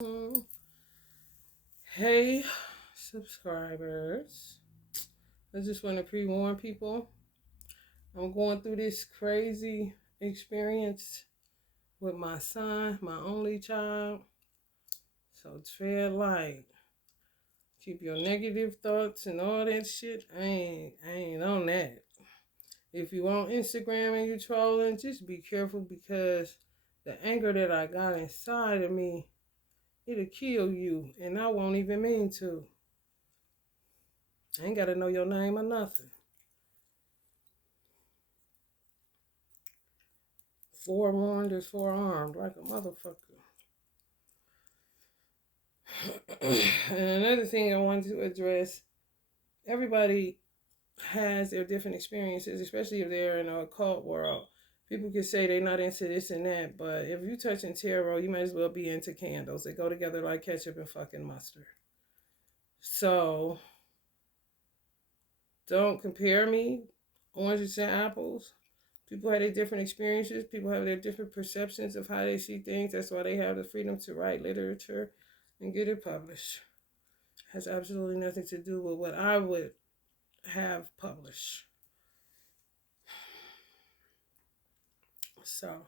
Mm. Hey, subscribers. I just want to pre warn people. I'm going through this crazy experience with my son, my only child. So tread light. Keep your negative thoughts and all that shit. I ain't on that. If you on Instagram and you trolling, just be careful because the anger that I got inside of me, it'll kill you. And I won't even mean to. I ain't gotta know your name or nothing. Forewarned is forearmed, like a motherfucker. And another thing I wanted to address, everybody has their different experiences, especially if they're in a occult world. People can say they're not into this and that, but if you touching tarot, you might as well be into candles. They go together like ketchup and fucking mustard. So don't compare me, oranges and apples. People have their different experiences. People have their different perceptions of how they see things. That's why they have the freedom to write literature and get it published. It has absolutely nothing to do with what I would have published. So,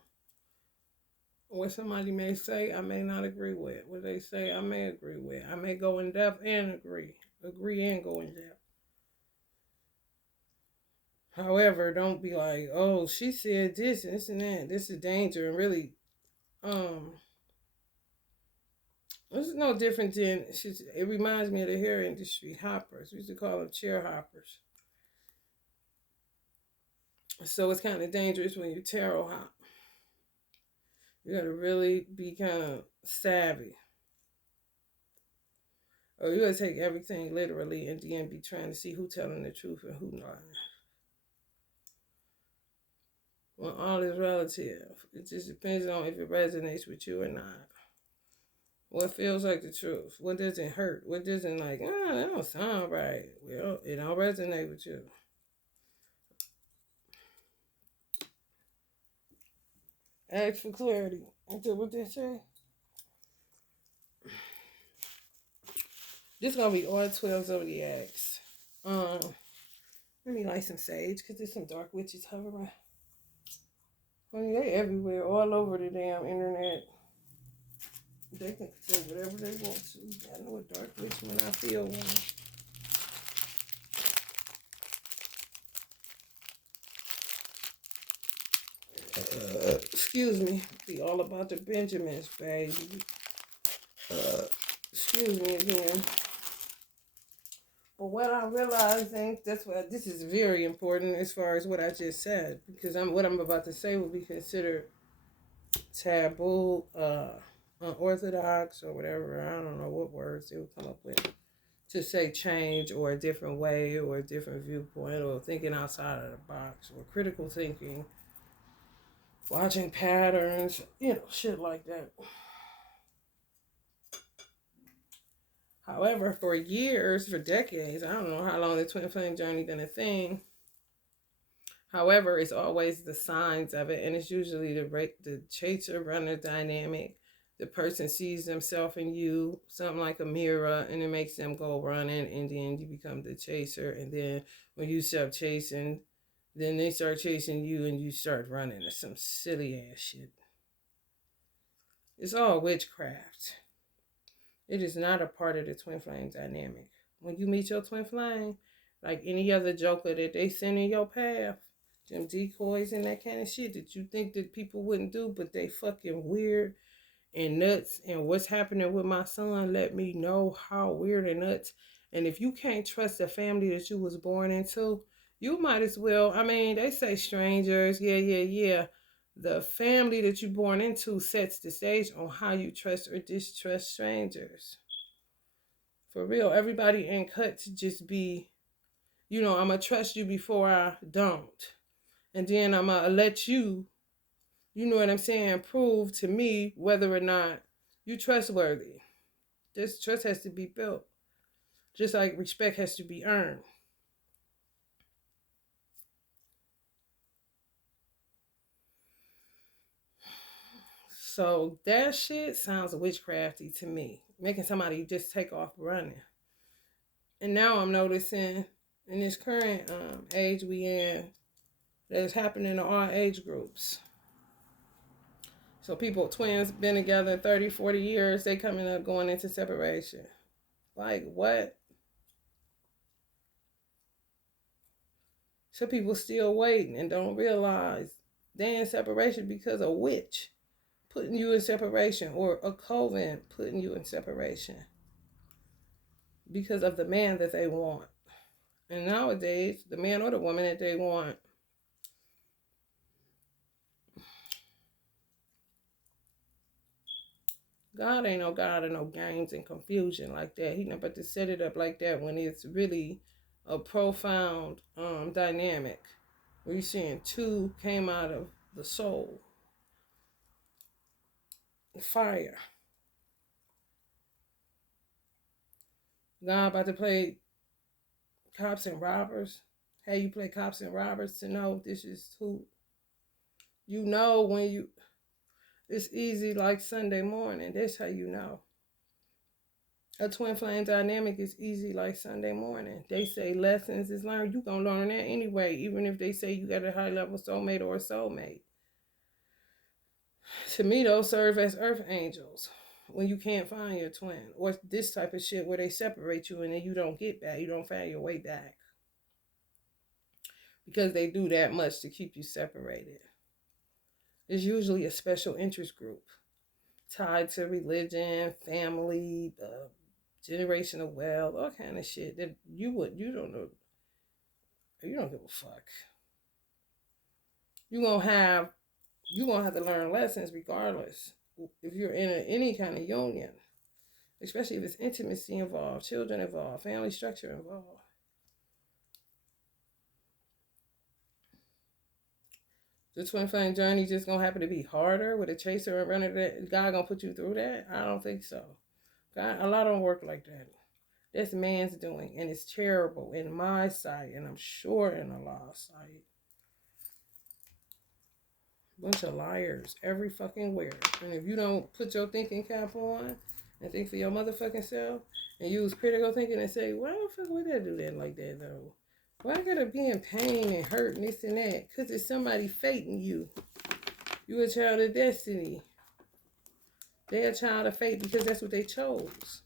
what somebody may say, I may not agree with. What they say, I may agree with. I may go in depth and agree. Agree and go in depth. However, don't be like, oh, she said this and this and that. This is danger. And really, um, this is no different than, it reminds me of the hair industry hoppers. We used to call them chair hoppers. So it's kind of dangerous when you tarot hop. You got to really be kind of savvy. Or you got to take everything literally and then be trying to see who telling the truth and who not. Well, all is relative. It just depends on if it resonates with you or not. What feels like the truth? What doesn't hurt? What doesn't like, that don't sound right. Well, it don't resonate with you. Ask for clarity. Until what they say. This gonna be all 12 zodiacs. Let me light some sage because there's some dark witches hovering. I mean, they everywhere, all over the damn internet. They can say whatever they want to. I know a dark witch when I feel one. Excuse me. Be all about the Benjamins, baby. Excuse me again. But what I realizing, that's why this is very important as far as what I just said, because what I'm about to say will be considered taboo, unorthodox, or whatever. I don't know what words they would come up with to say change or a different way or a different viewpoint or thinking outside of the box or critical thinking, watching patterns, shit like that. However, for years, for decades, I don't know how long the twin flame journey been a thing. However, it's always the signs of it, and it's usually the chaser runner dynamic. The person sees themselves in you, something like a mirror, and it makes them go running, and then you become the chaser. And then when you stop chasing, then they start chasing you, and you start running. It's some silly ass shit. It's all witchcraft. It is not a part of the twin flame dynamic. When you meet your twin flame, like any other joker that they send in your path, them decoys and that kind of shit that you think that people wouldn't do, but they fucking weird and nuts. And what's happening with my son let me know how weird and nuts. And if you can't trust the family that you was born into, you might as well, they say strangers, yeah. The family that you're born into sets the stage on how you trust or distrust strangers. For real, everybody ain't cut to just be, I'm going to trust you before I don't. And then I'm going to let you, you know what I'm saying, prove to me whether or not you're trustworthy. This trust has to be built. Just like respect has to be earned. So that shit sounds witchcrafty to me. Making somebody just take off running. And now I'm noticing in this current age we in that is happening in all age groups. So people, twins, been together 30, 40 years, they coming up going into separation. Like what? Some people still waiting and don't realize they in separation because a witch putting you in separation or a coven putting you in separation because of the man that they want. And nowadays, the man or the woman that they want, God ain't no God of no games and confusion like that. He never to set it up like that when it's really a profound dynamic. Where you're seeing two came out of the soul. Fire. God about to play cops and robbers. How you play cops and robbers to know this is who you know when you it's easy like Sunday morning. That's how you know. A twin flame dynamic is easy like Sunday morning. They say lessons is learned. You gonna learn that anyway, even if they say you got a high level soulmate or a soulmate. To me, those serve as earth angels when you can't find your twin, or this type of shit where they separate you and then you don't get back, you don't find your way back because they do that much to keep you separated. It's usually a special interest group tied to religion, family, generational wealth, all kind of shit that you don't know, you don't give a fuck. You're gonna have to learn lessons regardless. If you're in any kind of union, especially if it's intimacy involved, children involved, family structure involved. The twin flame journey just gonna happen to be harder with a chaser and runner that God gonna put you through that? I don't think so. God, a lot don't work like that. That's man's doing, and it's terrible in my sight, and I'm sure in Allah's sight. Bunch of liars every fucking where. And if you don't put your thinking cap on and think for your motherfucking self and use critical thinking and say, why the fuck would I do that like that though? Why I gotta be in pain and hurt and this and that? Because it's somebody fating you. You a child of destiny. They a child of fate because that's what they chose.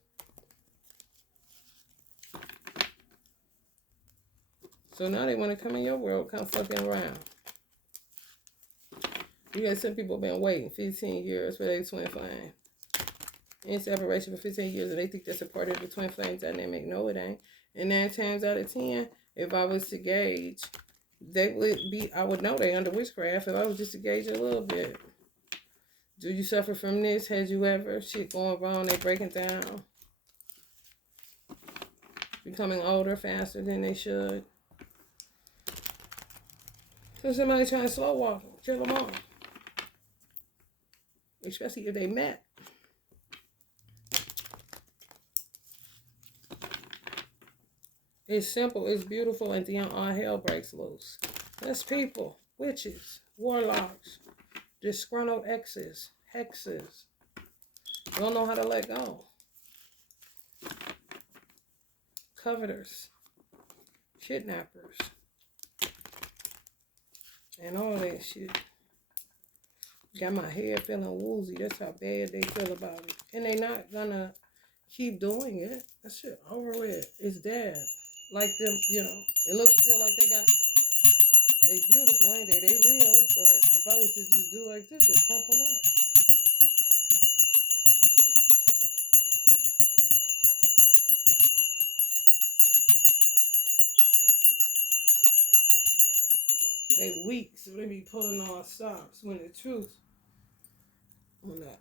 So now they want to come in your world, come fucking around. You got some people been waiting 15 years for their twin flame. In separation for 15 years, and they think that's a part of the twin flame dynamic. No, it ain't. And 9 times out of 10, if I was to gauge, I would know they under witchcraft if I was just to gauge a little bit. Do you suffer from this? Had you ever? Shit going wrong, they breaking down. Becoming older faster than they should. So somebody trying to slow walk them, kill them all. Especially if they met. It's simple, it's beautiful, and then all hell breaks loose. That's people, witches, warlocks, disgruntled exes, hexes. Don't know how to let go. Coveters, kidnappers, and all that shit. Got my head feeling woozy. That's how bad they feel about it. And they not gonna keep doing it. That shit over with. It's dead. Like them, it looks still like they beautiful, ain't they? They real, but if I was to just do like this, it'd crumple up. They weak, so they be pulling on stops when the truth,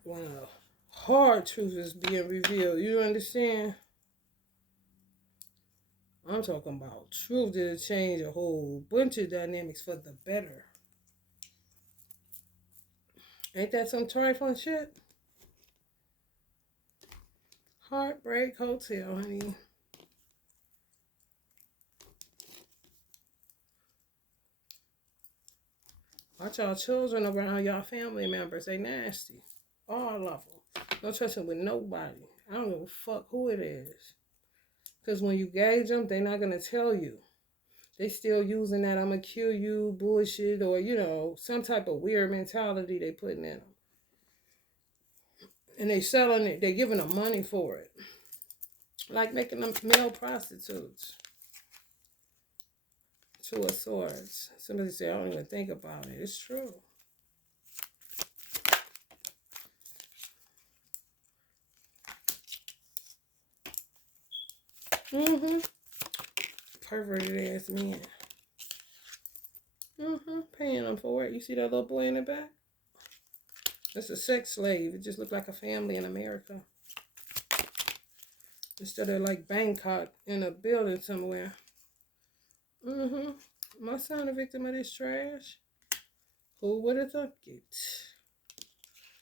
when a hard truth is being revealed. You understand? I'm talking about truth that'll change a whole bunch of dynamics for the better. Ain't that some trifling shit? Heartbreak Hotel, honey. Watch y'all children around y'all family members. They nasty. All of them. Don't trust them with nobody. I don't give a fuck who it is. Because when you gauge them, they're not going to tell you. They still using that I'm going to kill you bullshit or, some type of weird mentality they putting in them. And they selling it. They giving them money for it. Like making them male prostitutes. Two of Swords. Somebody said, I don't even think about it. It's true. Mm-hmm. Perverted ass men. Mm-hmm. Paying them for it. You see that little boy in the back? That's a sex slave. It just looked like a family in America. Instead of like Bangkok in a building somewhere. Mm-hmm. My son a victim of this trash. Who would have thought it?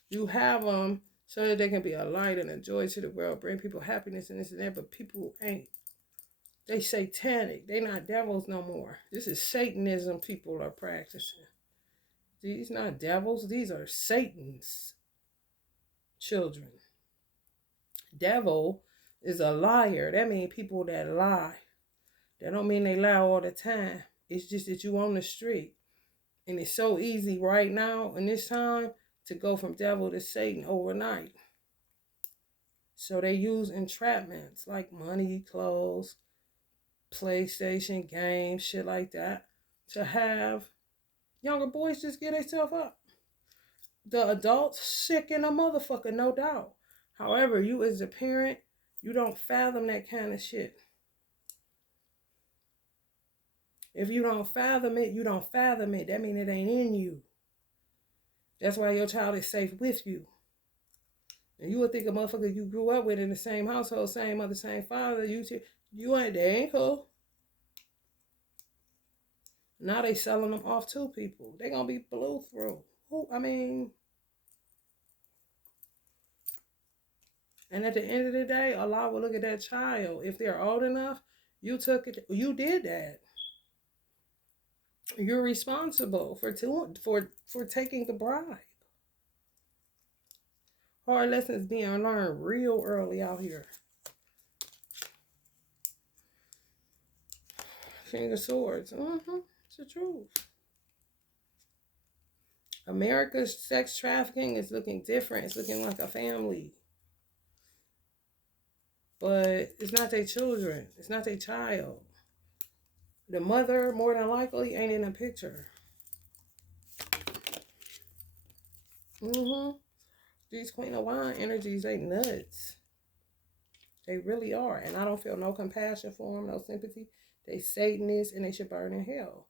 You have them so that they can be a light and a joy to the world, bring people happiness and this and that, but people ain't. They satanic. They not devils no more. This is Satanism people are practicing. These not devils. These are Satan's children. Devil is a liar. That means people that lie. That don't mean they lie all the time. It's just that you on the street. And it's so easy right now in this time to go from devil to Satan overnight. So they use entrapments like money, clothes, PlayStation, games, shit like that, to have younger boys just get themselves up. The adults sick in a motherfucker, no doubt. However, you as a parent, you don't fathom that kind of shit. If you don't fathom it, you don't fathom it. That means it ain't in you. That's why your child is safe with you. And you would think a motherfucker you grew up with in the same household, same mother, same father, you ain't, they ain't cool. Now they selling them off to people. They gonna be blew through. And at the end of the day, Allah will look at that child. If they're old enough, you took it, you did that. You're responsible for taking the bribe. Hard lessons being learned real early out here. King of Swords. It's the truth. America's sex trafficking is looking different. It's looking like a family. But it's not their children. It's not their child. The mother, more than likely, ain't in the picture. These Queen of Wine energies, they nuts. They really are. And I don't feel no compassion for them, no sympathy. They Satanists and they should burn in hell.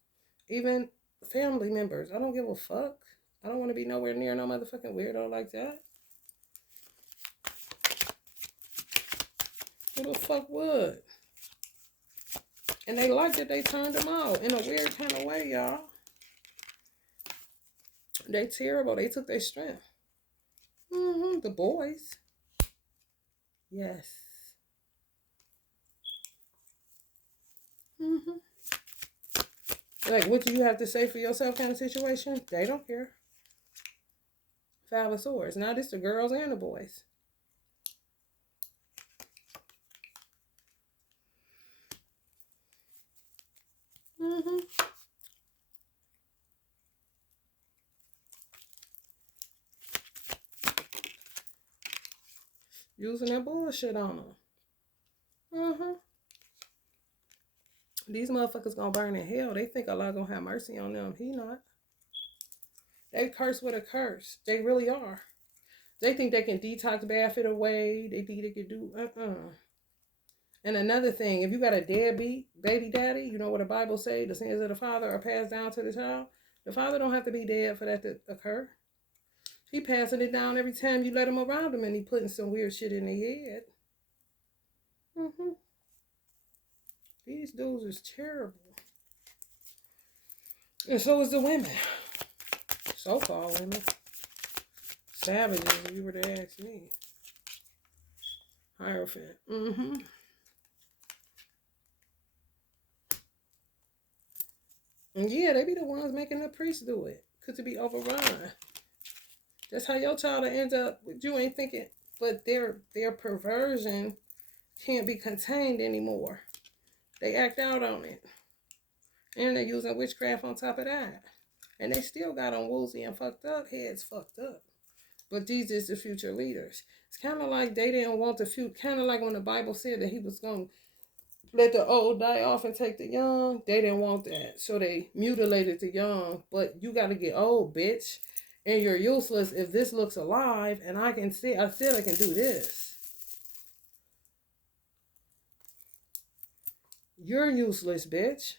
Even family members, I don't give a fuck. I don't want to be nowhere near no motherfucking weirdo like that. Who the fuck would? And they like that they turned them out in a weird kind of way, y'all. They terrible. They took their strength. The boys. Yes. Like, what do you have to say for yourself kind of situation? They don't care. Five of Swords. Now this the girls and the boys. Using that bullshit on them. These motherfuckers gonna burn in hell. They think Allah gonna have mercy on them. He not. They curse with a curse. They really are. They think they can detox bad fit away. They think they can do And another thing, if you got a deadbeat baby daddy, you know what the Bible say, the sins of the father are passed down to the child. The father don't have to be dead for that to occur. He passing it down every time you let him around him and he putting some weird shit in their head. These dudes is terrible. And so is the women. So-called women. Savages, if you were to ask me. Hierophant. And yeah, they be the ones making the priests do it. Could it be overrun? That's how your child will end up. You ain't thinking, but their perversion can't be contained anymore. They act out on it, and they're using witchcraft on top of that, and they still got them woozy and fucked up, heads fucked up. But these is the future leaders. It's kind of like they didn't want the future. Kind of like when the Bible said that He was going to let the old die off and take the young. They didn't want that, so they mutilated the young. But you got to get old, bitch, and you're useless if this looks alive. And I can see. I said I can do this. You're useless, bitch.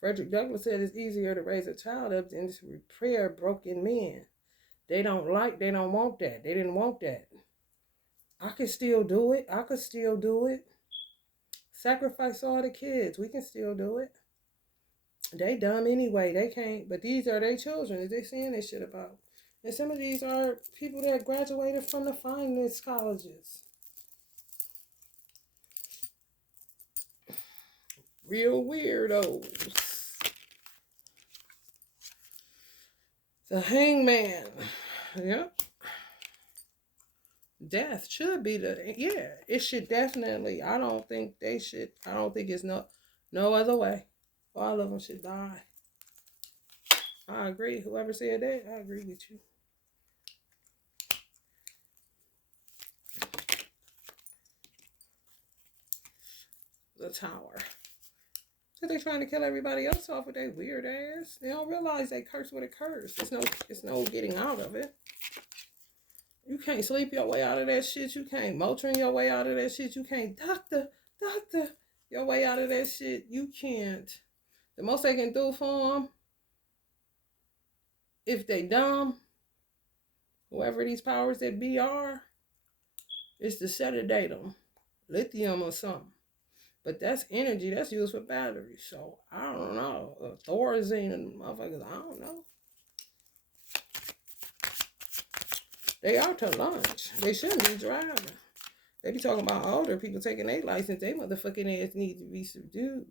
Frederick Douglass said it's easier to raise a child up than to repair broken men. They don't want that. They didn't want that. I can still do it. I could still do it. Sacrifice all the kids. We can still do it. They dumb anyway. They can't. But these are their children that they saying this shit about. And some of these are people that graduated from the finest colleges. Real weirdos. The hangman. Yep. Death should be it should definitely. I don't think it's no other way. All of them should die. I agree. Whoever said that, I agree with you. The tower. So they're trying to kill everybody else off with their weird ass. They don't realize they curse with a curse. It's no getting out of it. You can't sleep your way out of that shit. You can't Motrin your way out of that shit. You can't doctor your way out of that shit. You can't. The most they can do for them, if they dumb, whoever these powers that be are, is to sedate them. Lithium or something. But that's energy. That's used for batteries. So, I don't know. Thorazine and motherfuckers, I don't know. They are to lunch. They shouldn't be driving. They be talking about older people taking their license. They motherfucking ass need to be subdued.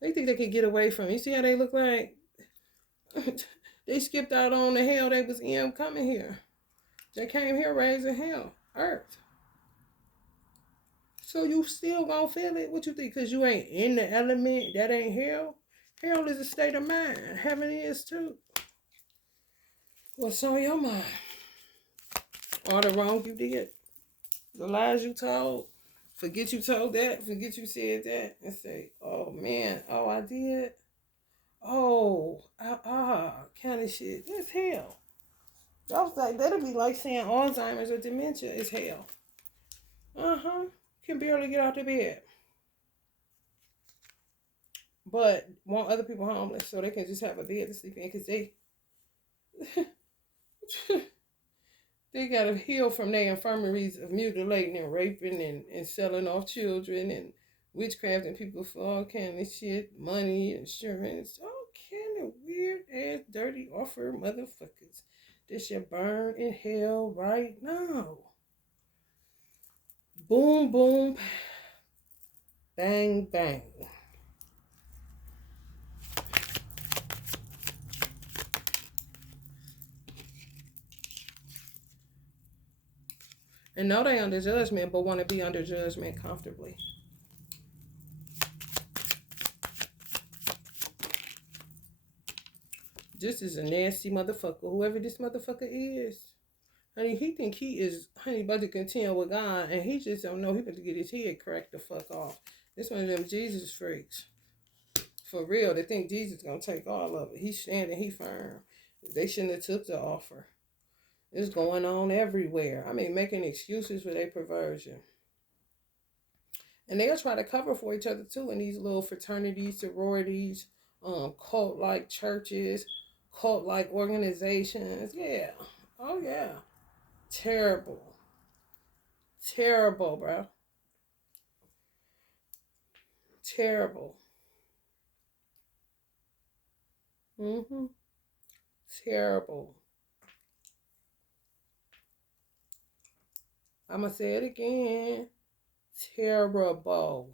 They think they can get away from it. You see how they look like? They skipped out on the hell they was in coming here. They came here raising hell. Earth. So you still gonna feel it? What you think? Because you ain't in the element, that ain't hell? Hell is a state of mind. Heaven is too. What's on your mind? All the wrong you did. The lies you told. Forget you told that. Forget you said that. And say, oh man, oh I did. Oh, kind of shit. That's hell. I was like, that'll be like saying Alzheimer's or dementia is hell. Can barely get out of bed. But want other people homeless so they can just have a bed to sleep in because they got to heal from their infirmaries of mutilating and raping and selling off children and witchcraft and people for all kind of shit, money, insurance, all kind of weird ass, dirty offer motherfuckers. This should burn in hell right now. Boom, boom, bang, bang. And know they under judgment, but want to be under judgment comfortably. This is a nasty motherfucker. Whoever this motherfucker is. Honey, he think he is about to contend with God, and he just don't know he about to get his head cracked the fuck off. This one of them Jesus freaks. For real, they think Jesus gonna take all of it. He's standing, he firm. They shouldn't have took the offer. It's going on everywhere. I mean, making excuses for their perversion. And they'll try to cover for each other too in these little fraternities, sororities, cult-like churches, cult-like organizations. Yeah. Oh yeah. Terrible. Terrible, bro. Terrible. Terrible. I'm going to say it again. Terrible.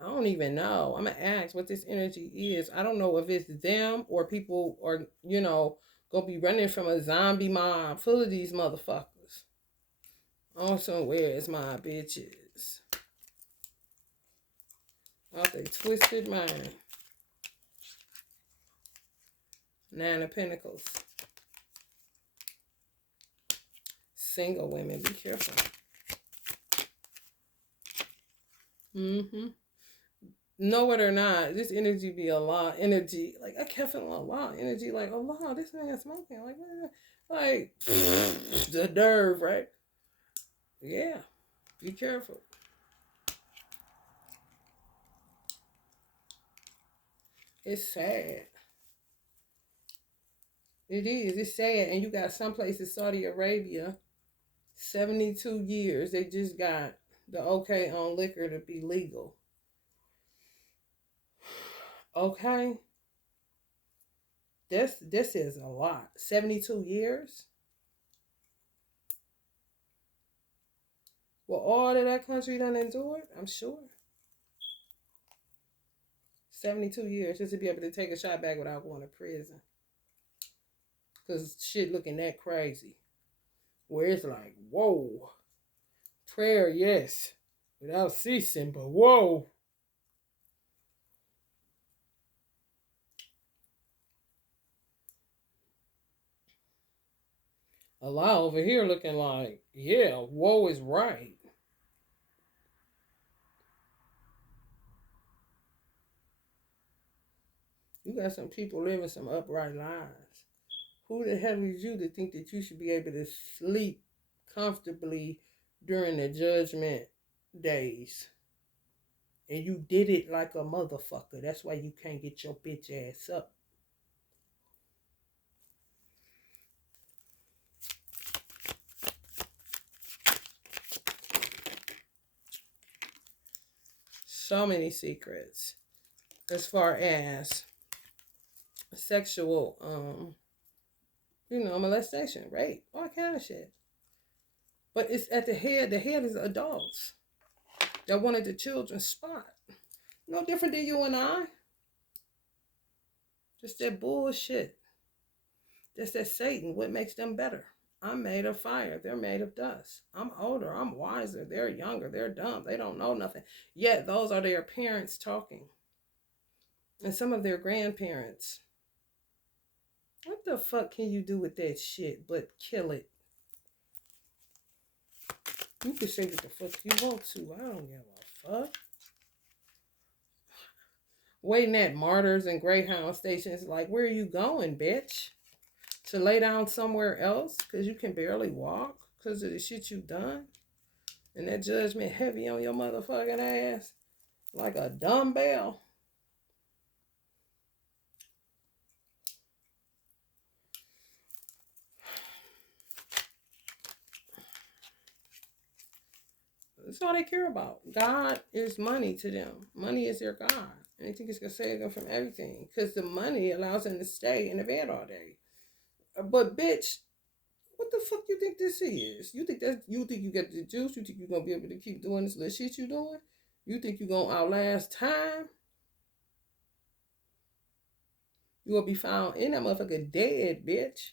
I don't even know. I'm gonna ask what this energy is. I don't know if it's them or people are, gonna be running from a zombie mob full of these motherfuckers. Also, where's my bitches? Out they twisted mind. Nine of Pentacles. Single women, be careful. Mm-hmm. Know it or not, this energy be a lot. Energy, like I kept feeling a lot. Energy, like, oh wow, this man smoking. Like the nerve, right? Yeah, be careful. It's sad. It is. It's sad. And you got some places, Saudi Arabia, 72 years. They just got the okay on liquor to be legal. Okay. This is a lot. 72 years? Well, all of that country done endured, I'm sure. 72 years just to be able to take a shot back without going to prison. Because shit looking that crazy. Where it's like, whoa. Prayer, yes. Without ceasing, but whoa. Allah over here looking like, yeah, whoa is right. You got some people living some upright lives. Who the hell is you to think that you should be able to sleep comfortably during the judgment days? And you did it like a motherfucker. That's why you can't get your bitch ass up. So many secrets as far as sexual molestation, rape, all kind of shit. But it's at the head. The head is adults that wanted the children's spot. No different than you and I. Just that bullshit. That's that Satan. What makes them better? I'm made of fire. They're made of dust. I'm older. I'm wiser. They're younger. They're dumb. They don't know nothing. Yet those are their parents talking. And some of their grandparents. What the fuck can you do with that shit but kill it? You can say what the fuck you want to. I don't give a fuck. Waiting at martyrs and Greyhound stations, like, where are you going, bitch? To lay down somewhere else because you can barely walk because of the shit you done? And that judgment heavy on your motherfucking ass like a dumbbell. That's all they care about. God is money to them. Money is their God. And they think it's going to save them from everything because the money allows them to stay in the bed all day. But bitch, what the fuck you think this is? You think you get the juice? You think you're gonna be able to keep doing this little shit you doing? You think you're gonna outlast time? You gonna be found in that motherfucker dead, bitch.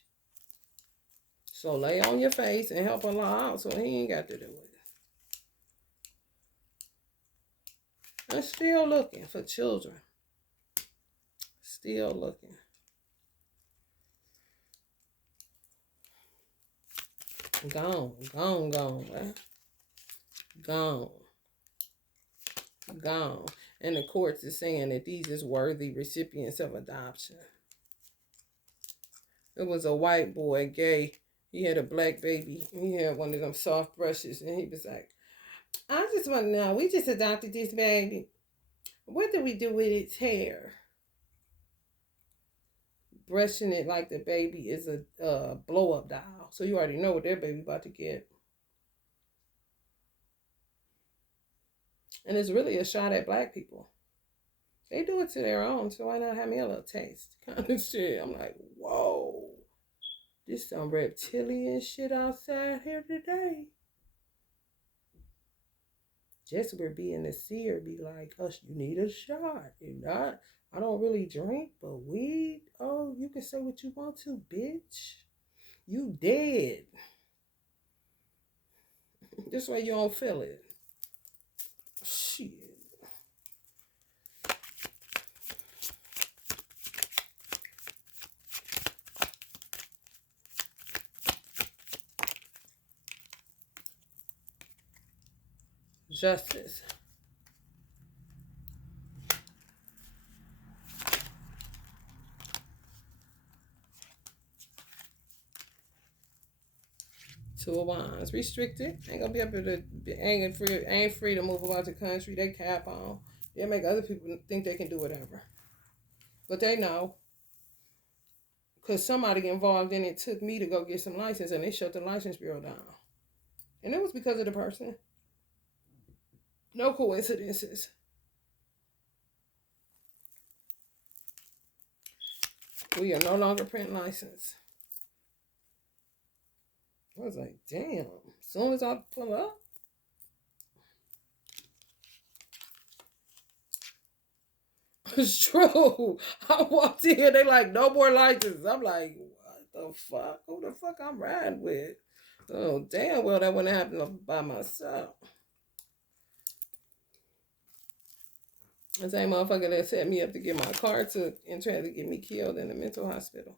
So lay on your face and help Allah out so he ain't got to do it. I'm still looking for children. Still looking. Gone, right? Gone. And the courts is saying that these is worthy recipients of adoption. It was a white boy, gay. He had a black baby. He had one of them soft brushes, and he was like, I just want to know, we just adopted this baby. What do we do with its hair? Brushing it like the baby is a blow-up doll. So you already know what their baby about to get. And it's really a shot at black people. They do it to their own, so why not have me a little taste? Kind of shit. I'm like, whoa, this some reptilian shit outside here today. Jessica be in the seer be like, us, you need a shot. You not, I don't really drink, but weed, oh, you can say what you want to, bitch. You dead. This way you don't feel it. Shit. Justice. Two of Wands. Restricted. Ain't gonna be able to, ain't free to move about the country. They cap on. They make other people think they can do whatever. But they know. Because somebody involved in it took me to go get some license and they shut the license bureau down. And it was because of the person. No coincidences. We are no longer print license. I was like, damn. As soon as I pull up. It's true. I walked in, they like, no more license. I'm like, what the fuck? Who the fuck I'm riding with? Oh, damn well that wouldn't happen by myself. The same motherfucker that set me up to get my car took and tried to get me killed in the mental hospital.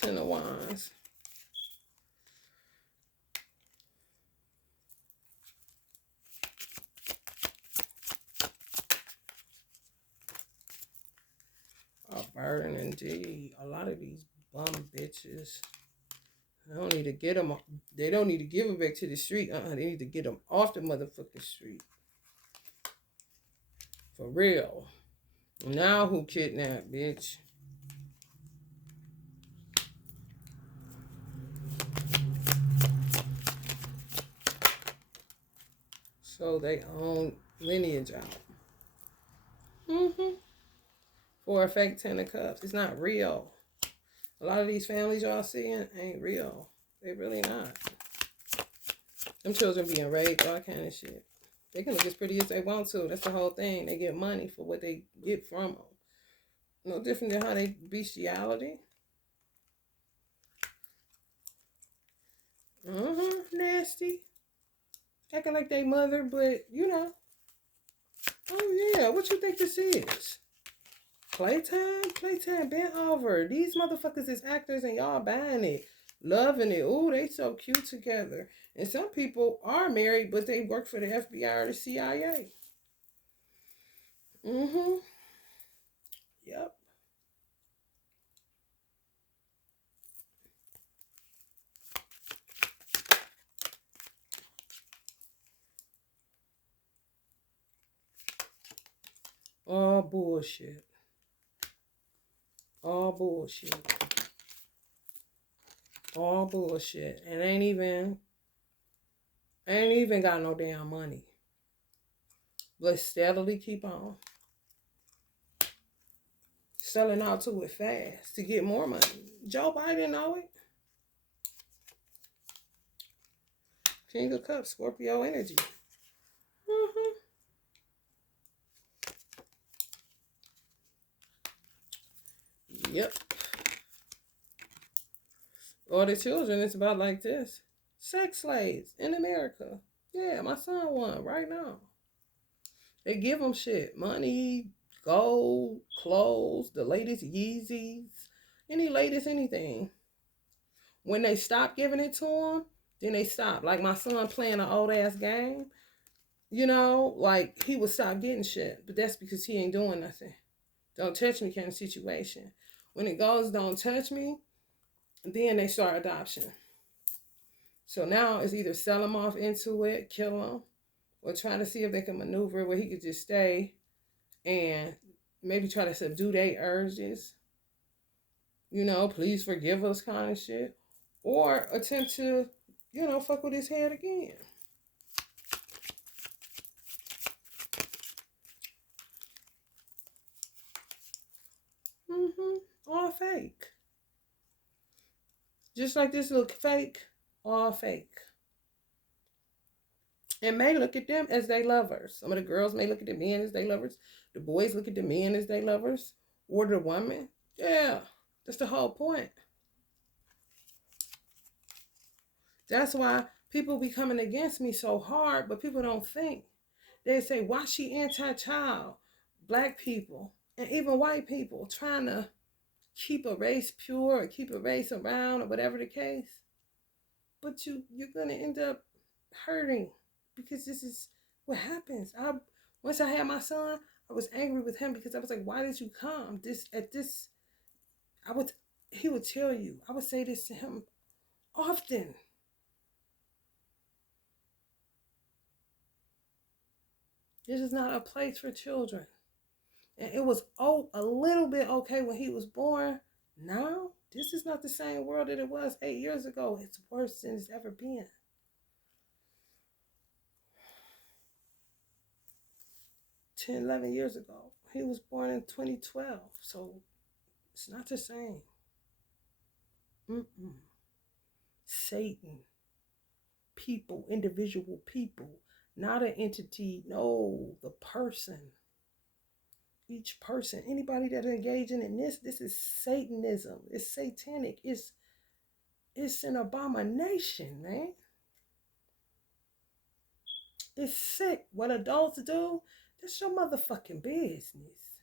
Ten of Wands. A burden indeed. A lot of these bum bitches. I don't need to get them. They don't need to give them back to the street. They need to get them off the motherfucking street. For real. Now who kidnapped, bitch? So they own lineage out. For a fake 10 of Cups. It's not real. A lot of these families y'all seeing ain't real. They really not. Them children being raped, all kind of shit. They can look as pretty as they want to. That's the whole thing. They get money for what they get from them. No different than how they bestiality. Nasty. Acting like they mother, but you know. Oh yeah, what you think this is? Playtime? Playtime bent over. These motherfuckers is actors and y'all buying it. Loving it. Ooh, they so cute together. And some people are married, but they work for the FBI or the CIA. Yep. All bullshit. All bullshit. All bullshit. And ain't even got no damn money. Let's steadily keep on. Selling out to it fast to get more money. Joe Biden know it. King of Cups, Scorpio energy. Yep. Or the children, it's about like this. Sex slaves in America. Yeah, my son won right now. They give them shit. Money, gold, clothes, the latest Yeezys, any latest anything. When they stop giving it to them, then they stop. Like my son playing an old ass game. You know, like he would stop getting shit. But that's because he ain't doing nothing. Don't touch me kind of situation. When it goes, don't touch me, then they start adoption. So now it's either sell him off into it, kill him, or try to see if they can maneuver where he could just stay and maybe try to subdue their urges. You know, please forgive us kind of shit. Or attempt to, you know, fuck with his head again. All fake. Just like this look fake, all fake. And may look at them as they lovers. Some of the girls may look at the men as they lovers. The boys look at the men as they lovers. Or the woman. Yeah. That's the whole point. That's why people be coming against me so hard, but people don't think. They say, why she anti-child? Black people and even white people trying to keep a race pure or keep a race around or whatever the case. But you're gonna end up hurting because this is what happens. Once I had my son, I was angry with him because I was like, why did you come? He would tell you, I would say this to him often. This is not a place for children. And it was a little bit okay when he was born. Now, this is not the same world that it was 8 years ago. It's worse than it's ever been. 10, 11 years ago. He was born in 2012. So it's not the same. Satan. People, individual people. Not an entity. No, the person. Each person, anybody that engaging in this is Satanism. It's satanic. It's an abomination, man. It's sick. What adults do, that's your motherfucking business.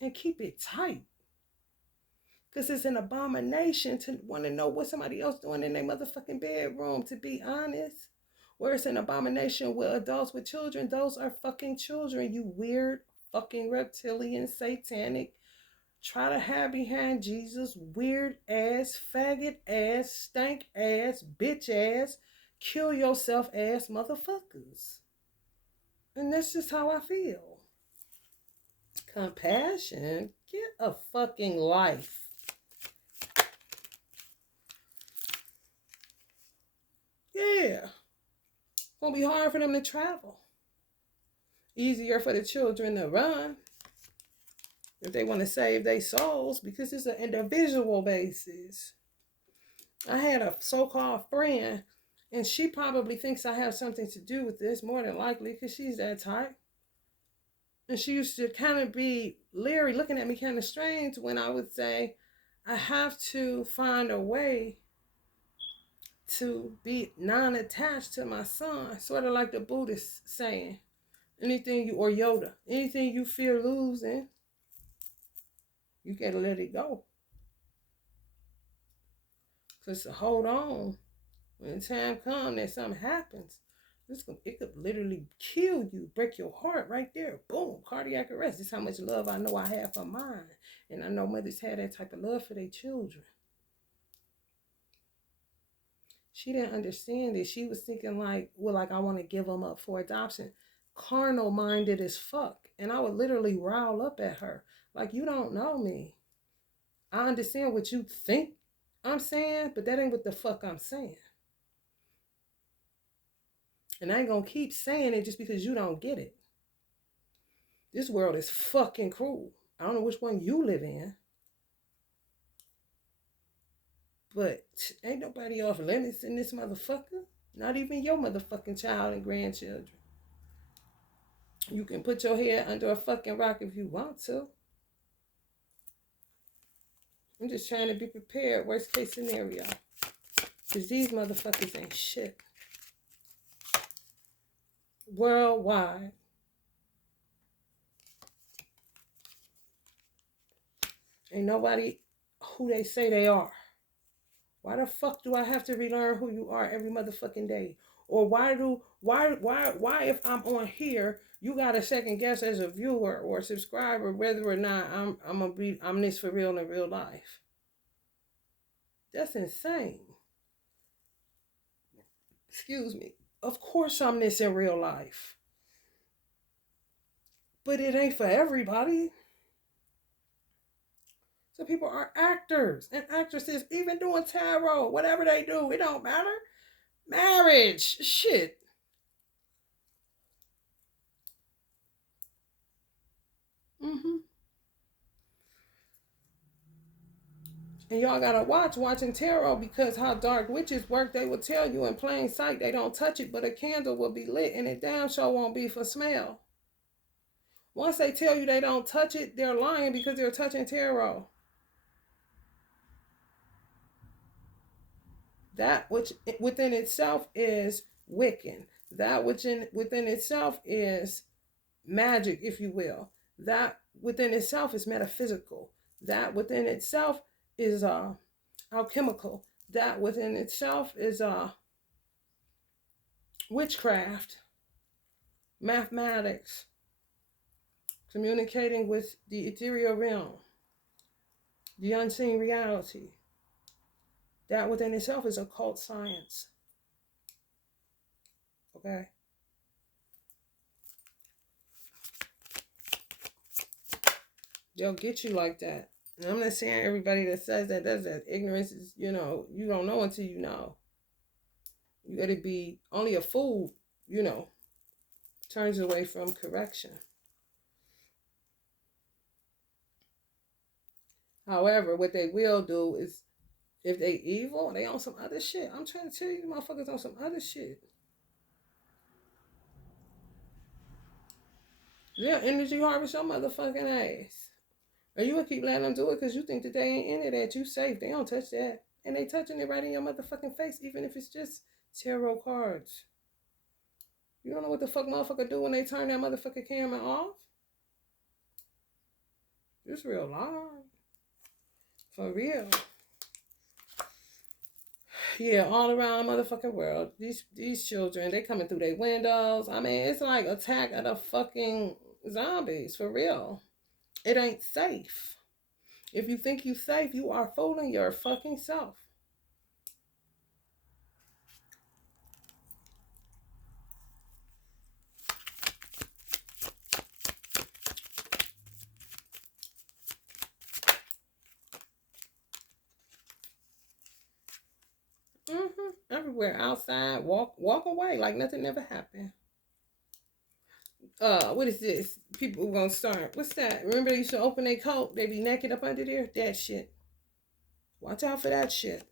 And keep it tight. Because it's an abomination to want to know what somebody else doing in their motherfucking bedroom, to be honest. Where it's an abomination with adults with children, those are fucking children, you weird fucking reptilian, satanic, try to hide behind Jesus, weird ass, faggot ass, stank ass, bitch ass, kill yourself ass motherfuckers. And that's just how I feel. Compassion? Get a fucking life. Yeah. It's gonna be hard for them to travel. Easier for the children to run if they want to save their souls, because it's an individual basis. I had a so-called friend, and she probably thinks I have something to do with this, more than likely, because she's that type. And she used to kind of be leery, looking at me kind of strange when I would say, I have to find a way to be non-attached to my son, sort of like the Buddhist saying, or Yoda, anything you fear losing, you gotta let it go. Because to hold on, when the time comes that something happens, it could literally kill you, break your heart right there. Boom, cardiac arrest. This is how much love I know I have for mine. And I know mothers have that type of love for their children. She didn't understand it. She was thinking like I want to give them up for adoption. Carnal minded as fuck. And I would literally rile up at her. Like, you don't know me. I understand what you think I'm saying, but that ain't what the fuck I'm saying. And I ain't gonna keep saying it just because you don't get it. This world is fucking cruel. I don't know which one you live in, but ain't nobody off limits in this motherfucker. Not even your motherfucking child and grandchildren. You can put your head under a fucking rock if you want to. I'm just trying to be prepared, worst case scenario. Because these motherfuckers ain't shit. Worldwide. Ain't nobody who they say they are. Why the fuck do I have to relearn who you are every motherfucking day? Or why if I'm on here, you gotta second guess as a viewer or a subscriber whether or not I'm this for real in real life? That's insane. Excuse me. Of course I'm this in real life. But it ain't for everybody. So people are actors and actresses, even doing tarot, whatever they do, it don't matter. Marriage, shit. And y'all gotta watching tarot, because how dark witches work, they will tell you in plain sight they don't touch it, but a candle will be lit and it damn sure won't be for smell. Once they tell you they don't touch it, they're lying, because they're touching tarot. That which within itself is Wiccan. That which within itself is magic, if you will. That within itself is metaphysical. That within itself is alchemical. That within itself is witchcraft, mathematics, communicating with the ethereal realm, the unseen reality. That within itself is occult science. Okay? They'll get you like that. And I'm not saying everybody that says that does that. Ignorance is, you don't know until you know. You gotta be, only a fool, turns away from correction. However, what they will do is, if they evil, they on some other shit. I'm trying to tell you, motherfuckers on some other shit. They'll energy harvest your motherfucking ass. Or you will keep letting them do it because you think that they ain't into that. You safe. They don't touch that. And they touching it right in your motherfucking face, even if it's just tarot cards. You don't know what the fuck motherfucker do when they turn that motherfucking camera off? It's real long. For real. Yeah, all around the motherfucking world. These children, they coming through their windows. I mean, it's like Attack of the fucking Zombies, for real. It ain't safe. If you think you safe, you are fooling your fucking self. Everywhere, outside, walk away like nothing ever happened. What is this? People gonna start. What's that? Remember they used to open their coat, they be naked up under there? That shit. Watch out for that shit.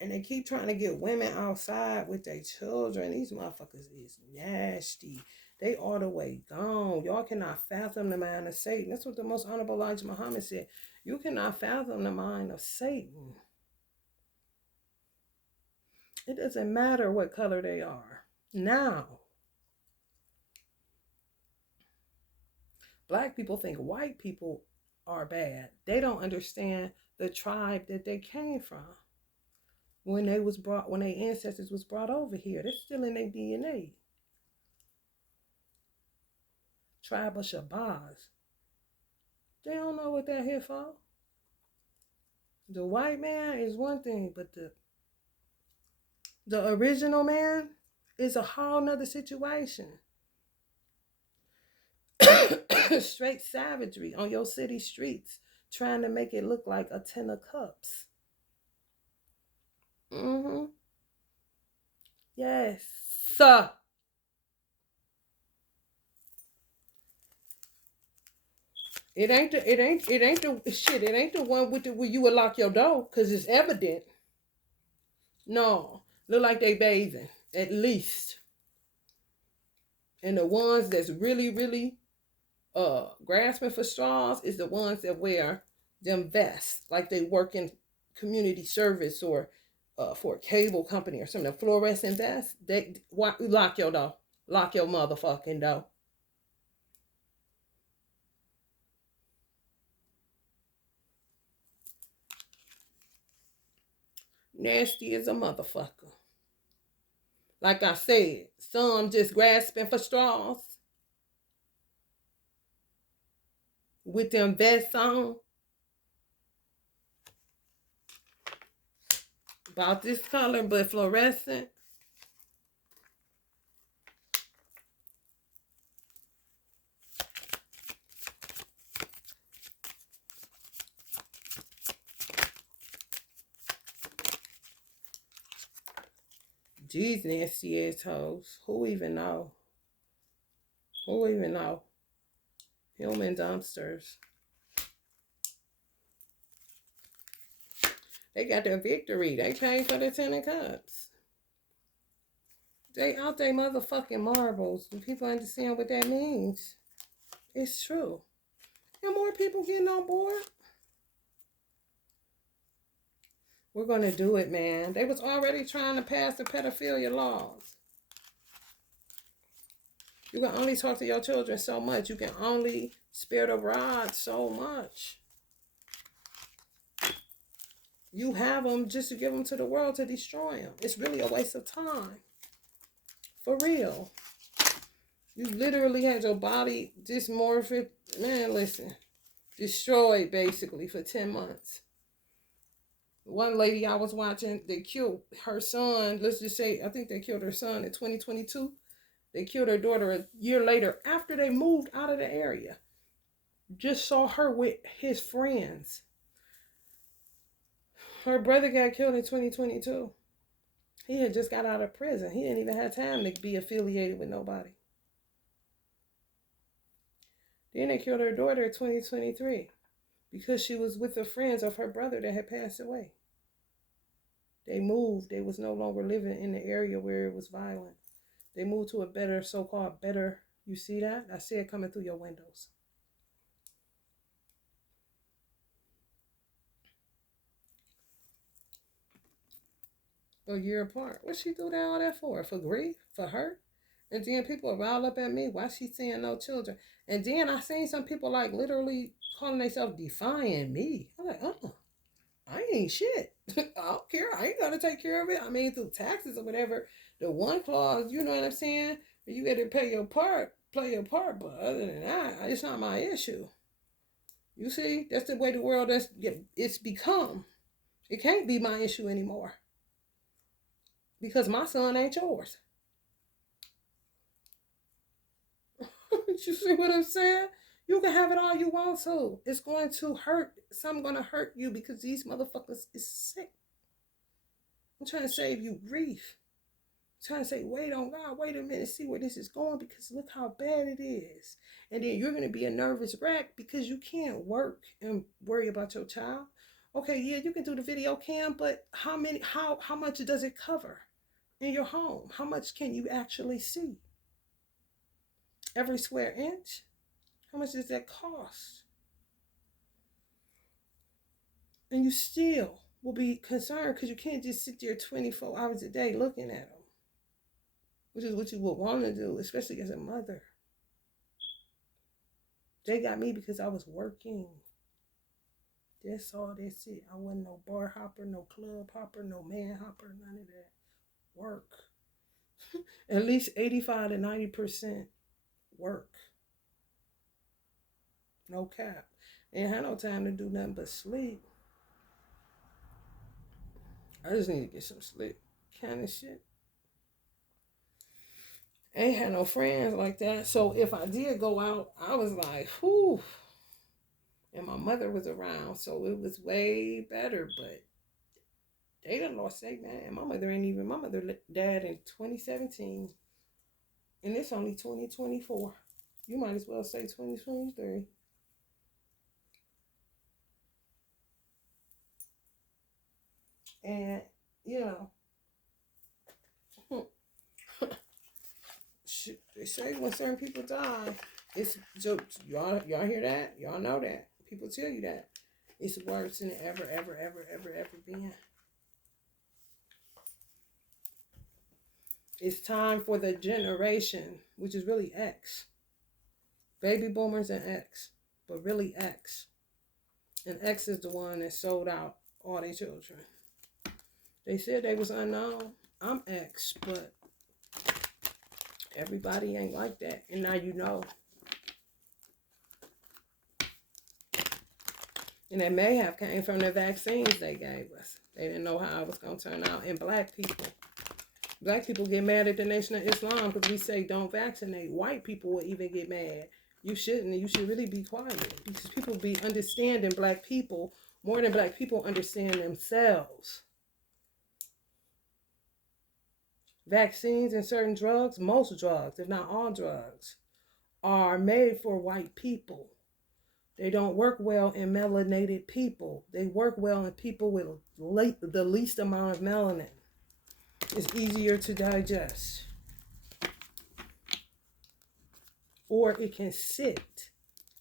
And they keep trying to get women outside with their children. These motherfuckers is nasty. They all the way gone. Y'all cannot fathom the mind of Satan. That's what the most honorable Elijah Muhammad said. You cannot fathom the mind of Satan. It doesn't matter what color they are. Now, black people think white people are bad. They don't understand the tribe that they came from. When their ancestors was brought over here, they're still in their DNA. Tribe of Shabazz. They don't know what they're here for. The white man is one thing, but the original man is a whole nother situation. Straight savagery on your city streets, trying to make it look like a 10 of cups. Yes, sir. It ain't the one with where you would lock your door, cause it's evident. No, look like they bathing at least. And the ones that's really, really grasping for straws is the ones that wear them vests, like they work in community service or for a cable company or something. Fluorescent vests. They lock your door. Lock your motherfucking door. Nasty as a motherfucker. Like I said, some just grasping for straws with them vests on. About this color, but fluorescent. These nasty assholes. Who even know? Who even know? Human dumpsters. They got their victory. They came for the 10 of Cups. They out they motherfucking marbles. Do people understand what that means? It's true. And more people getting on board. We're going to do it, man. They was already trying to pass the pedophilia laws. You can only talk to your children so much. You can only spare the rod so much. You have them just to give them to the world to destroy them. It's really a waste of time. For real. You literally had your body dysmorphic. Man, listen. Destroyed, basically, for 10 months. One lady I was watching, they killed her son. Let's just say, I think they killed her son in 2022. They killed her daughter a year later after they moved out of the area. Just saw her with his friends. Her brother got killed in 2022. He had just got out of prison. He didn't even have time to be affiliated with nobody. Then they killed her daughter in 2023 because she was with the friends of her brother that had passed away. They moved. They was no longer living in the area where it was violent. They moved to a better, so-called better. You see that? I see it coming through your windows. A year apart. What she do that all that for? For grief? For hurt? And then people rile up at me. Why she saying no children? And then I seen some people like literally calling themselves defying me. I'm like, I ain't shit. I don't care. I ain't gonna take care of it. I mean, through taxes or whatever. The one clause, you know what I'm saying? You got to pay your part, play your part. But other than that, it's not my issue. You see, that's the way the world it's become. It can't be my issue anymore because my son ain't yours. You see what I'm saying? You can have it all you want to. It's going to hurt. Some going to hurt you because these motherfuckers is sick. I'm trying to save you grief. I'm trying to say, wait on God, wait a minute, see where this is going because look how bad it is. And then you're going to be a nervous wreck because you can't work and worry about your child. Okay, yeah, you can do the video cam, but how much does it cover in your home? How much can you actually see? Every square inch? How much does that cost? And you still will be concerned because you can't just sit there 24 hours a day looking at them, which is what you would want to do, especially as a mother. They got me because I was working. That's all, that's it. I wasn't no bar hopper, no club hopper, no man hopper, none of that. Work. At least 85 to 90% work. No cap. Ain't had no time to do nothing but sleep. I just need to get some sleep. Kind of shit. Ain't had no friends like that. So if I did go out, I was like, whew. And my mother was around, so it was way better. But they done lost their man. My mother died in 2017. And it's only 2024. You might as well say 2023. And, you know, they say when certain people die, it's jokes. Y'all hear that? Y'all know that. People tell you that. It's worse than it ever been. It's time for the generation, which is really X. Baby boomers and X, but really X. And X is the one that sold out all their children. They said they was unknown. I'm X, but everybody ain't like that. And now you know. And it may have came from the vaccines they gave us. They didn't know how it was going to turn out. And black people get mad at the Nation of Islam because we say don't vaccinate. White people will even get mad. You shouldn't. You should really be quiet because people be understanding black people more than black people understand themselves. Vaccines and certain drugs, most drugs, if not all drugs, are made for white people. They don't work well in melanated people. They work well in people with the least amount of melanin. It's easier to digest. Or it can sit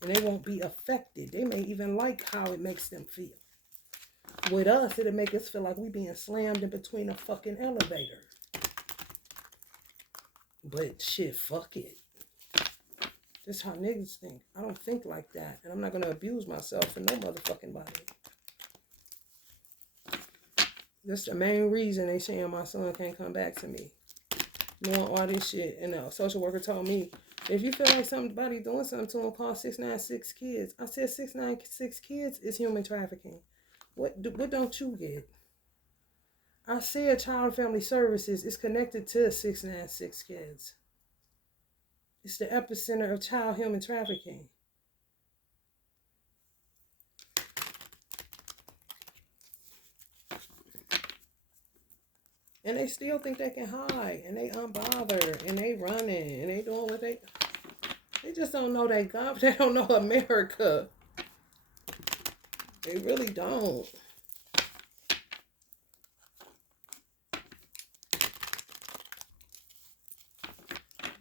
and they won't be affected. They may even like how it makes them feel. With us, it'll make us feel like we being slammed in between a fucking elevator. But shit, fuck it. That's how niggas think. I don't think like that. And I'm not going to abuse myself for no motherfucking body. That's the main reason they saying my son can't come back to me. Knowing all this shit. And a social worker told me, if you feel like somebody doing something to him, call 696 kids. I said 696 kids is human trafficking. What don't you get? I said Child and Family Services is connected to 696 kids. It's the epicenter of child human trafficking. And they still think they can hide, and they unbothered, and they running, and they doing what they just don't know they God. They don't know America. They really don't.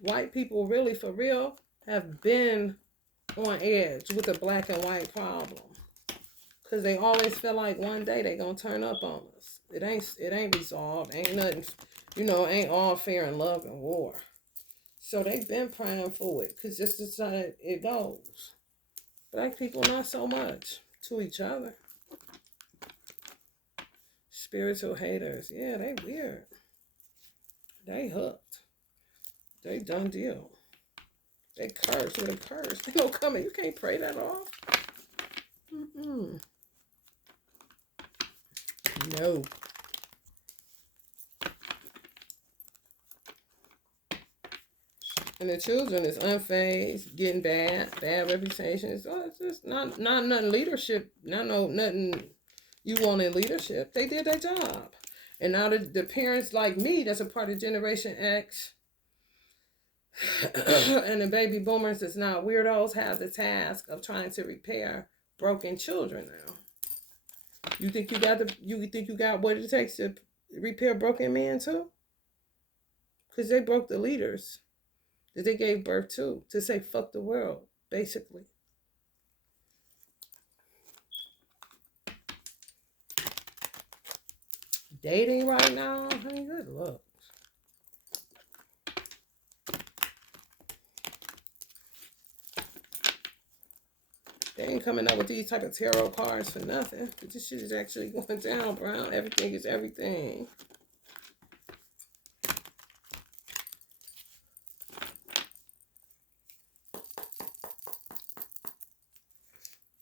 White people really, for real, have been on edge with the black and white problem. Because they always feel like one day they going to turn up on us. It ain't resolved. Ain't nothing, ain't all fair in love and war. So they've been praying for it. Because this is how it goes. Black people, not so much to each other. Spiritual haters. Yeah, they weird. They hooked. They done deal. They curse with a curse. They don't come in. You can't pray that off. No. And the children is unfazed, getting bad reputation. It's just not nothing leadership. Nothing you want in leadership. They did their job. And now the parents like me, that's a part of Generation X, and the baby boomers that's not weirdos, have the task of trying to repair broken children now. You think you got what it takes to repair broken men too? Because they broke the leaders that they gave birth to say fuck the world, basically. Dating right now, honey, good luck. They ain't coming up with these type of tarot cards for nothing. But this shit is actually going down, Brown. Everything is everything.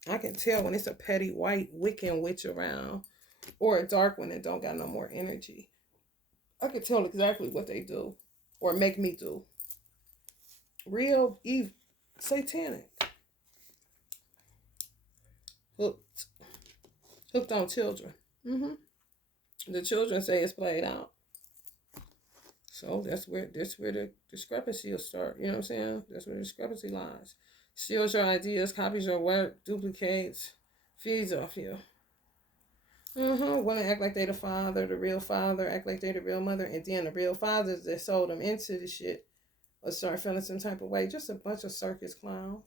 I can tell when it's a petty white Wiccan witch around, or a dark one that don't got no more energy. I can tell exactly what they do, or make me do. Real evil, satanic. Hooked on children. The children say it's played out. So that's where the discrepancy will start. You know what I'm saying? That's where the discrepancy lies. Steals your ideas, copies your work, duplicates, feeds off you. Want to act like they the real father, act like they the real mother, and then the real fathers that sold them into the shit or start feeling some type of way. Just a bunch of circus clowns.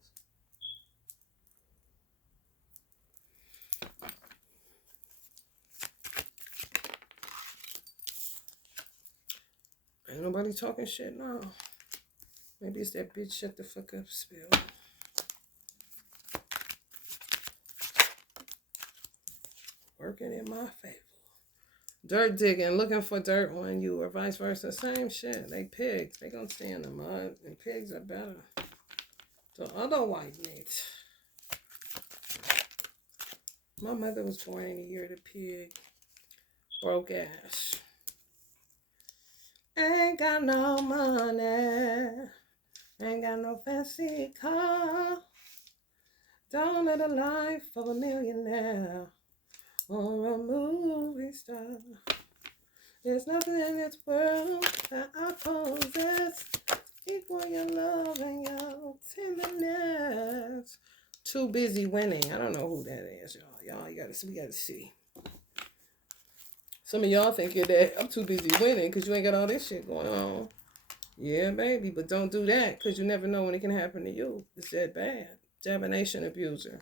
Ain't nobody talking shit now. Maybe it's that bitch shut the fuck up spill. Working in my favor. Dirt digging, looking for dirt on you, or vice versa. Same shit. They pigs. They gonna stay in the mud, and pigs are better. The other white meat. My mother was born in the year of the pig. Broke ass. Ain't got no money. Ain't got no fancy car. Don't live the life of a millionaire or a movie star. There's nothing in this world that I possess equal your love and your Too busy winning. I don't know who that is, y'all. We gotta see. Some of y'all think you're that I'm too busy winning because you ain't got all this shit going on. Yeah, baby, but don't do that because you never know when it can happen to you. It's that bad. Divination abuser.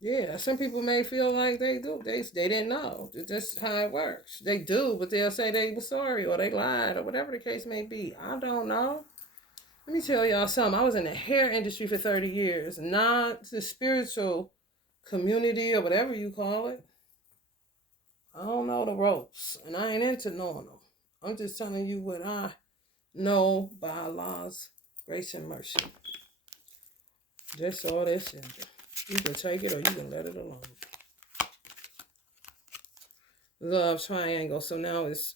Yeah, some people may feel like they do. They didn't know. That's how it works. They do, but they'll say they were sorry or they lied or whatever the case may be. I don't know. Let me tell y'all something. I was in the hair industry for 30 years, not the spiritual community or whatever you call it. I don't know the ropes, and I ain't into knowing them. I'm just telling you what I know by Allah's grace and mercy. That's all that's in there. You can take it or you can let it alone. Love triangle. So now it's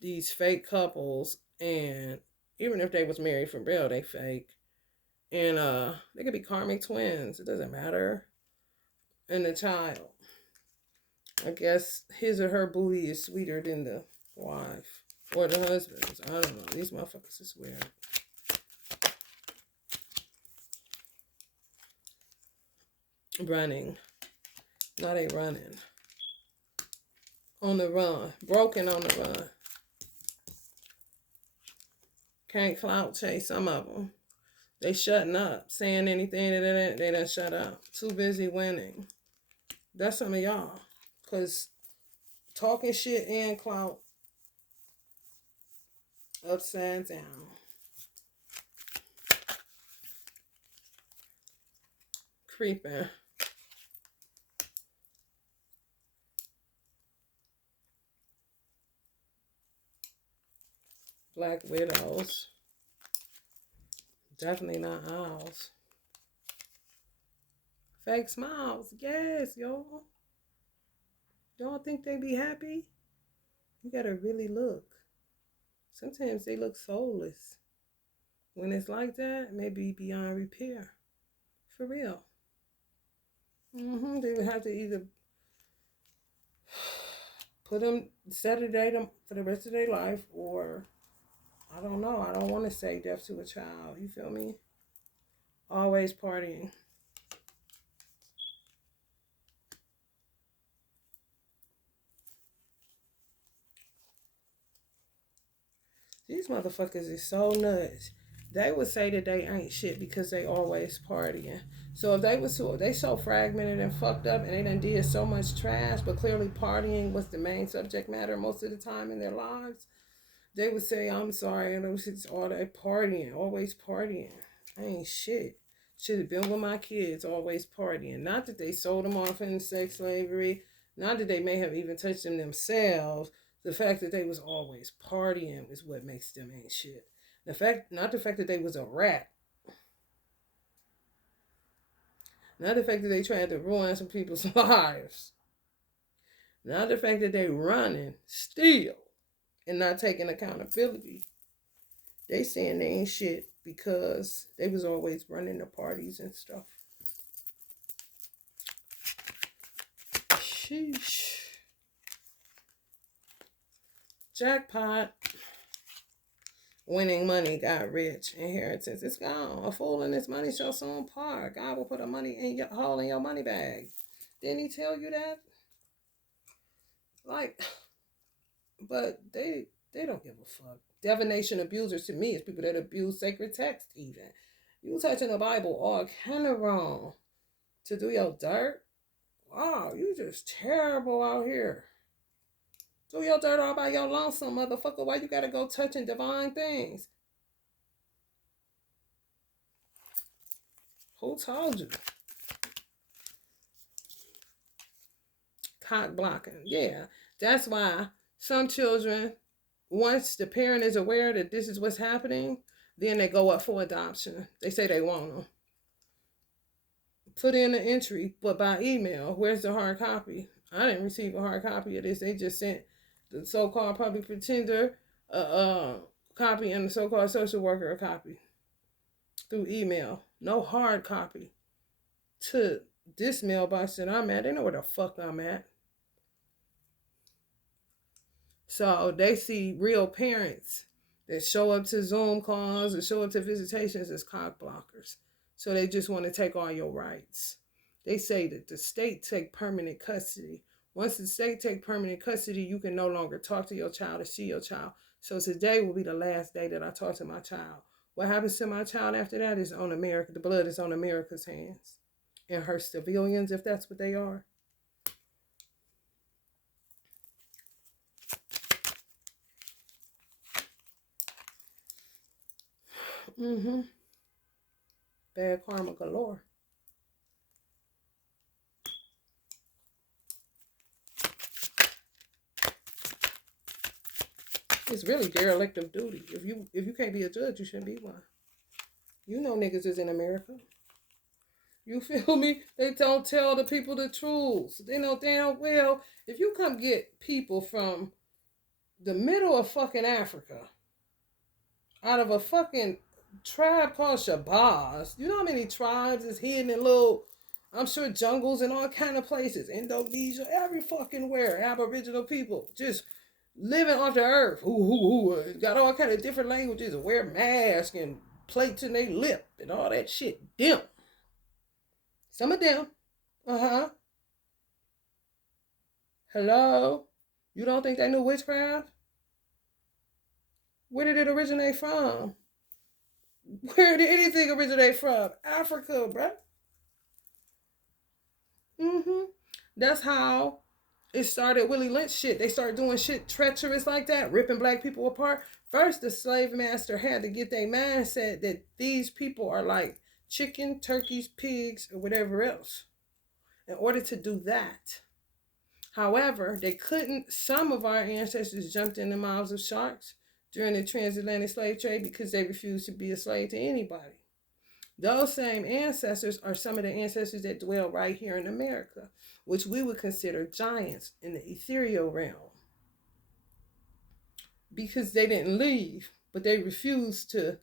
these fake couples, and even if they was married for real, they fake. And they could be karmic twins. It doesn't matter. And the child. I guess his or her booty is sweeter than the wife or the husband's. I don't know. These motherfuckers is weird. Running. Now they running. On the run. Broken on the run. Can't clout chase some of them. They shutting up. Saying anything, they done shut up. Too busy winning. That's some of y'all. Because talking shit and clout upside down. Creeping. Black widows. Definitely not ours. Fake smiles. Yes, y'all. Y'all think they be happy? You gotta really look. Sometimes they look soulless. When it's like that, maybe beyond repair. For real. They would have to either put them, sedate them for the rest of their life, or I don't know. I don't want to say death to a child. You feel me? Always partying. These motherfuckers is so nuts. They would say that they ain't shit because they always partying. So if they so fragmented and fucked up and they done did so much trash, but clearly partying was the main subject matter most of the time in their lives, they would say, I'm sorry, and it was just all that partying, always partying. I ain't shit. Should have been with my kids, always partying. Not that they sold them off in sex slavery, not that they may have even touched them themselves. The fact that they was always partying is what makes them ain't shit. Not the fact that they was a rat. Not the fact that they tried to ruin some people's lives. Not the fact that they running still and not taking accountability. They saying they ain't shit because they was always running the parties and stuff. Sheesh. Jackpot. Winning money, got rich. Inheritance, it's gone. A fool and his money shall soon part. God will put a money in your hole in your money bag. Didn't he tell you that? Like, but they don't give a fuck. Divination abusers to me is people that abuse sacred text even. You touching the Bible all kind of wrong to do your dirt. Wow, you just terrible out here. Do your dirt all by your lonesome, motherfucker. Why you gotta go touching divine things? Who told you? Cock blocking. Yeah, that's why some children, once the parent is aware that this is what's happening, then they go up for adoption. They say they want them. Put in an entry, but by email. Where's the hard copy? I didn't receive a hard copy of this. They just sent the so-called public pretender a copy and the so-called social worker a copy through email. No hard copy to this mailbox that I'm at. They know where the fuck I'm at. So they see real parents that show up to Zoom calls and show up to visitations as cock blockers. So they just want to take all your rights. They say that the state take permanent custody. Once the state take permanent custody, you can no longer talk to your child or see your child. So today will be the last day that I talk to my child. What happens to my child after that is on America. The blood is on America's hands. And her civilians, if that's what they are. Mm-hmm. Bad karma galore. It's really derelict of duty. If you can't be a judge, you shouldn't be one. You know niggas is in America. You feel me? They don't tell the people the truth. They know damn well if you come get people from the middle of fucking Africa out of a fucking tribe called Shabazz. You know how many tribes is hidden in little, I'm sure, jungles and all kind of places. Indonesia, every fucking where. Aboriginal people just living off the earth. Got all kind of different languages and wear masks and plates in their lip and all that shit. Them. Some of them. Uh-huh. Hello? You don't think they knew witchcraft? Where did it originate from? Where did anything originate from? Africa, bruh. Mm-hmm. That's how it started Willie Lynch shit. They started doing shit treacherous like that, ripping black people apart. First, the slave master had to get their mindset that these people are like chicken, turkeys, pigs, or whatever else. In order to do that. However, they couldn't, some of our ancestors jumped in the mouths of sharks during the transatlantic slave trade because they refused to be a slave to anybody. Those same ancestors are some of the ancestors that dwell right here in America, which we would consider giants in the ethereal realm. Because they didn't leave, but they refused to,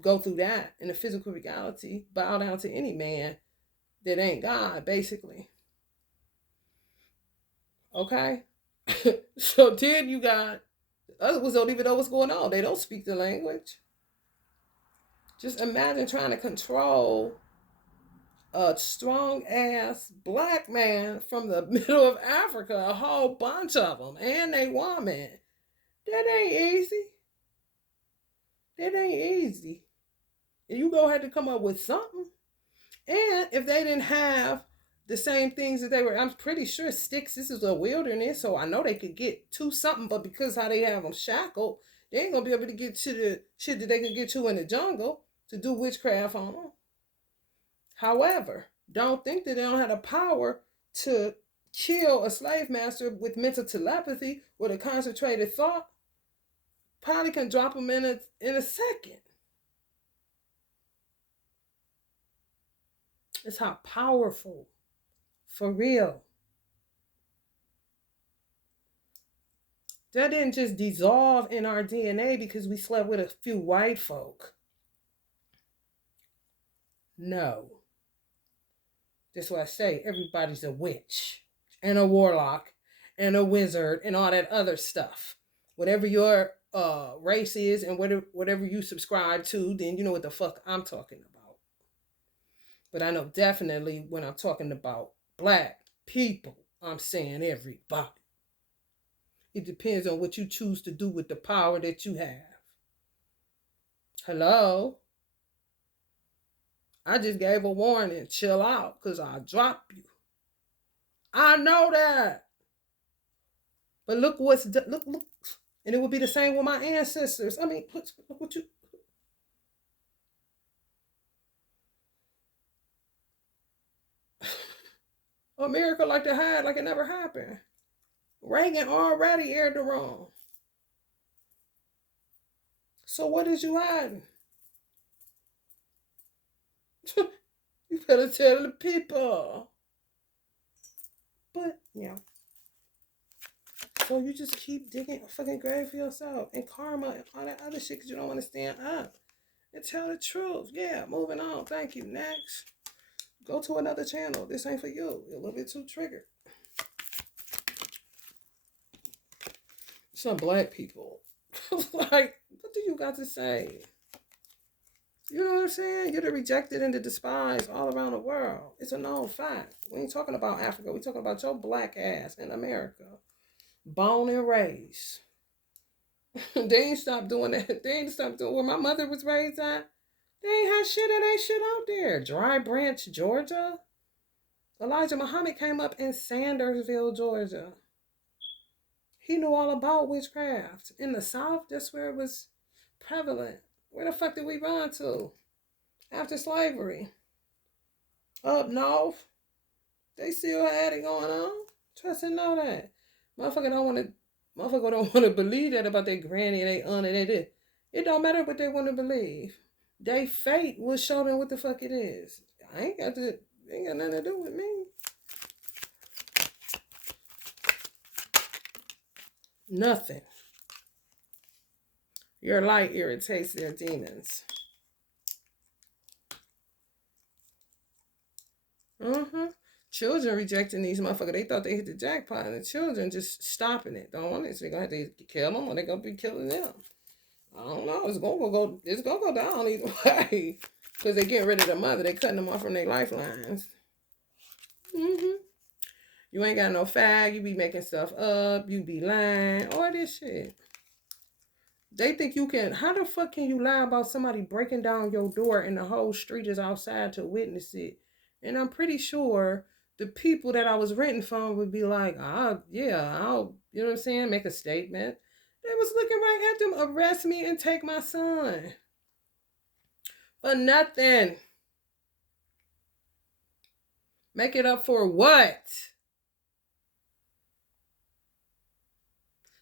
go through that in the physical reality, bow down to any man that ain't God, basically. Okay? So then you got, other ones don't even know what's going on. They don't speak the language. Just imagine trying to control a strong ass black man from the middle of Africa, a whole bunch of them, and a woman. That ain't easy. That ain't easy. And you go ahead to come up with something. And if they didn't have the same things that they were, I'm pretty sure sticks, this is a wilderness, so I know they could get to something, but because how they have them shackled, they ain't gonna be able to get to the shit that they can get to in the jungle to do witchcraft on them. However, don't think that they don't have the power to kill a slave master with mental telepathy with a concentrated thought. Probably can drop them in a second. It's how powerful, for real. That didn't just dissolve in our DNA because we slept with a few white folk. No. That's why I say everybody's a witch and a warlock and a wizard and all that other stuff. Whatever your race is and whatever you subscribe to, then you know what the fuck I'm talking about. But I know definitely when I'm talking about black people, I'm saying everybody. It depends on what you choose to do with the power that you have. Hello? I just gave a warning. Chill out, because I'll drop you. I know that. But look what's... Look. And it would be the same with my ancestors. I mean, look what you... America like to hide like it never happened. Reagan already aired the wrong. So what is you hiding? You better tell the people. But, yeah. So you just keep digging a fucking grave for yourself. And karma and all that other shit because you don't want to stand up. And tell the truth. Yeah, moving on. Thank you. Next. Go to another channel. This ain't for you. You're a little bit too triggered. Some black people Like, what do you got to say? You know what I'm saying? You're the rejected and the despised all around the world. It's a known fact. We ain't talking about Africa. We talking about your black ass in America. Born and raised. They ain't stopped doing that. They ain't stopped doing where my mother was raised at. They ain't had shit of that shit out there. Dry Branch, Georgia. Elijah Muhammad came up in Sandersville, Georgia. He knew all about witchcraft. In the South, that's where it was prevalent. Where the fuck did we run to after slavery? Up north, they still had it going on. Trust and know that. Motherfucker don't want to believe that about their granny and their aunt and they did. It don't matter what they want to believe. They fate will show them what the fuck it is. Ain't got nothing to do with me. Nothing. Your light irritates their demons. Children rejecting these motherfuckers. They thought they hit the jackpot, and the children just stopping it. Don't want it. So they're gonna have to kill them, or they're gonna be killing them. I don't know. It's gonna go down either way. Because they getting rid of the mother. They cutting them off from their lifelines. You ain't got no fag. You be making stuff up. You be lying. All this shit. They think you can. How the fuck can you lie about somebody breaking down your door and the whole street is outside to witness it? And I'm pretty sure the people that I was renting from would be like, I'll, you know what I'm saying? Make a statement. They was looking right at them, arrest me and take my son. For nothing. Make it up for what?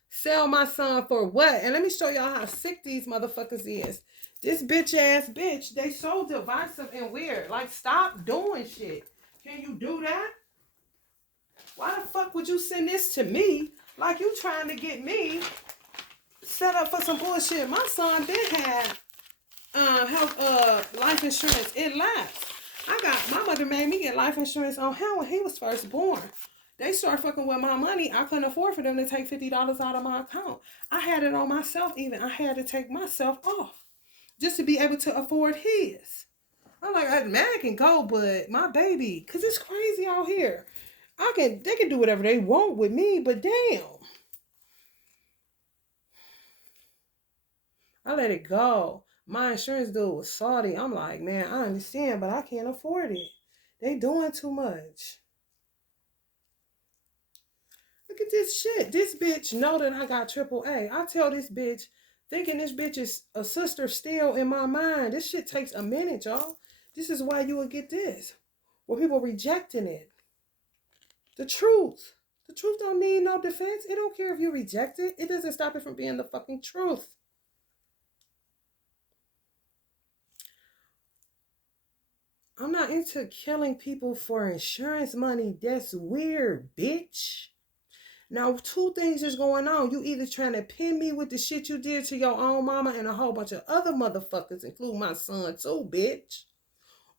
Sell my son for what? And let me show y'all how sick these motherfuckers is. This bitch ass bitch, they so divisive and weird. Like, stop doing shit. Can you do that? Why the fuck would you send this to me? Like you trying to get me set up for some bullshit. My son did have life insurance. It lapsed. My mother made me get life insurance on him when he was first born. They started fucking with my money. I couldn't afford for them to take $50 out of my account. I had it on myself even. I had to take myself off just to be able to afford his. I'm like, man, I can go, but my baby, because it's crazy out here. They can do whatever they want with me, but damn. I let it go. My insurance dude was Saudi. I'm like, man, I understand, but I can't afford it. They doing too much. Look at this shit. This bitch know that I got AAA. I tell this bitch, thinking this bitch is a sister still in my mind. This shit takes a minute, y'all. This is why you will get this. Where people rejecting it. The truth. The truth don't need no defense. It don't care if you reject it. It doesn't stop it from being the fucking truth. I'm not into killing people for insurance money. That's weird, bitch. Now, two things is going on. You either trying to pin me with the shit you did to your own mama and a whole bunch of other motherfuckers, including my son too, bitch.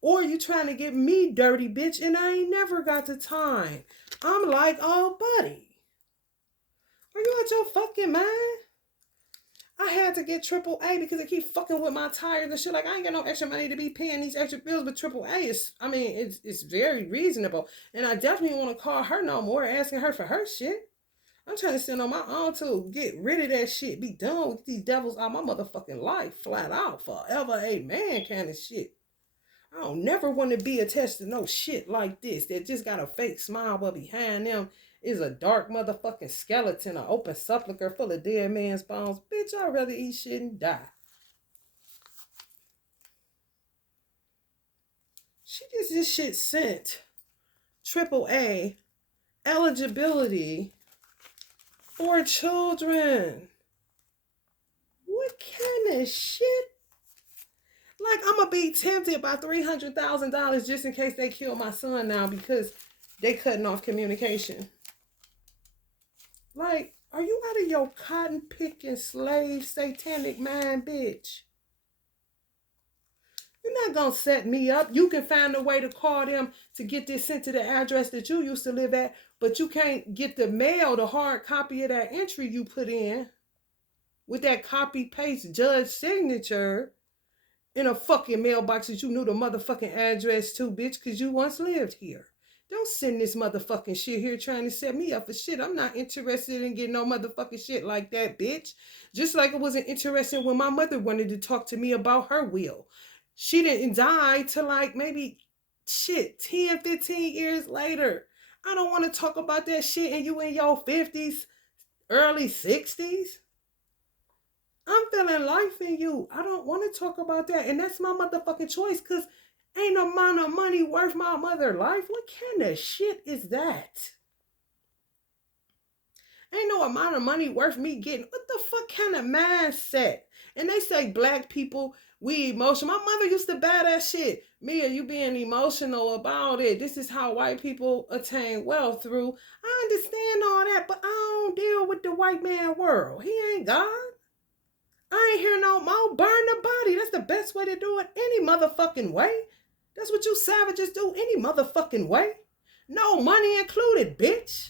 Or you trying to get me dirty, bitch, and I ain't never got the time. I'm like, oh, buddy. Are you out your fucking mind? I had to get AAA because they keep fucking with my tires and shit. Like, I ain't got no extra money to be paying these extra bills, but AAA is, it's very reasonable. And I definitely want to call her no more, asking her for her shit. I'm trying to stand on my own to get rid of that shit. Be done with these devils out my motherfucking life. Flat out. Forever. Amen kind of shit. I don't never want to be attached to no shit like this that just got a fake smile, but behind them is a dark motherfucking skeleton, an open sepulcher full of dead man's bones. Bitch, I'd rather eat shit and die. She gets this shit sent. AAA eligibility for children. What kind of shit? Like, I'm going to be tempted by $300,000 just in case they kill my son now because they cutting off communication. Like, are you out of your cotton picking slave satanic mind, bitch? You're not going to set me up. You can find a way to call them to get this sent to the address that you used to live at, but you can't get the mail, the hard copy of that entry you put in. with that copy paste judge signature in a fucking mailbox that you knew the motherfucking address to, bitch, because you once lived here. Don't send this motherfucking shit here trying to set me up for shit. I'm not interested in getting no motherfucking shit like that, bitch. Just like I wasn't interested when my mother wanted to talk to me about her will. She didn't die till like maybe shit 10, 15 years later. I don't want to talk about that shit and you in your 50s, early 60s. I'm feeling life in you. I don't want to talk about that. And that's my motherfucking choice because ain't no amount of money worth my mother's life. What kind of shit is that? Ain't no amount of money worth me getting. What the fuck kind of mindset? And they say black people, we emotional. My mother used to buy that shit. Mia, you being emotional about it. This is how white people attain wealth through. I understand all that, but I don't deal with the white man world. He ain't God. I ain't hear no more. Burn the body. That's the best way to do it any motherfucking way. That's what you savages do any motherfucking way. No money included, bitch.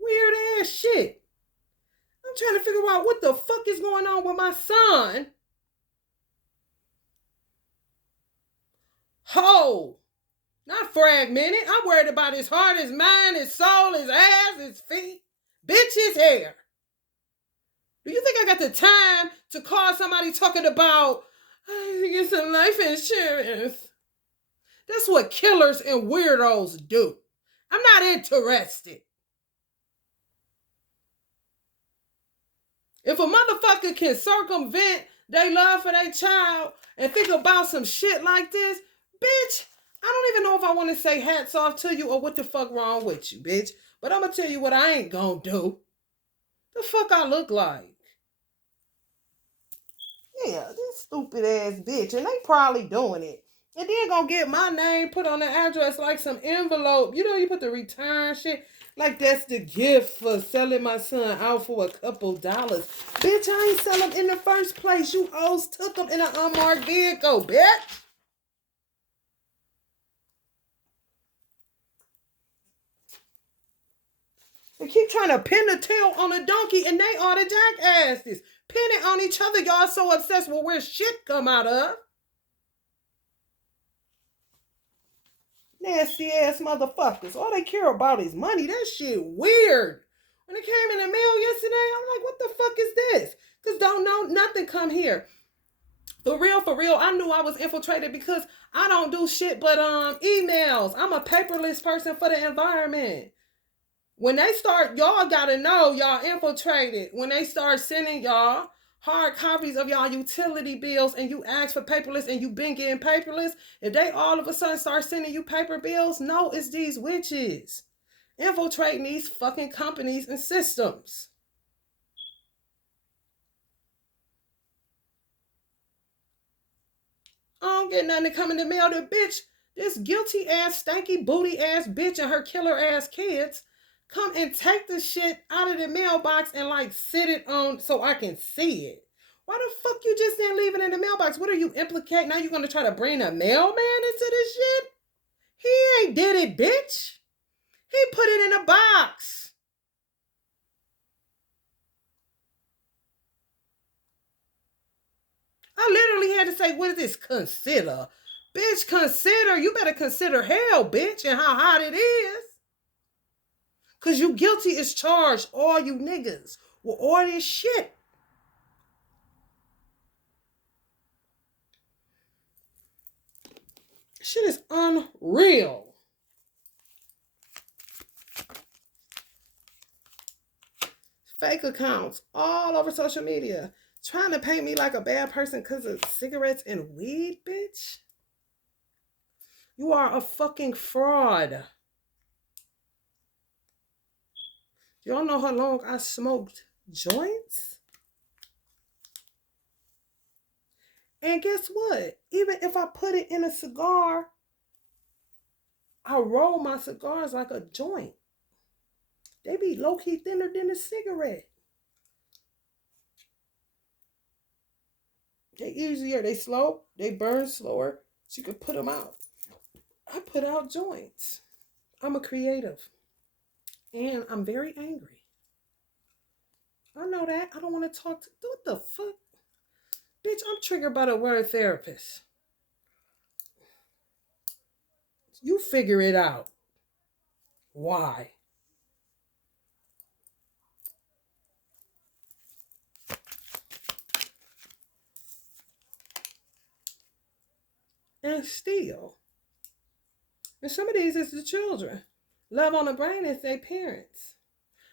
Weird ass shit. I'm trying to figure out what the fuck is going on with my son. Whole. Not fragmented. I'm worried about his heart, his mind, his soul, his ass, his feet. Bitch, his hair. Do you think I got the time to call somebody talking about, I need to get some life insurance? That's what killers and weirdos do. I'm not interested. If a motherfucker can circumvent their love for their child and think about some shit like this, bitch, I don't even know if I want to say hats off to you or what the fuck wrong with you, bitch. But I'm going to tell you what I ain't going to do. The fuck I look like? Yeah, this stupid ass bitch. And they probably doing it. And then gonna get my name put on the address like some envelope. You know, you put the return shit. Like that's the gift for selling my son out for a couple dollars. Bitch, I ain't sell him in the first place. You hoes took him in an unmarked vehicle, bitch. They keep trying to pin the tail on a donkey and they are the jackasses. Pin it on each other. Y'all so obsessed with where shit come out of. Nasty ass motherfuckers. All they care about is money. That shit weird. When it came in the mail yesterday, I'm like, what the fuck is this? Because don't know nothing come here. For real, I knew I was infiltrated because I don't do shit but emails. I'm a paperless person for the environment. When they start, y'all gotta know y'all infiltrated. When they start sending y'all hard copies of y'all utility bills and you ask for paperless and you been getting paperless, if they all of a sudden start sending you paper bills, no, it's these witches infiltrating these fucking companies and systems. I don't get nothing to come in the mail. The bitch, this guilty ass, stanky booty ass bitch and her killer ass kids come and take the shit out of the mailbox and like sit it on so I can see it. Why the fuck you just didn't leave it in the mailbox? What are you implicating? Now you're gonna try to bring a mailman into this shit? He ain't did it, bitch. He put it in a box. I literally had to say, what is this? Consider. Bitch, consider. You better consider hell, bitch, and how hot it is. Because you guilty as charged, all you niggas, with all this shit. Shit is unreal. Fake accounts all over social media. Trying to paint me like a bad person because of cigarettes and weed, bitch. You are a fucking fraud. Y'all know how long I smoked joints? And guess what? Even if I put it in a cigar, I roll my cigars like a joint. They be low-key thinner than a cigarette. They easier, they slow, they burn slower, so you can put them out. I put out joints. I'm a creative. And I'm very angry. I know that. I don't want to talk to. What the fuck? Bitch, I'm triggered by the word therapist. You figure it out. Why? And still. And some of these is the children. Love on the brain is their parents.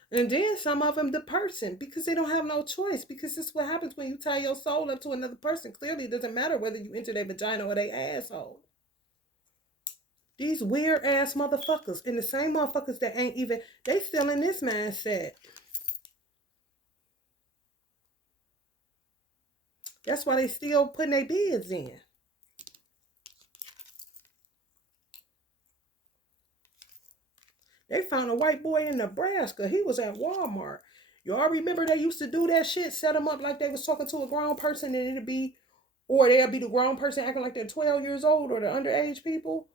And then some of them the person because they don't have no choice. Because this is what happens when you tie your soul up to another person. Clearly, it doesn't matter whether you enter their vagina or their asshole. These weird ass motherfuckers and the same motherfuckers that ain't even, they still in this mindset. That's why they still putting their bids in. They found a white boy in Nebraska. He was at Walmart. Y'all remember they used to do that shit, set them up like they was talking to a grown person and it'd be, or they'll be the grown person acting like they're 12 years old or the underage people.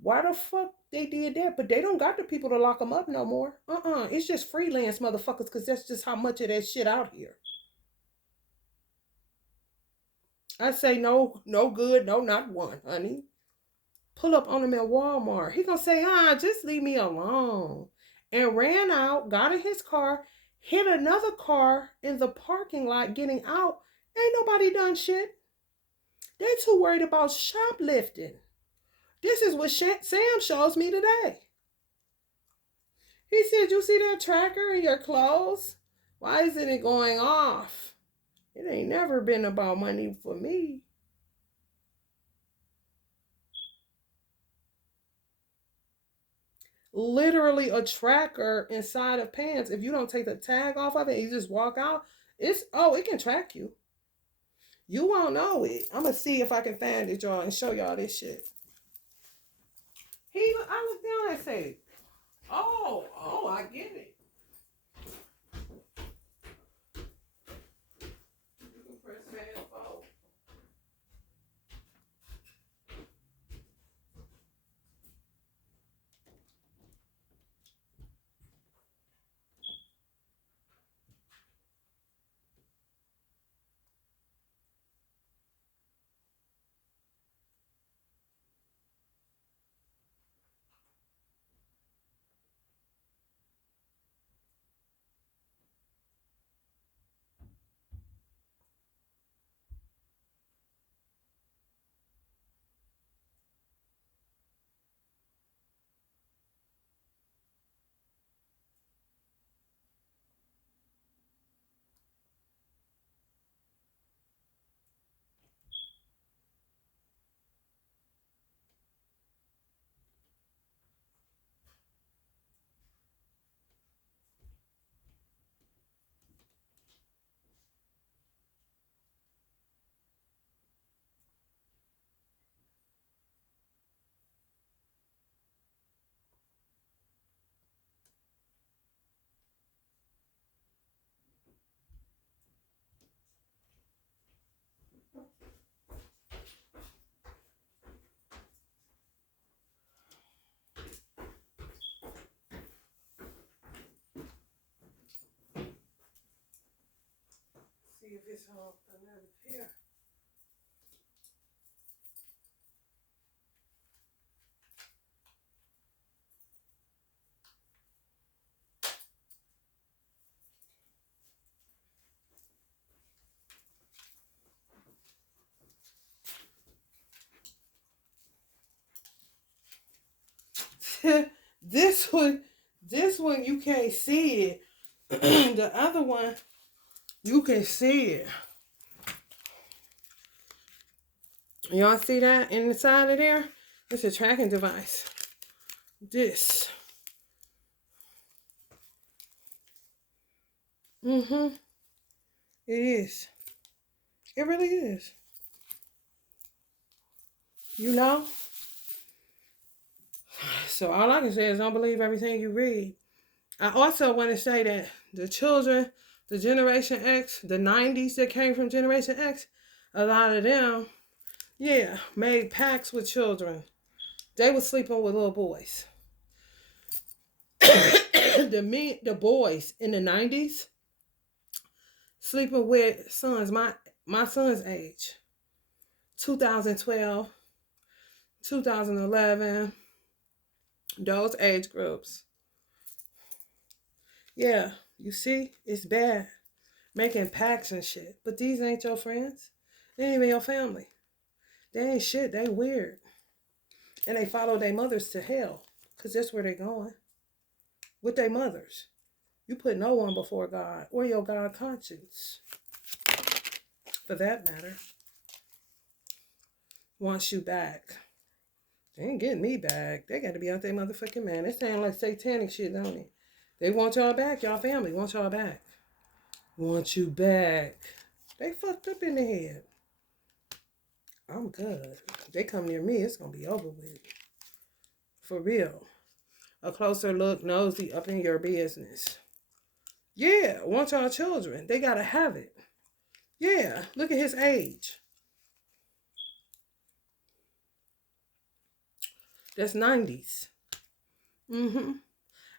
Why the fuck they did that? But they don't got the people to lock them up no more. It's just freelance motherfuckers because that's just how much of that shit out here. I say no, no good, no, not one, honey. Pull up on him at Walmart. He gonna say, just leave me alone. And ran out, got in his car, hit another car in the parking lot getting out. Ain't nobody done shit. They too worried about shoplifting. This is what Sam shows me today. He said, you see that tracker in your clothes? Why isn't it going off? It ain't never been about money for me. Literally a tracker inside of pants. If you don't take the tag off of it, you just walk out. It can track you. You won't know it. I'm gonna see if I can find it, y'all, and show y'all this shit. I look down and say, I get it. You can press fast forward. See if it's on another pair. this one, this one you can't see it. The other one, you can see it. Y'all see that inside of there? It's a tracking device. This. It is. It really is. You know? So all I can say is don't believe everything you read. I also want to say that the children, the Generation X, the 90s that came from Generation X, a lot of them, made pacts with children. They were sleeping with little boys. The boys in the 90s, sleeping with sons my son's age. 2012, 2011, those age groups. Yeah, you see, it's bad. Making pacts and shit. But these ain't your friends. They ain't even your family. They ain't shit. They weird. And they follow their mothers to hell. Because that's where they going. With their mothers. You put no one before God or your God conscience. For that matter. Wants you back. They ain't getting me back. They got to be out there motherfucking man. They sound like satanic shit, don't it? They want y'all back. Y'all family want y'all back. Want you back. They fucked up in the head. I'm good. They come near me, it's gonna be over with. For real. A closer look, nosy up in your business. Yeah, want y'all children. They gotta have it. Yeah, look at his age. That's 90s. Mm-hmm.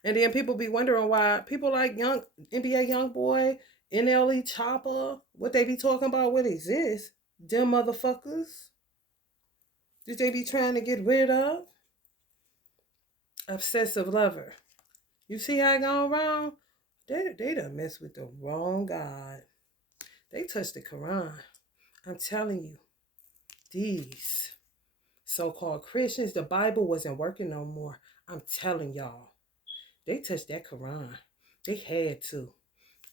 And then people be wondering why people like young NBA Youngboy, NLE Chopper, what they be talking about, what exists. Them motherfuckers. Did they be trying to get rid of? Obsessive lover. You see how it gone wrong? They done messed with the wrong God. They touched the Quran. I'm telling you, these so-called Christians, the Bible wasn't working no more. I'm telling y'all. They touched that Quran. They had to.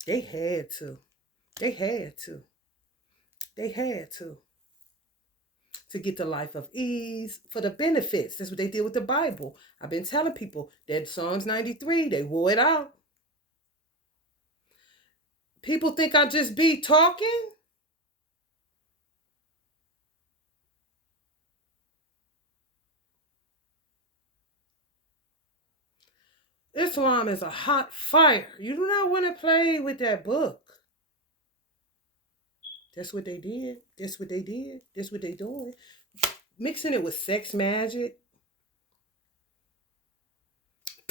They had to. They had to. They had to. To get the life of ease for the benefits. That's what they did with the Bible. I've been telling people that Psalms 93, they wore it out. People think I just be talking. Islam is a hot fire. You do not want to play with that book. That's what they did. That's what they did. That's what they doing. Mixing it with sex magic.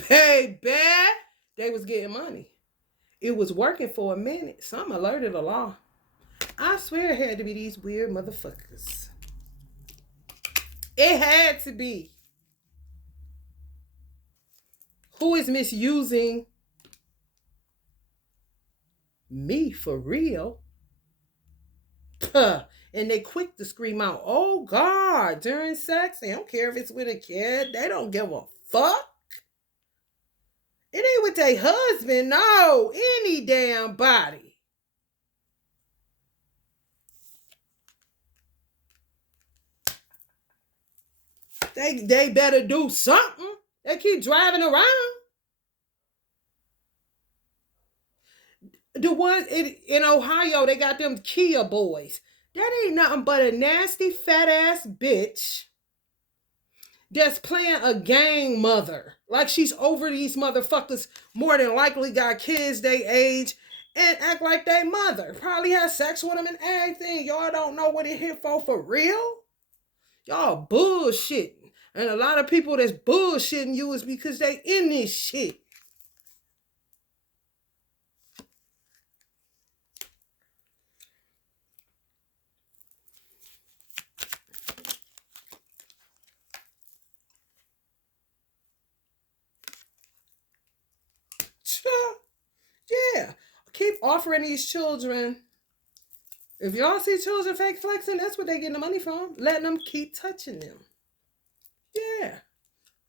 Baby, they was getting money. It was working for a minute. Some alerted the law. I swear it had to be these weird motherfuckers. It had to be. Who is misusing me for real? And they quick to scream out, oh God, during sex. They don't care if it's with a kid. They don't give a fuck. It ain't with their husband, no. Any damn body. They better do something. They keep driving around. The ones in Ohio, they got them Kia boys. That ain't nothing but a nasty fat ass bitch that's playing a gang mother. Like she's over these motherfuckers, more than likely got kids they age and act like they mother. Probably has sex with them and everything. Y'all don't know what it hit for real? Y'all bullshitting. And a lot of people that's bullshitting you is because they in this shit. Yeah. Keep offering these children. If y'all see children fake flexing, that's what they getting the money from. Letting them keep touching them. Yeah.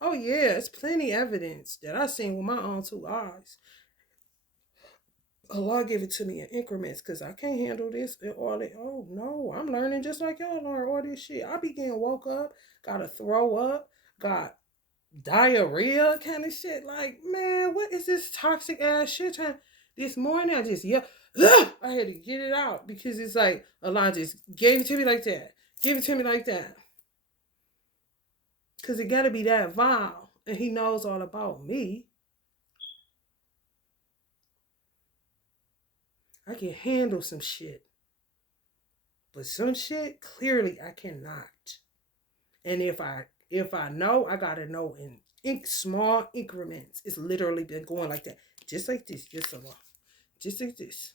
Oh yeah, it's plenty evidence that I seen with my own two eyes. Allah give it to me in increments because I can't handle this and all that. Oh no, I'm learning just like y'all learn all this shit. I began woke up, gotta throw up, got diarrhea kind of shit. Like, man, what is this toxic ass shit? This morning I just I had to get it out because it's like Allah just gave it to me like that. Give it to me like that. Cause it gotta be that vile. And he knows all about me. I can handle some shit. But some shit, clearly I cannot. And if I know, I gotta know in small increments. It's literally been going like that. Just like this, just like this.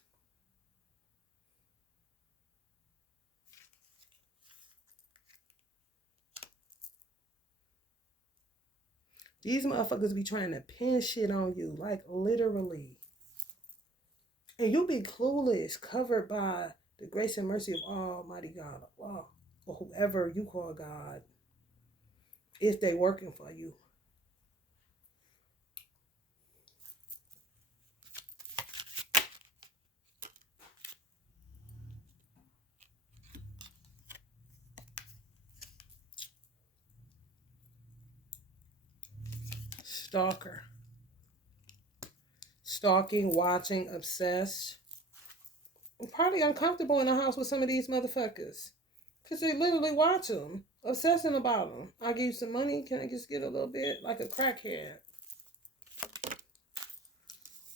These motherfuckers be trying to pin shit on you, like literally. And you be clueless, covered by the grace and mercy of Almighty God, Allah, or whoever you call God, if they working for you. Stalker. Stalking, watching, obsessed. I'm probably uncomfortable in the house with some of these motherfuckers. Because they literally watch them, obsessing about them. I'll give you some money. Can I just get a little bit? Like a crackhead.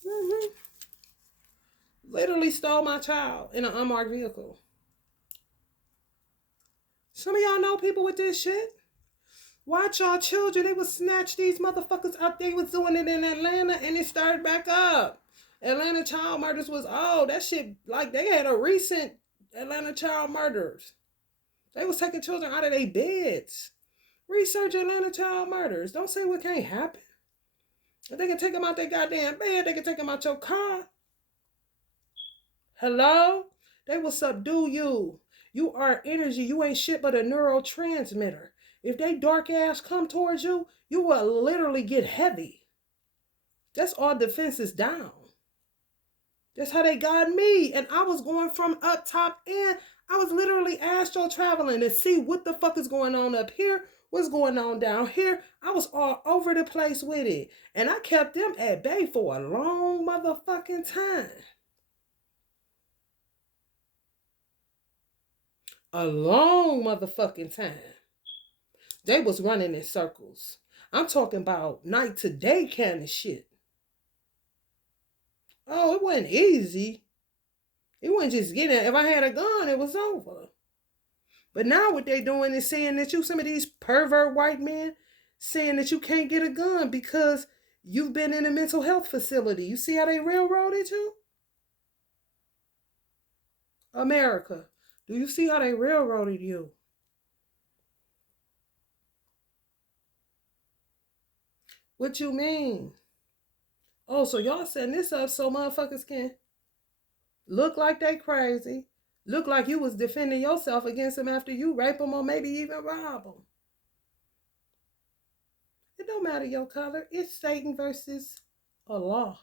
Mm-hmm. Literally stole my child in an unmarked vehicle. Some of y'all know people with this shit. Watch y'all children. They would snatch these motherfuckers out. They was doing it in Atlanta and it started back up. Atlanta child murders was, that shit, like they had a recent Atlanta child murders. They was taking children out of their beds. Research Atlanta child murders. Don't say what can't happen. If they can take them out their goddamn bed, they can take them out your car. Hello? They will subdue you. You are energy. You ain't shit but a neurotransmitter. If they dark ass come towards you, you will literally get heavy. That's all defenses down. That's how they got me. And I was going from up top in. I was literally astral traveling to see what the fuck is going on up here. What's going on down here. I was all over the place with it. And I kept them at bay for a long motherfucking time. A long motherfucking time. They was running in circles. I'm talking about night to day kind of shit. Oh, it wasn't easy. It wasn't just getting it. If I had a gun, it was over. But now what they doing is saying that some of these pervert white men, saying that you can't get a gun because you've been in a mental health facility. You see how they railroaded you? America, do you see how they railroaded you? What you mean? Oh, so y'all setting this up so motherfuckers can look like they crazy, look like you was defending yourself against them after you rape them or maybe even rob them. It don't matter your color. It's Satan versus Allah.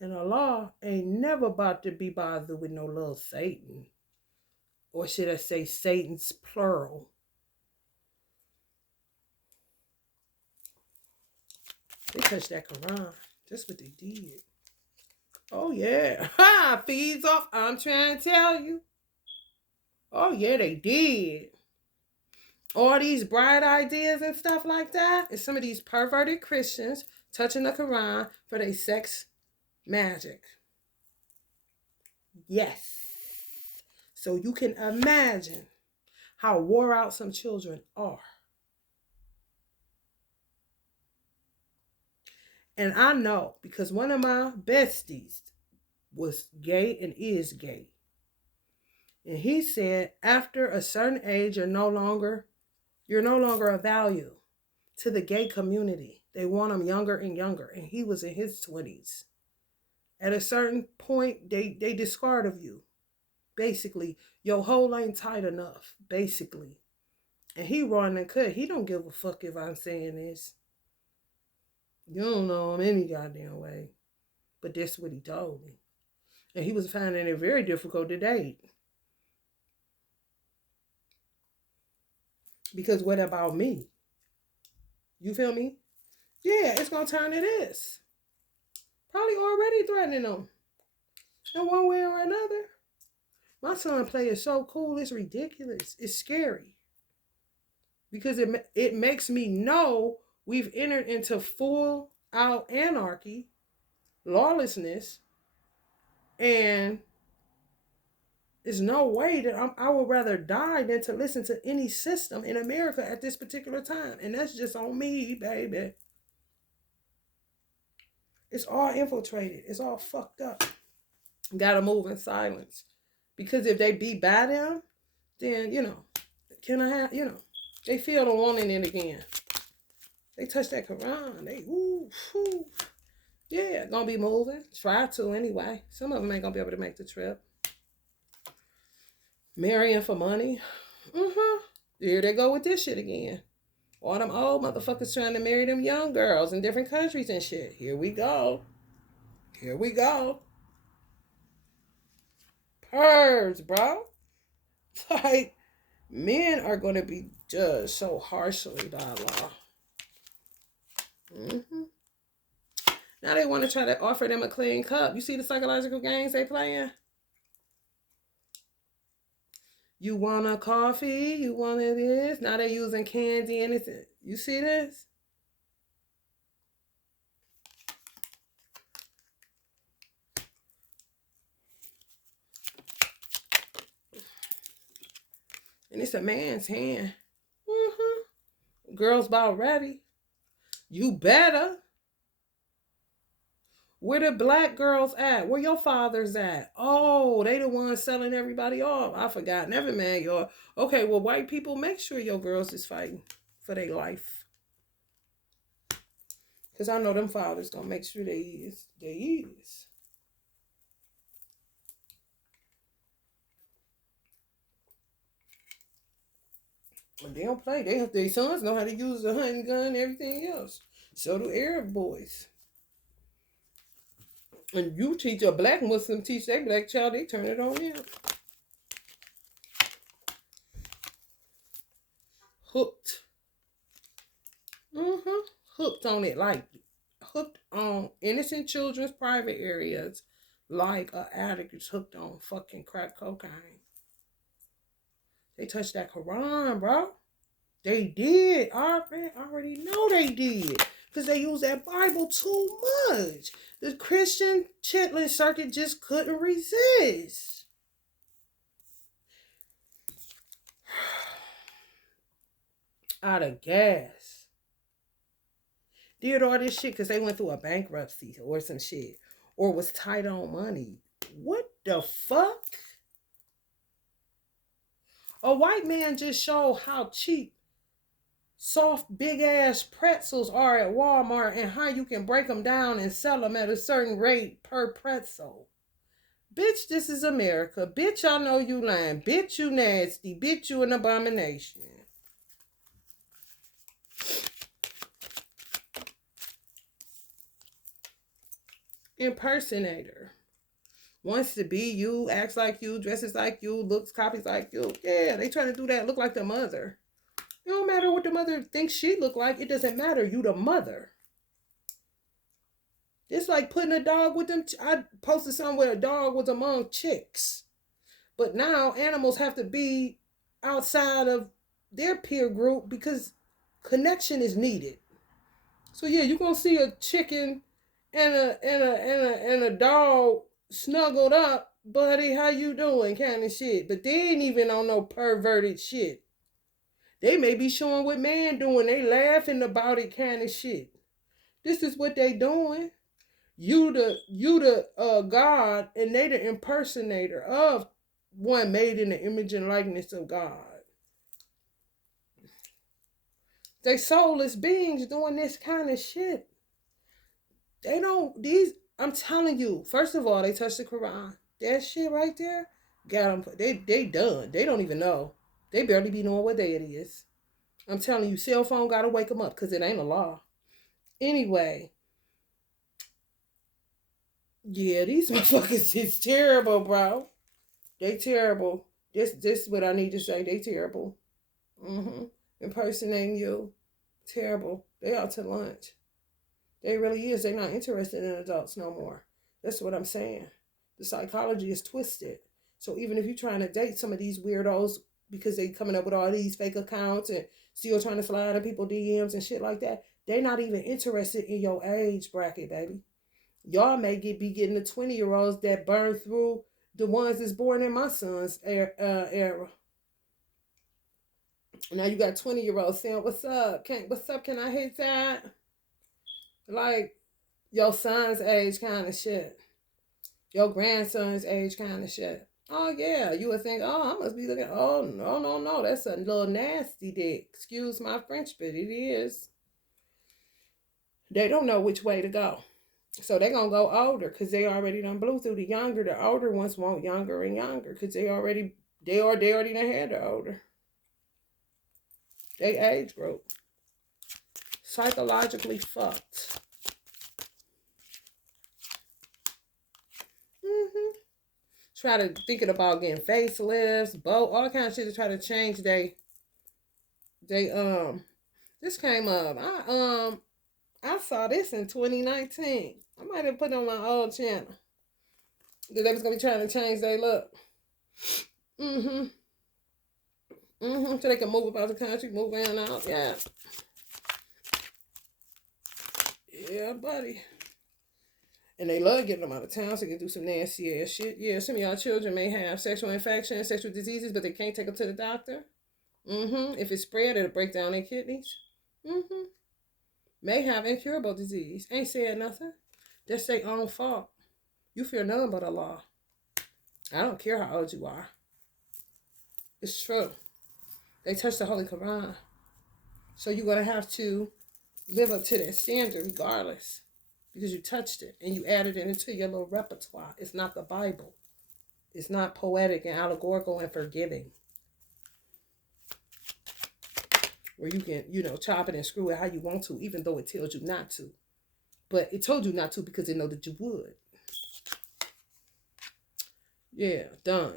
And Allah ain't never about to be bothered with no little Satan. Or should I say Satan's plural. They touched that Quran. That's what they did. Oh, yeah. Ha! Feeds off. I'm trying to tell you. Oh, yeah, they did. All these bright ideas and stuff like that. And some of these perverted Christians touching the Quran for their sex magic. Yes. So you can imagine how wore out some children are. And I know because one of my besties was gay and is gay. And he said after a certain age, you're no longer of value to the gay community. They want them younger and younger. And he was in his 20s. At a certain point, they discard of you. Basically, your hole ain't tight enough. Basically. And he run and cut. He don't give a fuck if I'm saying this. You don't know him any goddamn way. But that's what he told me. And he was finding it very difficult to date. Because what about me? You feel me? Yeah, it's going to turn to this. Probably already threatening them. In one way or another. My son play is so cool. It's ridiculous. It's scary. Because it makes me know we've entered into full out anarchy, lawlessness, and there's no way that I would rather die than to listen to any system in America at this particular time. And that's just on me, baby. It's all infiltrated. It's all fucked up. Gotta move in silence. Because if they be by them, then, can I have, they feel the wanting it again. They touch that Quran. They, ooh, whoo. Yeah, gonna be moving. Try to anyway. Some of them ain't gonna be able to make the trip. Marrying for money. Mm-hmm. Here they go with this shit again. All them old motherfuckers trying to marry them young girls in different countries and shit. Here we go. Here we go. Purrs, bro. Like, men are going to be judged so harshly by law. Mm-hmm. Now they want to try to offer them a clean cup. You see the psychological games they playing? You want a coffee? You want this? Now they're using candy and it's. You see this? And it's a man's hand. Mm-hmm. Girls about ready. You better. Where the black girls at? Where your fathers at? Oh, they the ones selling everybody off. I forgot. Never mind, y'all. Okay, well, white people, make sure your girls is fighting for their life. Because I know them fathers gonna make sure they is. They is. They don't play. Their sons know how to use the hunting gun and everything else. So do Arab boys. And you teach a black Muslim, teach their black child, they turn it on them. Hooked. Mm-hmm. Hooked on it, like hooked on innocent children's private areas, like an addict is hooked on fucking crack cocaine. They touched that Quran, bro. They did. I already know they did. Because they use that Bible too much. The Christian chitlin circuit just couldn't resist. Out of gas. Did all this shit because they went through a bankruptcy or some shit. Or was tight on money. What the fuck? A white man just showed how cheap soft big ass pretzels are at Walmart and how you can break them down and sell them at a certain rate per pretzel. Bitch, this is America. Bitch, I know you lying. Bitch, you nasty. Bitch, you an abomination. Impersonator. Wants to be you, acts like you, dresses like you, looks, copies like you. Yeah, they trying to do that. Look like the mother. It don't matter what the mother thinks she look like. It doesn't matter. You the mother. It's like putting a dog with them. I posted somewhere a dog was among chicks. But now animals have to be outside of their peer group because connection is needed. So yeah, you're gonna see a chicken and a dog snuggled up, buddy, how you doing? Kind of shit. But they ain't even on no perverted shit. They may be showing what man doing. They laughing about it kind of shit. This is what they doing. You the God, and they the impersonator of one made in the image and likeness of God. They soulless beings doing this kind of shit. They don't, I'm telling you, first of all, they touch the Quran. That shit right there, got them, they done. They don't even know. They barely be knowing what day it is. I'm telling you, cell phone gotta wake them up because it ain't a law. Anyway, yeah, these motherfuckers is terrible, bro. They terrible. This is what I need to say. They terrible. Mm-hmm. Impersonating you. Terrible. They out to lunch. They really is. They're not interested in adults no more. That's what I'm saying. The psychology is twisted. So even if you're trying to date some of these weirdos because they coming up with all these fake accounts and still trying to slide in people DMs and shit like that, they're not even interested in your age bracket, baby. Y'all may be getting the 20-year-olds that burn through the ones that's born in my son's era. Now you got 20-year-olds saying, what's up? Can I hit that? Like your son's age kind of shit. Your grandson's age kind of shit. Oh yeah, you would think, oh, I must be looking, oh no, that's a little nasty dick. Excuse my French, but it is. They don't know which way to go. So they're going to go older because they already done blew through the younger. The older ones want younger and younger because they already done had the older. They age group. Psychologically fucked. Try to thinking about getting facelifts, all kind of shit to try to change this came up. I saw this in 2019. I might have put it on my old channel. That they was gonna be trying to change their look. So they can move about the country, move in and out. Yeah. Yeah, buddy. And they love getting them out of town so they can do some nasty ass shit. Yeah, some of y'all children may have sexual infections, sexual diseases, but they can't take them to the doctor. If it's spread, it'll break down their kidneys. May have incurable disease. Ain't said nothing. That's their own fault. You fear none but Allah. I don't care how old you are. It's true. They touch the Holy Quran. So you're going to have to live up to that standard regardless. Because you touched it and you added it into your little repertoire. It's not the Bible. It's not poetic and allegorical and forgiving. Where you can, chop it and screw it how you want to, even though it tells you not to. But it told you not to because it know that you would. Yeah, done.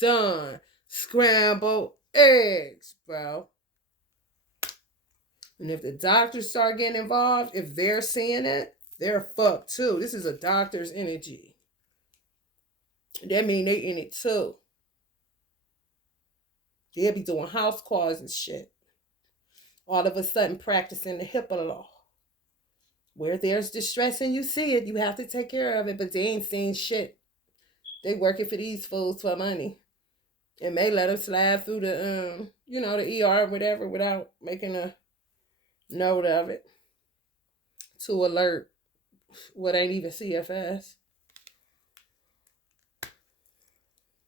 Done. Scrambled eggs, bro. And if the doctors start getting involved, if they're seeing it, they're fucked too. This is a doctor's energy. That mean they in it too. They'll be doing house calls and shit. All of a sudden practicing the HIPAA law. Where there's distress and you see it, you have to take care of it. But they ain't seen shit. They working for these fools for money. And may let them slide through the, the ER or whatever without making a note of it. To alert what ain't even CFS.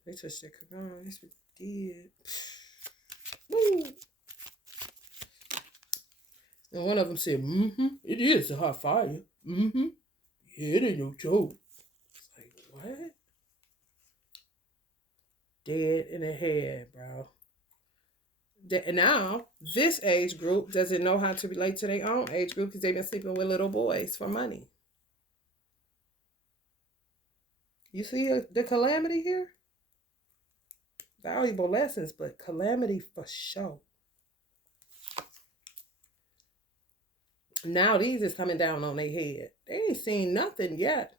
They touched their Quran. That's what they did. Woo! And one of them said, it is a hot fire. Yeah, it ain't no joke. It's like, what? Dead in the head, bro. And now, this age group doesn't know how to relate to their own age group because they've been sleeping with little boys for money. You see the calamity here? Valuable lessons, but calamity for sure. Now these is coming down on their head. They ain't seen nothing yet.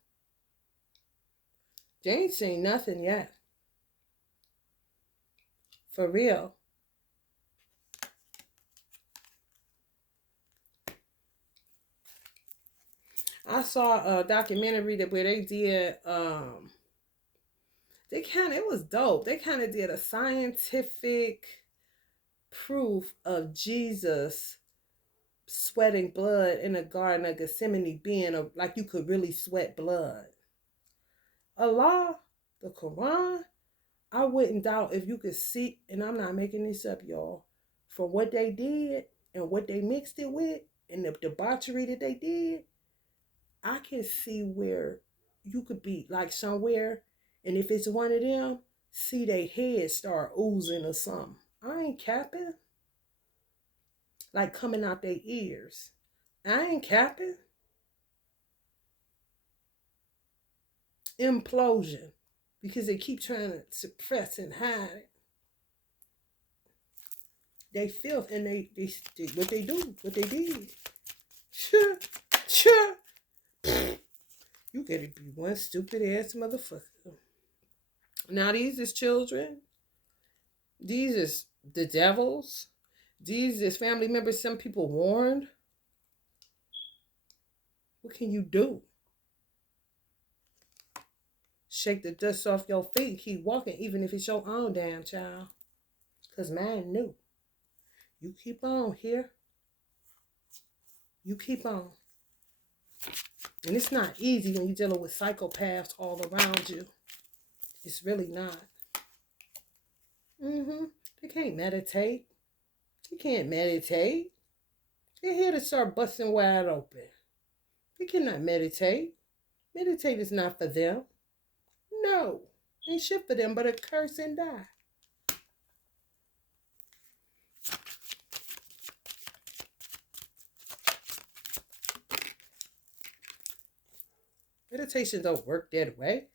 For real. I saw a documentary where they did, it was dope. They kind of did a scientific proof of Jesus sweating blood in the Garden of Gethsemane being like you could really sweat blood. Allah, the Quran, I wouldn't doubt if you could see, and I'm not making this up, y'all, for what they did and what they mixed it with and the debauchery that they did, I can see where you could be like somewhere, and if it's one of them, see their head start oozing or something. I ain't capping. Like coming out their ears. I ain't capping. Implosion. Because they keep trying to suppress and hide it. They filth and they what they did. Sure. You gotta be one stupid ass motherfucker. Now these is children. These is the devils. These is family members some people warned. What can you do? Shake the dust off your feet and keep walking, even if it's your own damn child. Because mine knew. You keep on here. You keep on. And it's not easy when you're dealing with psychopaths all around you. It's really not. They can't meditate. He can't meditate. They're here to start busting wide open. They cannot meditate. Meditate is not for them. No. Ain't shit for them but a curse and die. Meditation don't work that way.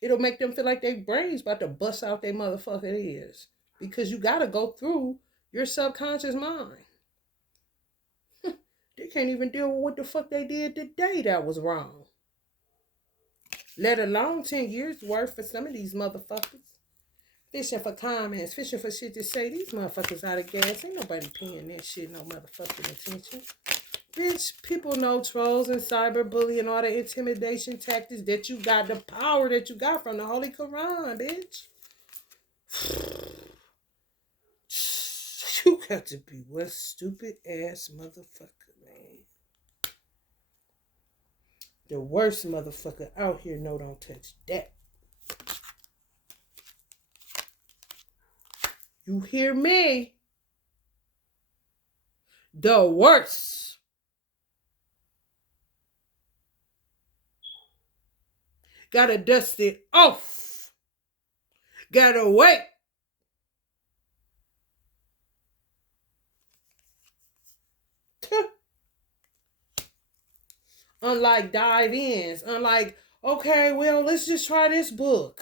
It'll make them feel like their brains about to bust out their motherfucking ears. Because you gotta go through your subconscious mind. They can't even deal with what the fuck they did today that was wrong. Let alone 10 years worth for some of these motherfuckers. Fishing for comments, fishing for shit to say. These motherfuckers out of gas. Ain't nobody paying that shit no motherfucking attention. Bitch, people know trolls and cyberbullying and all the intimidation tactics that you got, the power that you got from the Holy Quran, bitch. You got to be one stupid ass motherfucker, man. The worst motherfucker out here, no, don't touch that. You hear me? The worst. Gotta dust it off. Gotta wait. Unlike dive-ins. Unlike, okay, well, let's just try this book.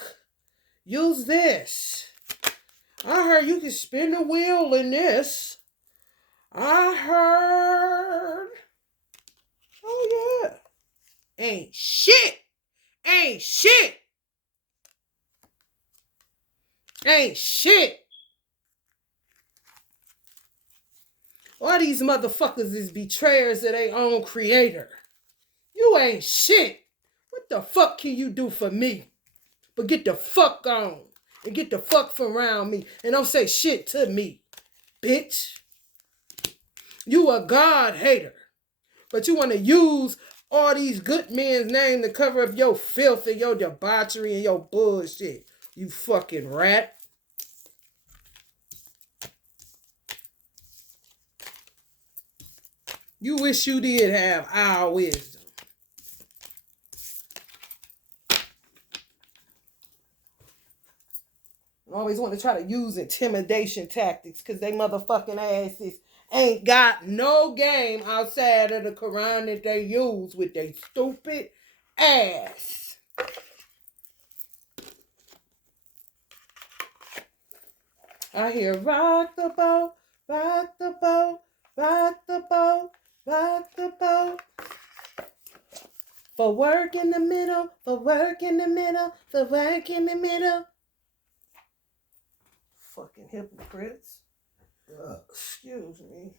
Use this. I heard you can spin the wheel in this. I heard. Oh, yeah. Ain't shit. Ain't shit. Ain't shit. All these motherfuckers is betrayers of their own creator. You ain't shit. What the fuck can you do for me? But get the fuck on. And get the fuck from around me. And don't say shit to me. Bitch. You a God hater. But you want to use all these good men's names to cover up your filth and your debauchery and your bullshit. You fucking rat. You wish you did have our wisdom. Always want to try to use intimidation tactics because they motherfucking asses ain't got no game outside of the Quran that they use with their stupid ass. I hear rock the boat, rock the boat, rock the boat, rock the boat. For work in the middle, for work in the middle, for work in the middle. Fucking hypocrites. Excuse me.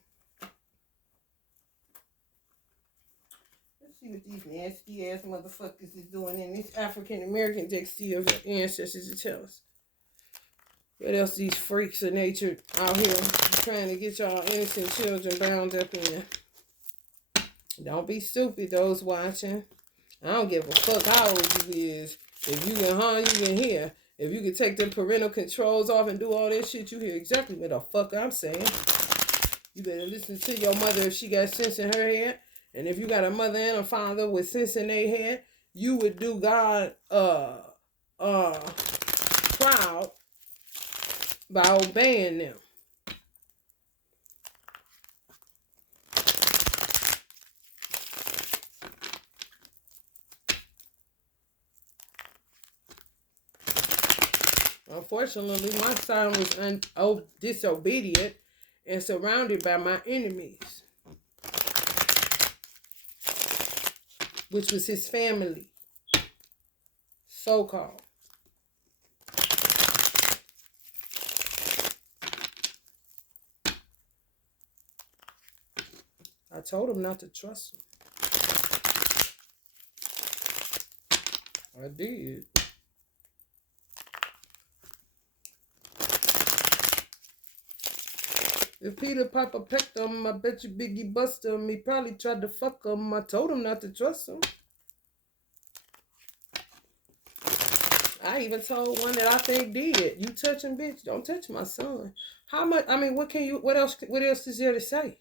Let's see what these nasty ass motherfuckers is doing in this African American dexterity of ancestors to tell us. What else these freaks of nature out here trying to get y'all innocent children bound up in? Don't be stupid, those watching. I don't give a fuck how old you is. If you can harm, you can hear. If you can take them parental controls off and do all that shit, you hear exactly what the fuck I'm saying. You better listen to your mother if she got sense in her head. And if you got a mother and a father with sense in their head, you would do God proud by obeying them. Unfortunately, my son was disobedient and surrounded by my enemies, which was his family, so-called. I told him not to trust him. I did. If Peter Piper pecked him, I bet you Biggie busted him. He probably tried to fuck him. I told him not to trust him. I even told one that I think did. You touching, bitch, don't touch my son. How much? I mean, what else? What else is there to say?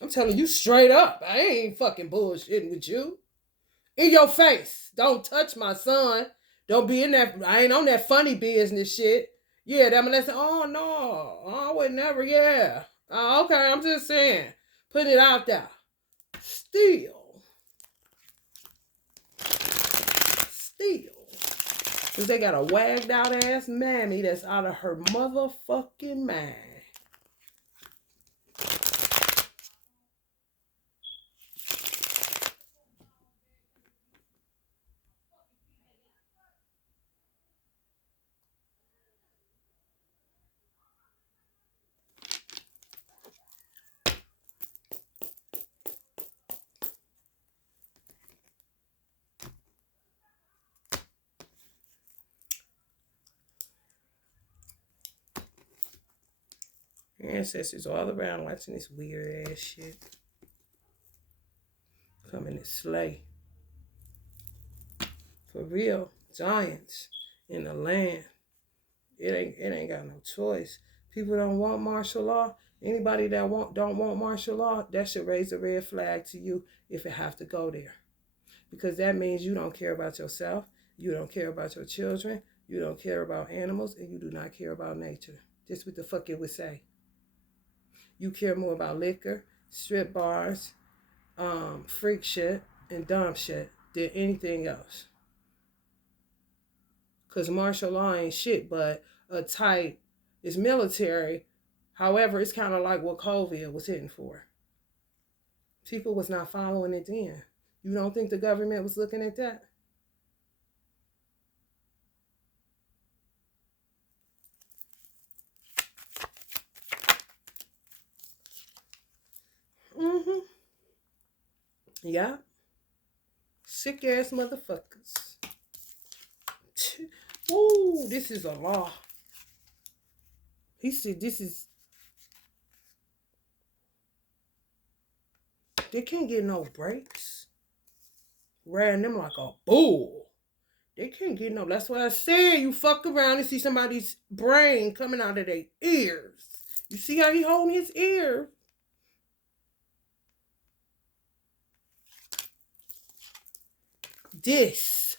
I'm telling you straight up. I ain't fucking bullshitting with you. In your face. Don't touch my son. Don't be in that. I ain't on that funny business shit. Yeah, that molesting. Oh no, I would never. Yeah. Okay, I'm just saying. Putting it out there. Still. Because they got a wagged out ass mammy that's out of her motherfucking mind. Ancestors all around watching this weird ass shit. Coming to slay. For real. Giants in the land. It ain't got no choice. People don't want martial law. Anybody that don't want martial law, that should raise a red flag to you if it have to go there. Because that means you don't care about yourself, you don't care about your children, you don't care about animals, and you do not care about nature. Just what the fuck it would say. You care more about liquor, strip bars, freak shit, and dumb shit than anything else. Because martial law ain't shit but a type, it's military. However, it's kind of like what COVID was hitting for. People was not following it then. You don't think the government was looking at that? Mm-hmm. Yeah. Sick ass motherfuckers. Ooh, this is a law. He said this is... They can't get no breaks. Riding them like a bull. They can't get no... That's why I said you fuck around and see somebody's brain coming out of their ears. You see how he holding his ear? This.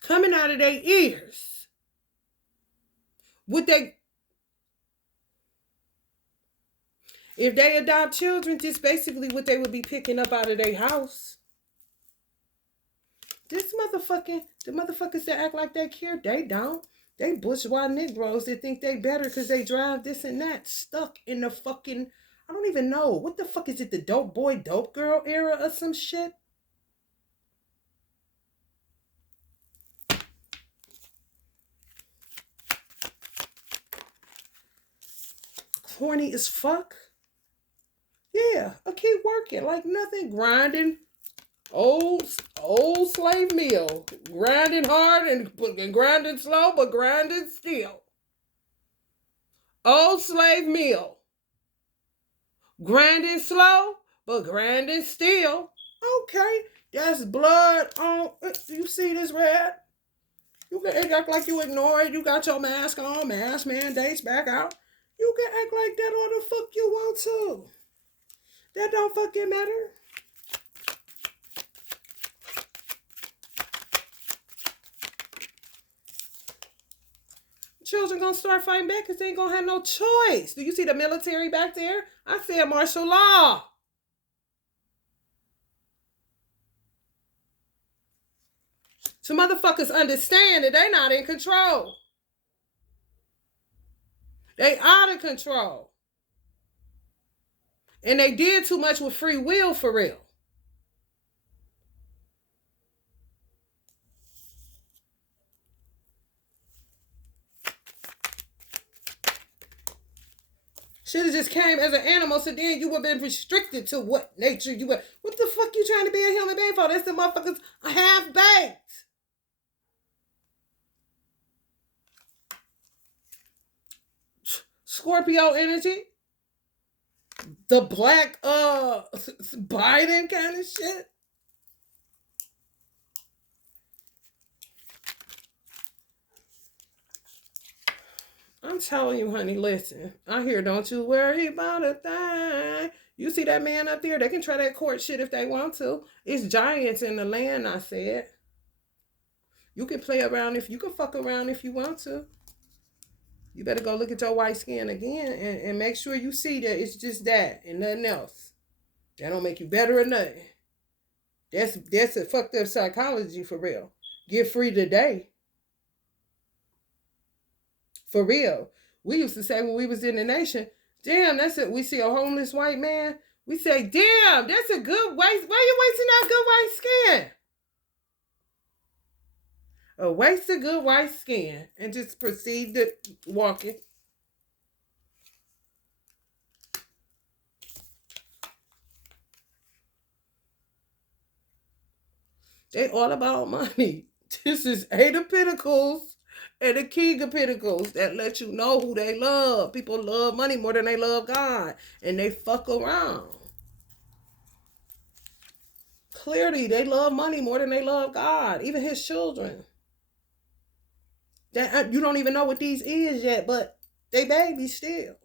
Coming out of their ears. Would they... If they adopt children, this basically what they would be picking up out of their house. The motherfuckers that act like they care, they don't. They bourgeois Negroes that think they better because they drive this and that. Stuck in the fucking, I don't even know. What the fuck is it, the dope boy, dope girl era or some shit? Corny as fuck. Yeah, I keep working like nothing, grinding. Old slave mill, grinding hard and grinding slow, but grinding still. Old slave mill, grinding slow, but grinding still. Okay, that's blood on. You see this red? You can act like you ignore it. You got your mask on, mask mandates back out. You can act like that all the fuck you want to. That don't fucking matter. Children gonna start fighting back because they ain't gonna have no choice. Do you see the military back there? I said martial law. So motherfuckers understand that they not in control. They out of control. And they did too much with free will for real. Should have just came as an animal, so then you would have been restricted to what nature you were. What the fuck you trying to be a human being for? That's the motherfuckers half-baked. Scorpio energy. The black Biden kind of shit. I'm telling you, honey, listen. I hear, don't you worry about a thing. You see that man up there? They can try that court shit if they want to. It's giants in the land, I said. You can play around if you can fuck around if you want to. You better go look at your white skin again and make sure you see that it's just that and nothing else. That don't make you better or nothing. That's a fucked up psychology for real. Get free today. For real. We used to say when we was in the nation, damn, that's it. We see a homeless white man. We say, damn, that's a good waste. Why you wasting that good white skin? A waste of good white skin. And just proceed to walk it. They all about money. This is Eight of Pentacles and the King of Pentacles that let you know who they love. People love money more than they love God. And they fuck around. Clearly, they love money more than they love God. Even his children. That you don't even know what these is yet, but they babies still.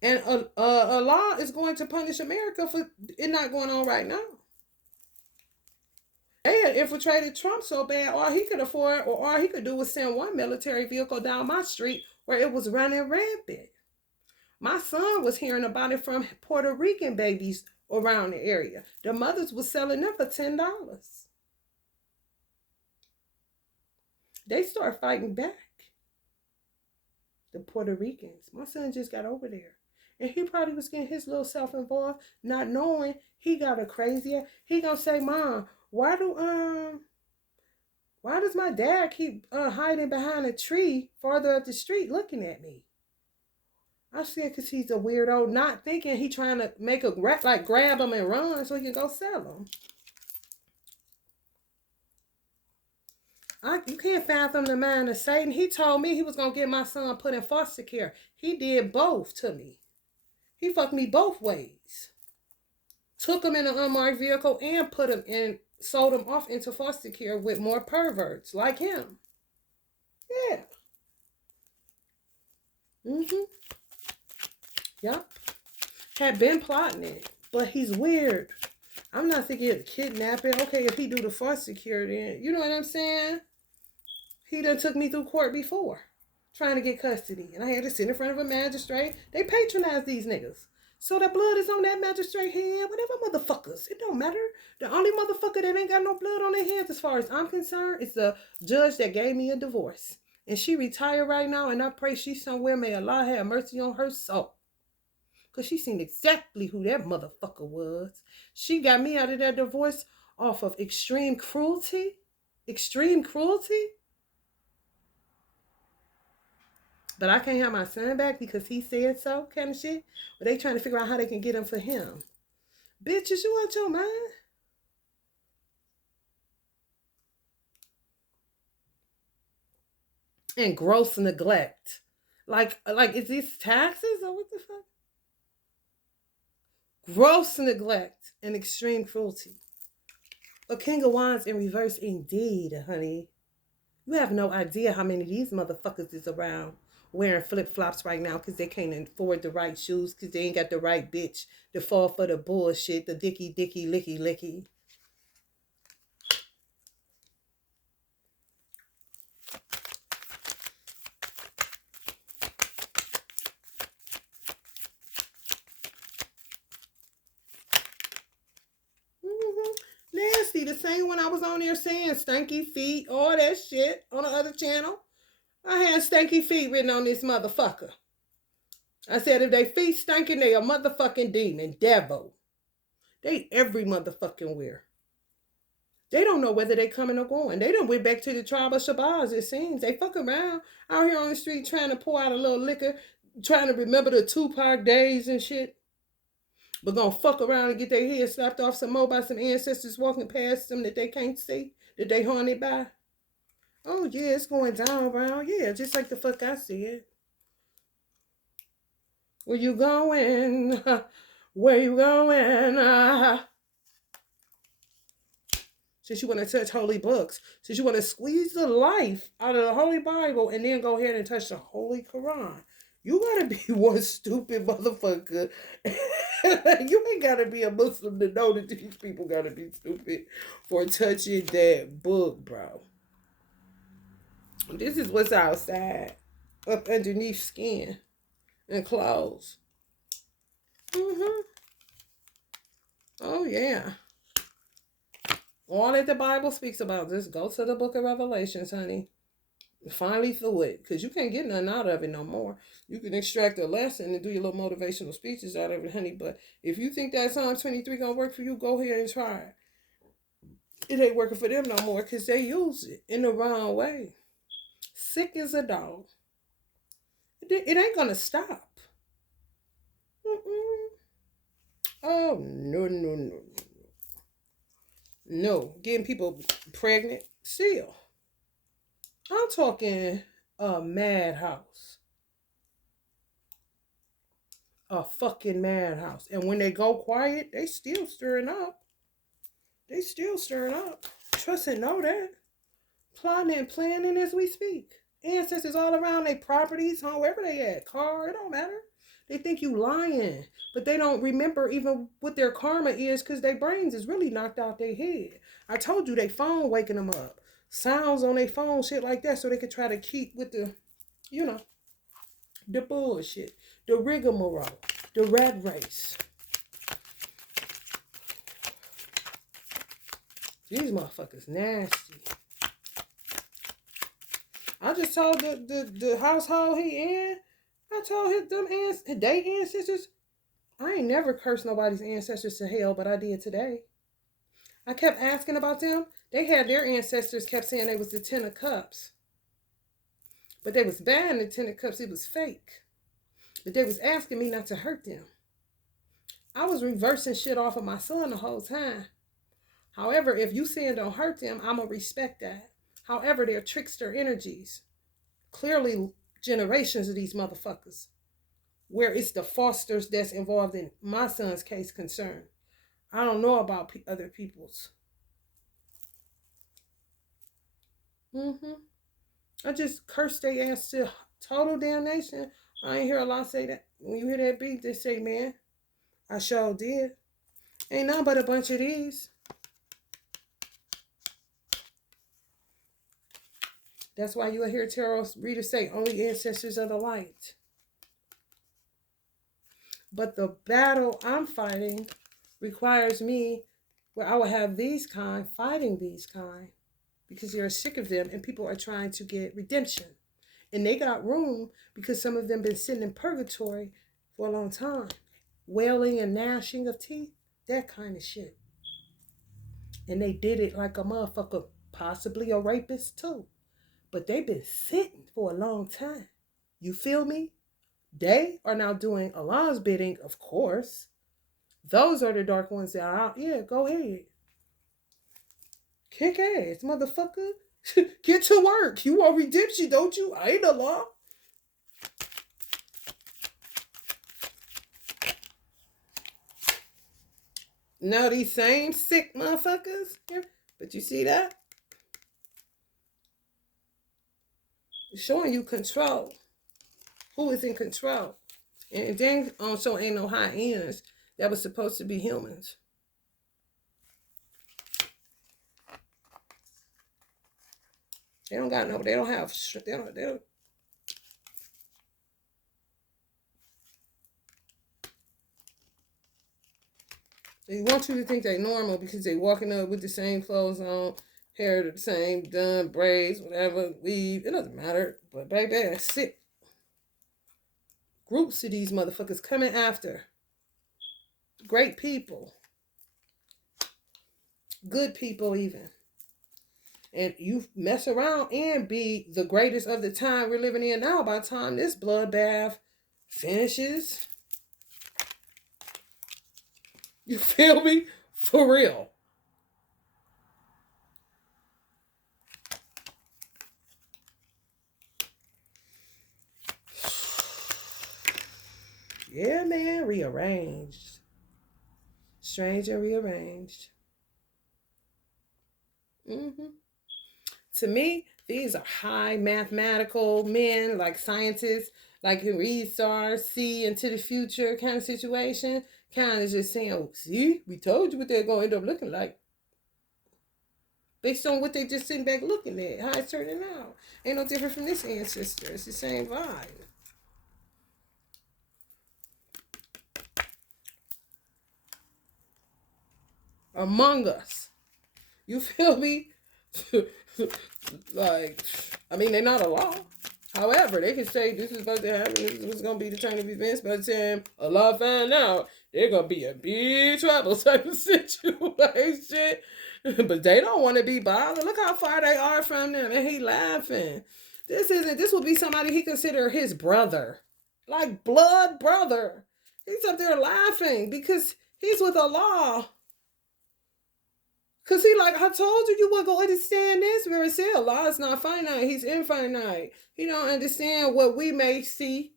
And a law is going to punish America for it not going on right now. They had infiltrated Trump so bad, all he could afford or all he could do was send one military vehicle down my street where it was running rampant. My son was hearing about it from Puerto Rican babies around the area. The mothers was selling them for $10. They start fighting back. The Puerto Ricans. My son just got over there. And he probably was getting his little self involved, not knowing he got a crazy. He gonna say, Mom, why does my dad keep hiding behind a tree farther up the street looking at me? I said, because he's a weirdo, not thinking he trying to make a like grab him and run so he can go sell them. You can't fathom the mind of Satan. He told me he was going to get my son put in foster care. He did both to me. He fucked me both ways. Took him in an unmarked vehicle and put him in, sold him off into foster care with more perverts like him. Yeah. Mm-hmm. Yep. Had been plotting it, but he's weird. I'm not thinking kidnapping. Okay, if he do the foster care, then you know what I'm saying? He done took me through court before, trying to get custody, and I had to sit in front of a magistrate. They patronize these niggas. So the blood is on that magistrate hand, whatever motherfuckers. It don't matter. The only motherfucker that ain't got no blood on their hands, as far as I'm concerned, is the judge that gave me a divorce. And she retired right now, and I pray she's somewhere. May Allah have mercy on her soul. Because she seen exactly who that motherfucker was. She got me out of that divorce off of extreme cruelty. Extreme cruelty. But I can't have my son back because he said so, kind of shit. But they trying to figure out how they can get him for him. Bitches, you out your mind? And gross neglect. Like, is this taxes or what the fuck? Gross neglect and extreme cruelty. A King of Wands in reverse indeed, honey. You have no idea how many of these motherfuckers is around wearing flip-flops right now because they can't afford the right shoes because they ain't got the right bitch to fall for the bullshit, the dicky, licky, licky. Nasty, the same one I was on there saying stanky feet, all that shit on the other channel. I had stanky feet written on this motherfucker. I said if they feet stinking, they a motherfucking demon, devil. They every motherfucking where. They don't know whether they coming or going. They done went back to the tribe of Shabazz, it seems. They fuck around out here on the street trying to pour out a little liquor, trying to remember the Tupac days and shit. But gonna fuck around and get their head slapped off some more by some ancestors walking past them that they can't see, that they haunted by. Oh yeah, it's going down, bro. Yeah, just like the fuck I said. Where you going? Where you going? since you want to touch holy books, since you want to squeeze the life out of the Holy Bible and then go ahead and touch the Holy Quran, you gotta be one stupid motherfucker. You ain't gotta be a Muslim to know that these people gotta be stupid for touching that book, bro. This is what's outside, up underneath skin and clothes. Mm-hmm. Oh yeah. All that the Bible speaks about. Just go to the book of Revelations, honey. Finally through it. Because you can't get nothing out of it no more. You can extract a lesson and do your little motivational speeches out of it, honey. But if you think that Psalm 23 gonna work for you, go ahead and try it. It ain't working for them no more because they use it in the wrong way. Sick as a dog. It ain't gonna stop. Mm-mm. Oh, no. No, getting people pregnant still. I'm talking a madhouse. A fucking madhouse. And when they go quiet, they still stirring up. They still stirring up. Trust and know that. Plotting and planning as we speak. Ancestors all around their properties, wherever they at. Car, it don't matter. They think you lying. But they don't remember even what their karma is because their brains is really knocked out their head. I told you they phone waking them up. Sounds on their phone, shit like that, so they could try to keep with the, the bullshit. The rigmarole. The rat race. These motherfuckers nasty. I just told the household he in, I told they ancestors, I ain't never cursed nobody's ancestors to hell, but I did today. I kept asking about them. They had their ancestors kept saying they was the Ten of Cups. But they was bad the Ten of Cups. It was fake. But they was asking me not to hurt them. I was reversing shit off of my son the whole time. However, if you saying don't hurt them, I'm going to respect that. However, they're trickster energies. Clearly, generations of these motherfuckers. Where it's the fosters that's involved in my son's case concerned. I don't know about other people's. I just cursed their ass to total damnation. I ain't hear a lot say that. When you hear that beat, they say, man, I sure did. Ain't nothing but a bunch of these. That's why you'll hear tarot readers say, only ancestors of the light. But the battle I'm fighting requires me, where I will have these kind fighting these kind, because they're sick of them and people are trying to get redemption. And they got room because some of them been sitting in purgatory for a long time. Wailing and gnashing of teeth, that kind of shit. And they did it like a motherfucker, possibly a rapist too. But they've been sitting for a long time. You feel me? They are now doing Allah's bidding, of course. Those are the dark ones that are out. Yeah, go ahead. Kick ass, motherfucker. Get to work. You want redemption, don't you? I ain't Allah. Now these same sick motherfuckers. Yeah. But you see that? It's showing you control. Who is in control? And then also ain't no high ends that was supposed to be humans. They don't got no, they don't have, they don't. They want you to think they're normal because they walking up with the same clothes on, hair the same, done, braids, whatever, weave. It doesn't matter. But baby, that's sick. Groups of these motherfuckers coming after great people. Good people even. And you mess around and be the greatest of the time we're living in now by the time this bloodbath finishes. You feel me? For real. Yeah, man, rearranged. Strange and rearranged. Mm-hmm. To me, these are high mathematical men, like scientists, like can read stars, see into the future kind of situation. Kind of just saying, oh, see, we told you what they're going to end up looking like. Based on what they just sitting back looking at, how it's turning out. Ain't no different from this ancestor. It's the same vibe. Among Us. You feel me? Like, I mean, they're not a law. However, they can say this is supposed to happen, this is what's going to be the turn of events. By the time Allah find out, they're going to be a big trouble type of situation. But they don't want to be bothered. Look how far they are from them. And he laughing. This will be somebody he consider his brother. Like blood brother. He's up there laughing because he's with Allah. Cause he like, I told you you weren't gonna understand this. Where it said Allah is not finite, he's infinite. He don't understand what we may see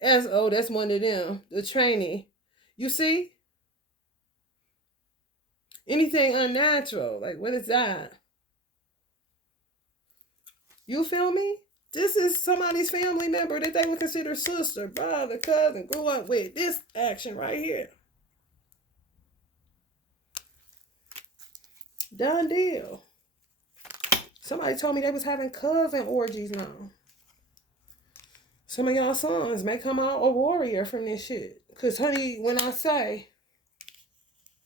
as, oh, that's one of them, the trainee. You see? Anything unnatural, like what is that? You feel me? This is somebody's family member that they would consider sister, brother, cousin, grew up with. This action right here. Done deal. Somebody told me they was having cousin orgies now. Some of y'all sons may come out a warrior from this shit. Cause honey, when I say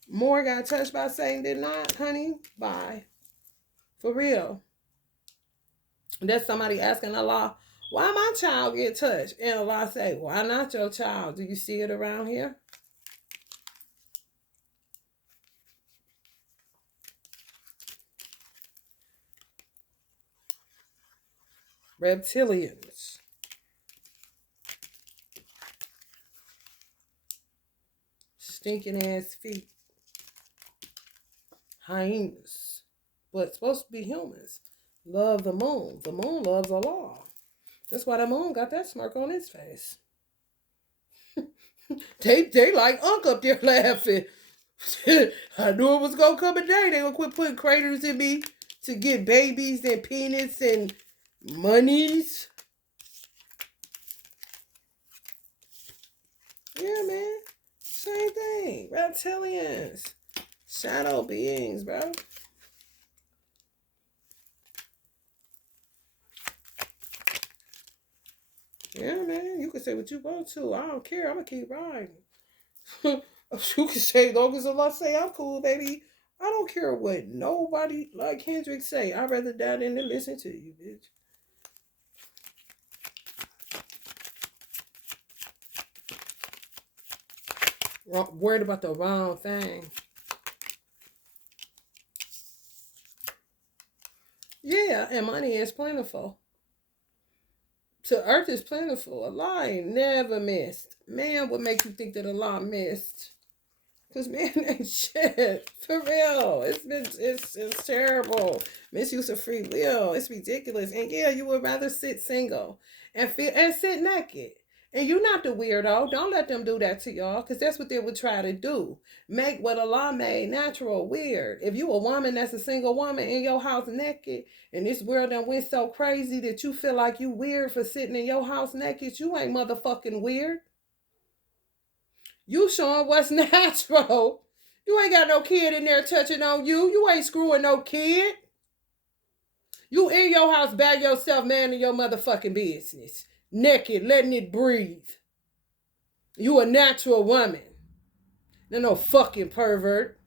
more got touched by Satan than not, honey, bye. For real. That's somebody asking Allah, why my child get touched? And Allah say, why not your child? Do you see it around here? Reptilians. Stinking ass feet. Hyenas. But supposed to be humans. Love the moon. The moon loves Allah. That's why the moon got that smirk on his face. they like Unc up there laughing. I knew it was gonna come a day. They gonna quit putting craters in me to get babies and peanuts and monies. Yeah, man. Same thing. Reptilians. Shadow beings, bro. Yeah, man. You can say what you want to. I don't care. I'm gonna keep riding. You can say, as long as Allah say I'm cool, baby. I don't care what nobody like Hendrix say. I'd rather die than to listen to you, bitch. Worried about the wrong thing. Yeah, and money is plentiful. So earth is plentiful. Allah ain't never missed. Man would make you think that Allah missed. Cause man ain't shit. For real. It's terrible. Misuse of free will. It's ridiculous. And yeah, you would rather sit single and sit naked. And you're not the weirdo. Don't let them do that to y'all. Cause that's what they would try to do. Make what Allah made natural weird. If you a woman that's a single woman in your house naked, and this world done went so crazy that you feel like you weird for sitting in your house naked, you ain't motherfucking weird. You showing what's natural. You ain't got no kid in there touching on you. You ain't screwing no kid. You in your house by yourself, man, in your motherfucking business. Naked, letting it breathe. You a natural woman. You're no fucking pervert.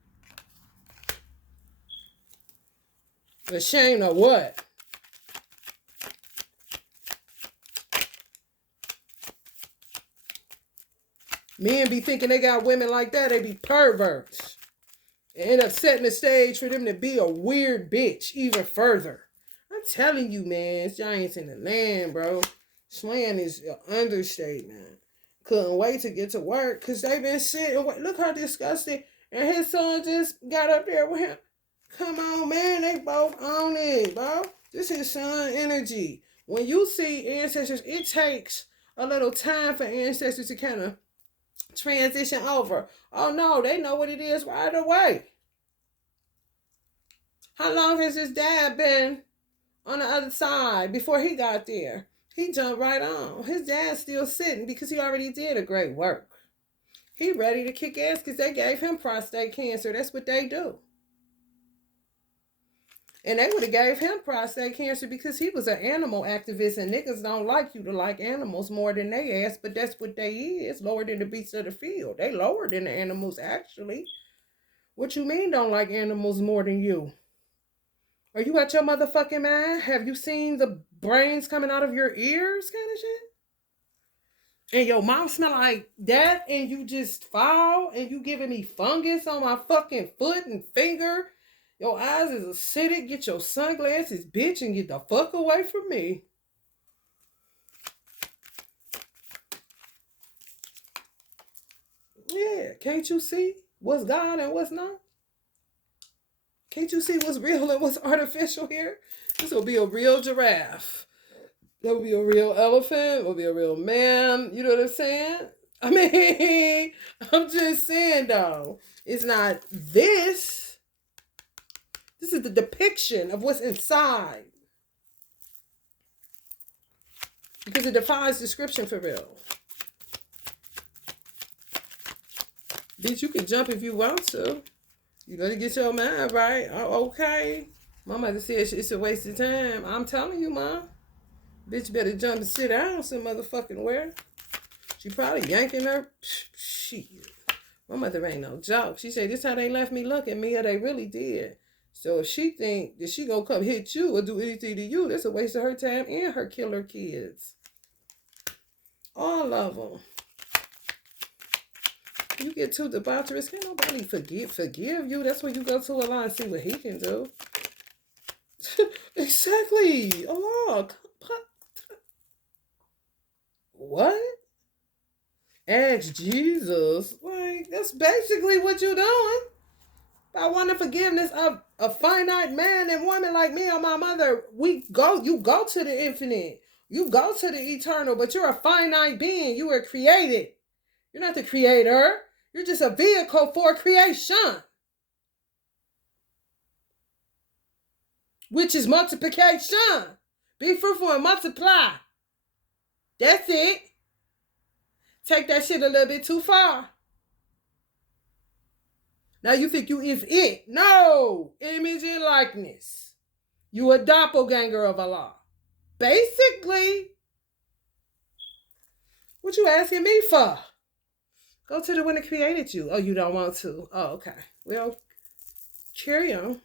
Ashamed of what? Men be thinking they got women like that, they be perverts. And end up setting the stage for them to be a weird bitch even further. I'm telling you, man, it's giants in the land, bro. Slaying is an understatement. Couldn't wait to get to work because they been sitting. Look how disgusting. And his son just got up there with him. Come on, man. They both on it, bro. This is son energy. When you see ancestors, it takes a little time for ancestors to kind of transition over. Oh, no. They know what it is right away. How long has his dad been on the other side before he got there? He jumped right on. His dad's still sitting because he already did a great work. He ready to kick ass because they gave him prostate cancer. That's what they do. And they would have gave him prostate cancer because he was an animal activist, and niggas don't like you to like animals more than they ass, but that's what they is, lower than the beasts of the field. They lower than the animals, actually. What you mean don't like animals more than you? Are you out your motherfucking mind? Have you seen the brains coming out of your ears kind of shit? And your mouth smell like that, and you just foul, and you giving me fungus on my fucking foot and finger. Your eyes is acidic. Get your sunglasses, bitch, and get the fuck away from me. Yeah, can't you see what's God and what's not? Can't you see what's real and what's artificial here? This will be a real giraffe. That would be a real elephant. It will be a real man. You know what I'm saying? I mean, I'm just saying, though. It's not this. This is the depiction of what's inside. Because it defies description for real. Bitch, you can jump if you want to. You gotta get your mind right. Oh, okay. My mother said it's a waste of time. I'm telling you, Mom. Bitch better jump and sit down some motherfucking where. She probably yanking her. Shit. My mother ain't no joke. She said, this how they left me looking, Mia. They really did. So if she think that she gonna come hit you or do anything to you, that's a waste of her time and her killer kids. All of them. You get too debaucherous, can't nobody forgive you. That's when you go to Allah and see what he can do. Exactly. Allah. What? Ask Jesus. Like, that's basically what you're doing. By wanting forgiveness of a finite man and woman like me or my mother, you go to the infinite. You go to the eternal, but you're a finite being. You were created. You're not the creator. You're just a vehicle for creation. Which is multiplication. Be fruitful and multiply. That's it. Take that shit a little bit too far. Now you think you is it. No. Image and likeness. You a doppelganger of Allah. Basically. What you asking me for? Go to the one that created you. Oh, you don't want to. Oh, okay. Well, carry on.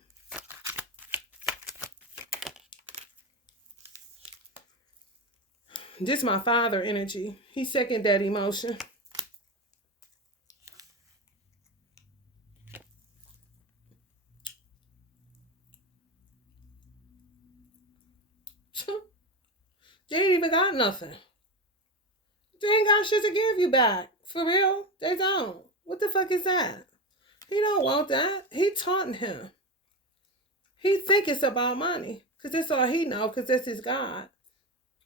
This my father energy. He second that emotion. They ain't even got nothing. They ain't got shit to give you back. For real. They don't. What the fuck is that? He don't want that. He taunting him. He think it's about money. Because that's all he know. Because that's his God.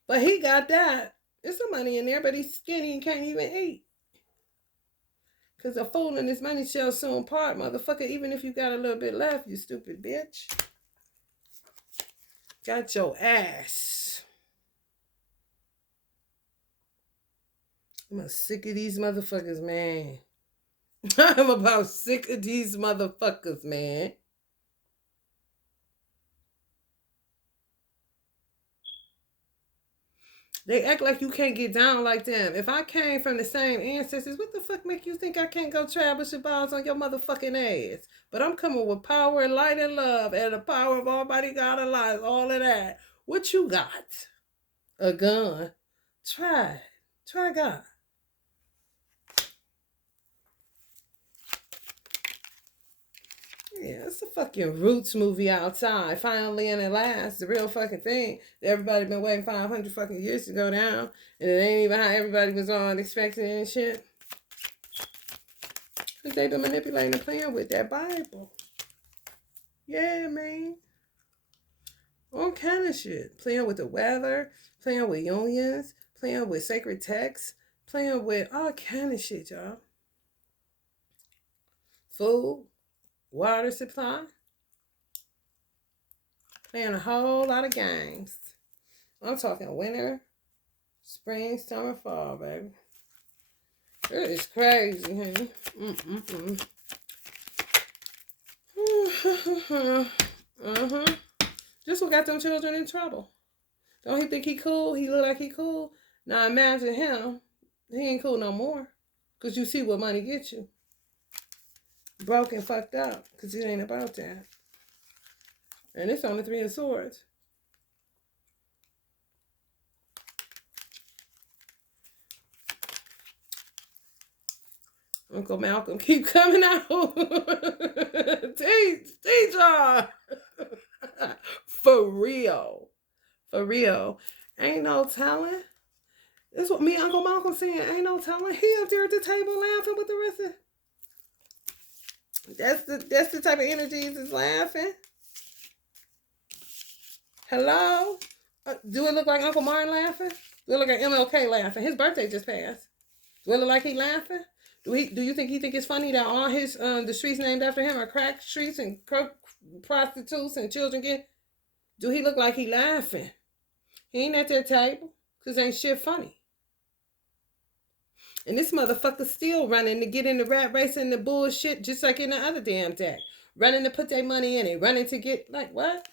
But he got that. There's some money in there. But he's skinny and can't even eat. Because a fool and his money shall soon part, motherfucker. Even if you got a little bit left, you stupid bitch. Got your ass. I'm sick of these motherfuckers, man. I'm about sick of these motherfuckers, man. They act like you can't get down like them. If I came from the same ancestors, what the fuck make you think I can't go travel balls on your motherfucking ass? But I'm coming with power and light and love and the power of Almighty God and life, all of that. What you got? A gun. Try God. Yeah, it's a fucking Roots movie outside. Finally and at last, the real fucking thing that everybody been waiting 500 fucking years to go down. And it ain't even how everybody was on expecting and shit. Because they been manipulating and playing with that Bible. Yeah, man. All kind of shit. Playing with the weather, playing with unions, playing with sacred texts, playing with all kind of shit, y'all. Food. Water supply. Playing a whole lot of games. I'm talking winter, spring, summer, fall, baby. It is crazy, honey. Uh-huh. Just what got them children in trouble. Don't he think he cool? He look like he cool. Now imagine him. He ain't cool no more. Because you see what money gets you. Broke and fucked up. Because it ain't about that. And it's on the Three of Swords. Uncle Malcolm keep coming out. Teach y'all. For real. For real. Ain't no telling. That's what me and Uncle Malcolm saying. Ain't no telling. He up there at the table laughing with the rest of. That's the type of energies is laughing. Hello? Do it look like Uncle Martin laughing? Do it look like MLK laughing? His birthday just passed. Do it look like he laughing? Do you think he think it's funny that all his the streets named after him are crack streets and prostitutes and children get? Do he look like he laughing? He ain't at that table because ain't shit funny. And this motherfucker still running to get in the rat race and the bullshit just like in the other damn day. Running to put their money in it. Running to get, like, what?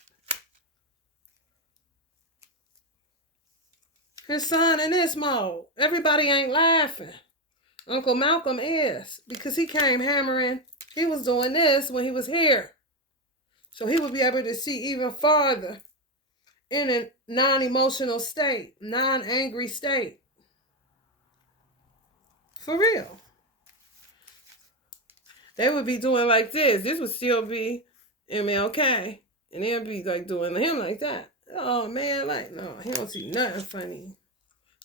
His son in this mode. Everybody ain't laughing. Uncle Malcolm is. Because he came hammering. He was doing this when he was here. So he would be able to see even farther in a non-emotional state. Non-angry state. For real. They would be doing like this. This would still be MLK. And they'd be like doing him like that. Oh man, like, no, he don't see nothing funny.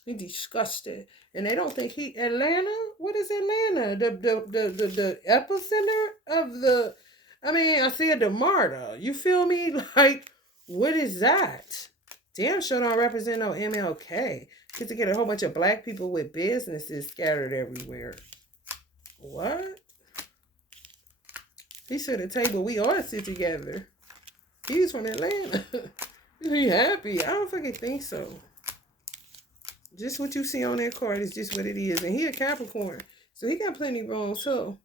He disgusted. And they don't think he Atlanta? What is Atlanta? The epicenter of the I see a DeMarta. You feel me? Like, what is that? Damn sure don't represent no MLK. Get to get a whole bunch of black people with businesses scattered everywhere. What? He should have table we all sit together. He's from Atlanta. He happy? I don't fucking think so. Just what you see on that card is just what it is. And he a Capricorn. So he got plenty room too.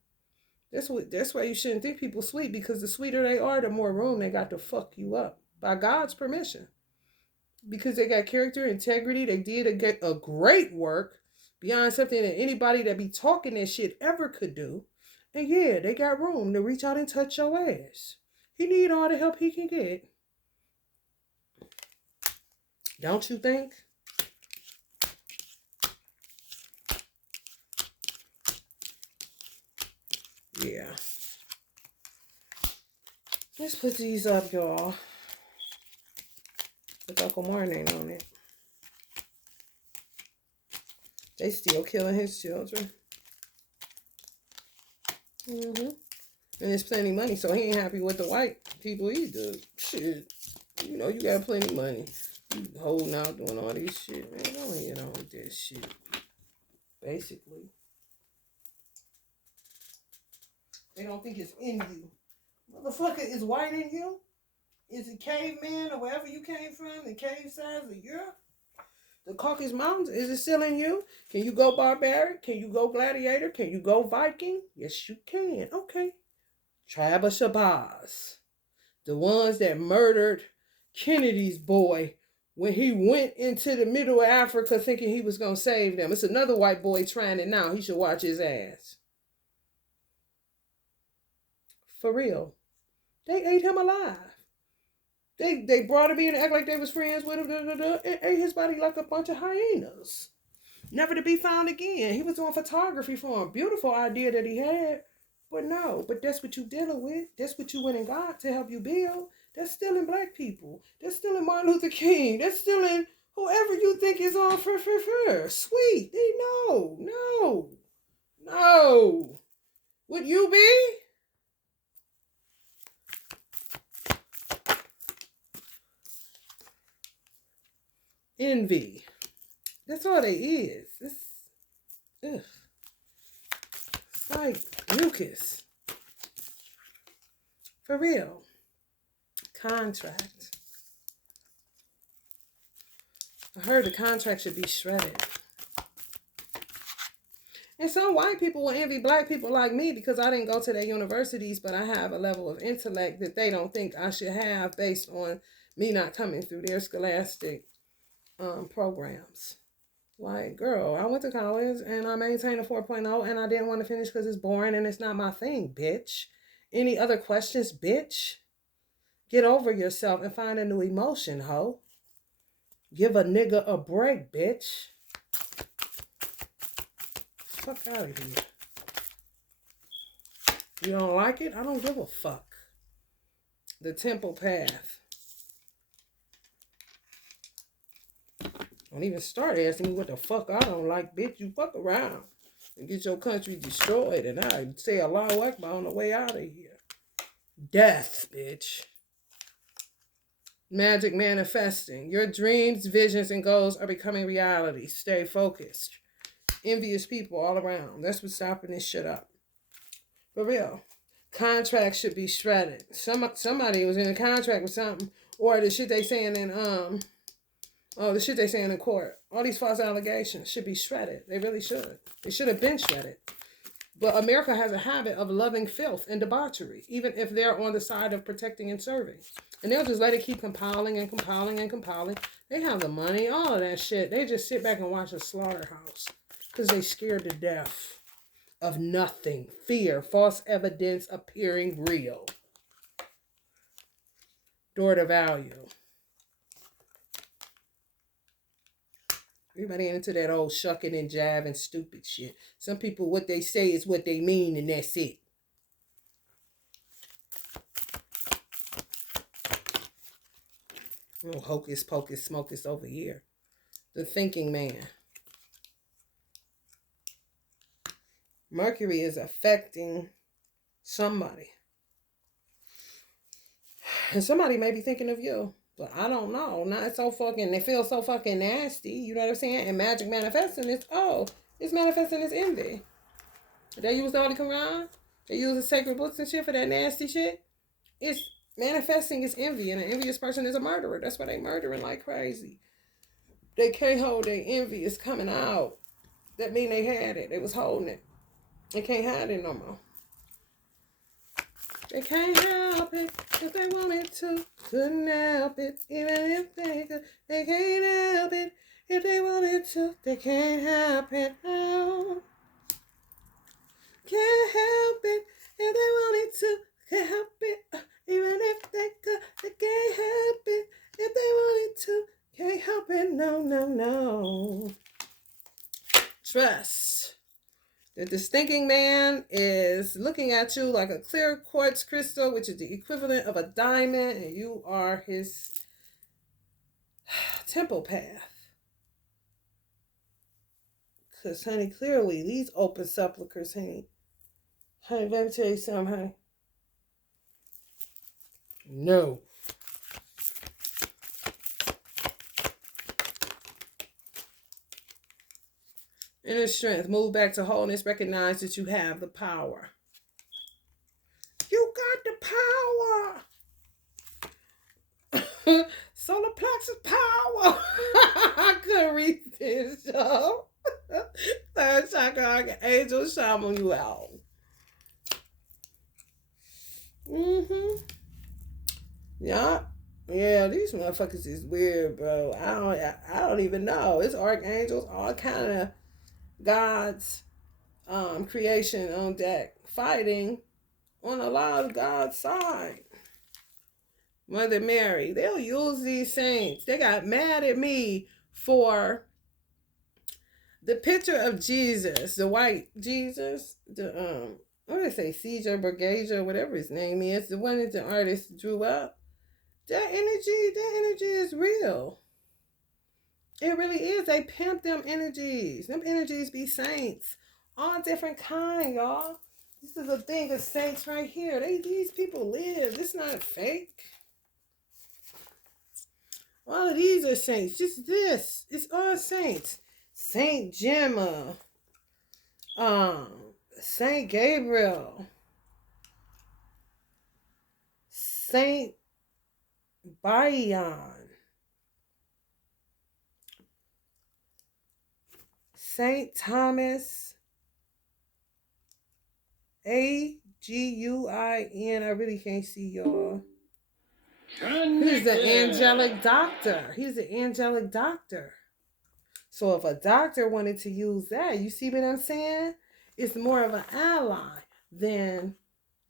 That's why you shouldn't think people sweet, because the sweeter they are, the more room they got to fuck you up. By God's permission. Because they got character, integrity, they did a great work beyond something that anybody that be talking that shit ever could do. And yeah, they got room to reach out and touch your ass. He need all the help he can get. Don't you think? Yeah. Let's put these up, y'all. With Uncle Martin ain't on it. They still killing his children. And there's plenty of money, so he ain't happy with the white people either. Shit. You know you got plenty of money. You holding out doing all this shit, man. Don't hit on with that shit. Basically. They don't think it's in you. Motherfucker, is white in you? Is it caveman or wherever you came from? The cave size of Europe? The Caucasus Mountains? Is it still in you? Can you go barbaric? Can you go gladiator? Can you go Viking? Yes, you can. Okay. Tribe of Shabazz. The ones that murdered Kennedy's boy when he went into the middle of Africa thinking he was going to save them. It's another white boy trying it now. He should watch his ass. For real. They ate him alive. They brought him in and act like they was friends with him, and ate his body like a bunch of hyenas. Never to be found again. He was doing photography for him. Beautiful idea that he had. But no, but that's what you dealing with. That's what you went and got to help you build. That's still in black people. That's still in Martin Luther King. That's still in whoever you think is on for. Sweet. They no. Would you be? Envy. That's all they is. It's like mucus. For real. Contract. I heard the contract should be shredded. And some white people will envy black people like me because I didn't go to their universities, but I have a level of intellect that they don't think I should have based on me not coming through their scholastic programs. Like, girl, I went to college and I maintained a 4.0 and I didn't want to finish because it's boring and it's not my thing, bitch. Any other questions, bitch? Get over yourself and find a new emotion, ho. Give a nigga a break, bitch. Fuck out of here. You don't like it? I don't give a fuck. The Temple Path. Don't even start asking me what the fuck I don't like, bitch. You fuck around and get your country destroyed, and I say Allahu Akbar on the way out of here. Death, bitch. Magic manifesting. Your dreams, visions, and goals are becoming reality. Stay focused. Envious people all around. That's what's stopping this shit up. For real. Contracts should be shredded. Somebody was in a contract with something, or the shit they saying in the shit they saying in court. All these false allegations should be shredded. They really should. They should have been shredded. But America has a habit of loving filth and debauchery, even if they're on the side of protecting and serving. And they'll just let it keep compiling and compiling and compiling. They have the money, all of that shit. They just sit back and watch a slaughterhouse because they scared to death of nothing. Fear, false evidence appearing real. Door to value. Everybody into that old shucking and jiving stupid shit. Some people, what they say is what they mean, and that's it. Oh, hocus pocus smokus over here. The thinking man. Mercury is affecting somebody. And somebody may be thinking of you. But I don't know. Not so fucking, they feel so fucking nasty. You know what I'm saying? And magic manifesting is, it's manifesting as envy. They use the Holy Quran. They use the sacred books and shit for that nasty shit. It's manifesting as envy. And an envious person is a murderer. That's why they murdering like crazy. They can't hold their envy. It's coming out. That mean they had it. They was holding it. They can't hide it no more. They can't help it if they wanted to. Couldn't help it even if they could. They can't help it if they wanted to. They can't help it now. Can't help it if they wanted to. Can't help it even if they could. They can't help it if they wanted to. Can't help it, no, no, no. Trust. The stinking man is looking at you like a clear quartz crystal, which is the equivalent of a diamond, and you are his temple path. Because, honey, clearly, these open sepulchres, honey. Honey, let me tell you something, honey. No. Inner strength. Move back to wholeness. Recognize that you have the power. You got the power. Solar plexus power. I couldn't read this, y'all. Third chakra, angel shaman you out. Yeah. Yeah, these motherfuckers is weird, bro. I don't even know. It's archangels, all kind of God's creation on deck, fighting on a lot of God's side. Mother Mary, they'll use these saints. They got mad at me for the picture of Jesus, the white Jesus, the what did I say, Caesar Borgia, whatever his name is, the one that the artist drew up. That energy is real. It really is. They pimp them energies. Them energies be saints. All different kind, y'all. This is a thing of saints right here. These people live. This is not fake. All of these are saints. Just this. It's all saints. Saint Gemma. Saint Gabriel. Saint Bayan. Saint Thomas Aguin. I really can't see y'all. He's the angelic doctor. He's the angelic doctor. So if a doctor wanted to use that, you see what I'm saying? It's more of an ally than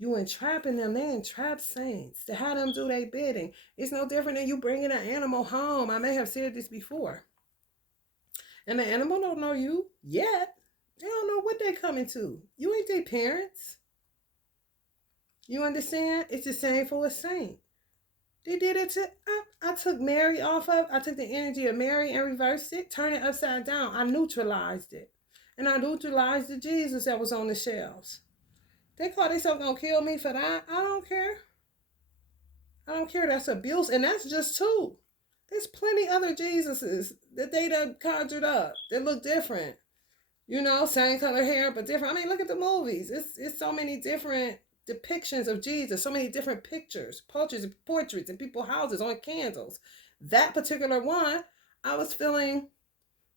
you entrapping them. They entrap saints to have them do their bidding. It's no different than you bringing an animal home. I may have said this before. And the animal don't know you yet. They don't know what they're coming to. You ain't their parents. You understand? It's the same for a saint. They did it to, I took Mary off of, I took the energy of Mary and reversed it, turned it upside down. I neutralized it. And I neutralized the Jesus that was on the shelves. They call themselves gonna kill me for that. I don't care. I don't care. That's abuse. And that's just two. There's plenty other Jesuses that they done conjured up that look different. You know, same color hair, but different. I mean, look at the movies. It's so many different depictions of Jesus, so many different pictures, portraits in people's houses on candles. That particular one, I was feeling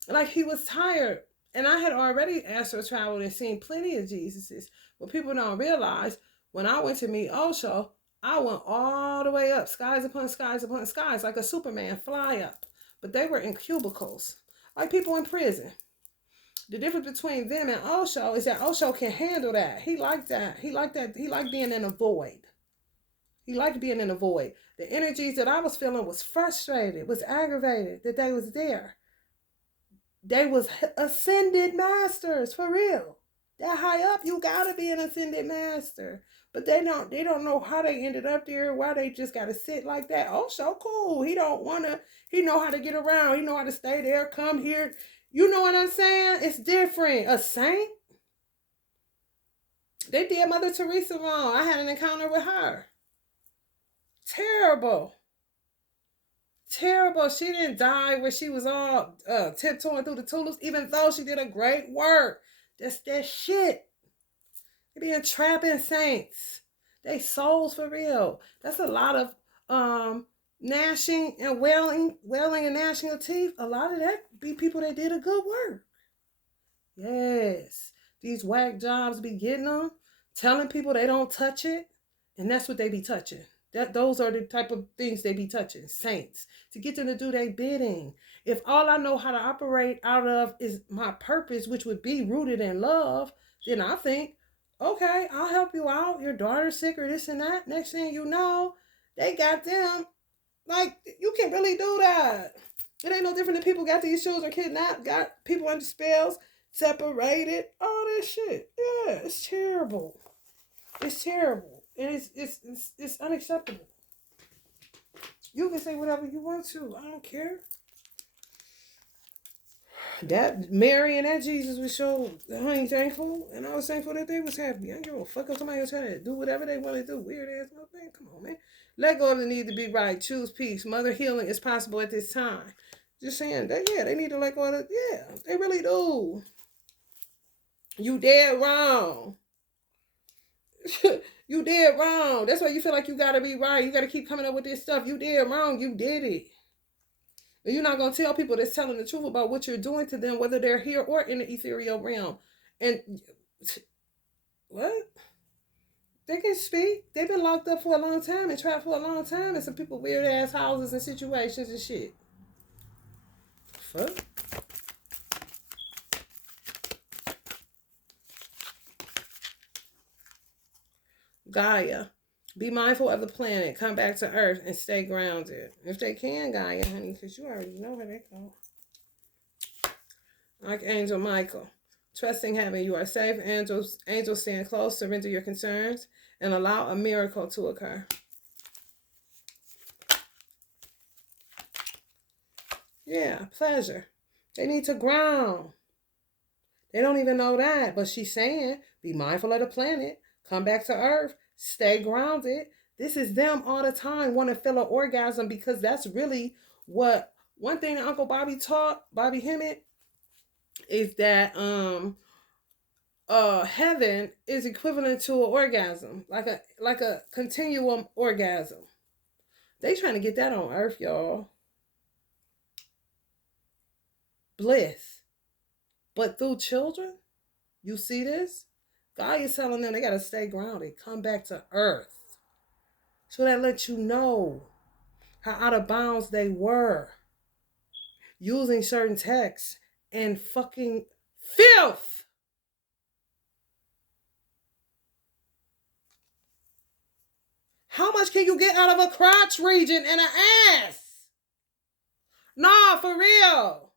like he was tired. And I had already astral traveled and seen plenty of Jesuses. What people don't realize, when I went to meet Osho, I went all the way up, skies upon skies upon skies, like a Superman, fly up. But they were in cubicles, like people in prison. The difference between them and Osho is that Osho can handle that. He liked that. He liked that. He liked being in a void. He liked being in a void. The energies that I was feeling was frustrated, was aggravated that they was there. They was ascended masters, for real. That high up, you gotta be an ascended master. But they don't know how they ended up there, why they just gotta sit like that. Osho, cool. He know how to get around. He know how to stay there, come here. You know what I'm saying? It's different. A saint? They did Mother Teresa wrong. I had an encounter with her. Terrible. Terrible. She didn't die where she was all tiptoeing through the tulips, even though she did a great work. That's that shit. They be entrapping saints. They souls for real. That's a lot of gnashing and wailing and gnashing of teeth. A lot of that be people that did a good work. Yes. These whack jobs be getting them, telling people they don't touch it, and that's what they be touching. Those are the type of things they be touching, saints, to get them to do their bidding. If all I know how to operate out of is my purpose, which would be rooted in love, then I think, okay, I'll help you out. Your daughter's sick or this and that. Next thing you know, they got them. Like, you can't really do that. It ain't no different than people got these children kidnapped, got people under spells, separated, all that shit. Yeah, it's terrible. It's terrible. And it's unacceptable. You can say whatever you want to. I don't care. That Mary and that Jesus was so thankful, and I was thankful that they was happy. I don't give a fuck if somebody else trying to do whatever they want to do. Weird ass man. Come on, man. Let go of the need to be right. Choose peace. Mother healing is possible at this time. Just saying that, yeah, they need to let go of it. Yeah, they really do. You dead wrong. You did wrong. That's why you feel like you gotta be right. You gotta keep coming up with this stuff. You did wrong. You did it. And you're not gonna tell people that's telling the truth about what you're doing to them, whether they're here or in the ethereal realm. And what? They can speak. They've been locked up for a long time and trapped for a long time in some people weird ass houses and situations and shit. Fuck. Gaia, be mindful of the planet, come back to Earth, and stay grounded. If they can, Gaia, honey, because you already know where they go. Archangel Michael, trusting heaven, you are safe. Angels stand close, surrender your concerns, and allow a miracle to occur. Yeah, pleasure. They need to ground. They don't even know that, but she's saying, be mindful of the planet, come back to Earth, stay grounded. This is them all the time want to feel an orgasm, because that's really what, one thing that Uncle Bobby taught, Bobby Hemmett, is that heaven is equivalent to an orgasm, like a continuum orgasm. They trying to get that on Earth, y'all. Bliss. But through children, you see this? God is telling them they got to stay grounded, come back to earth. So that lets you know how out of bounds they were using certain texts and fucking filth. How much can you get out of a crotch region and an ass? Nah, for real.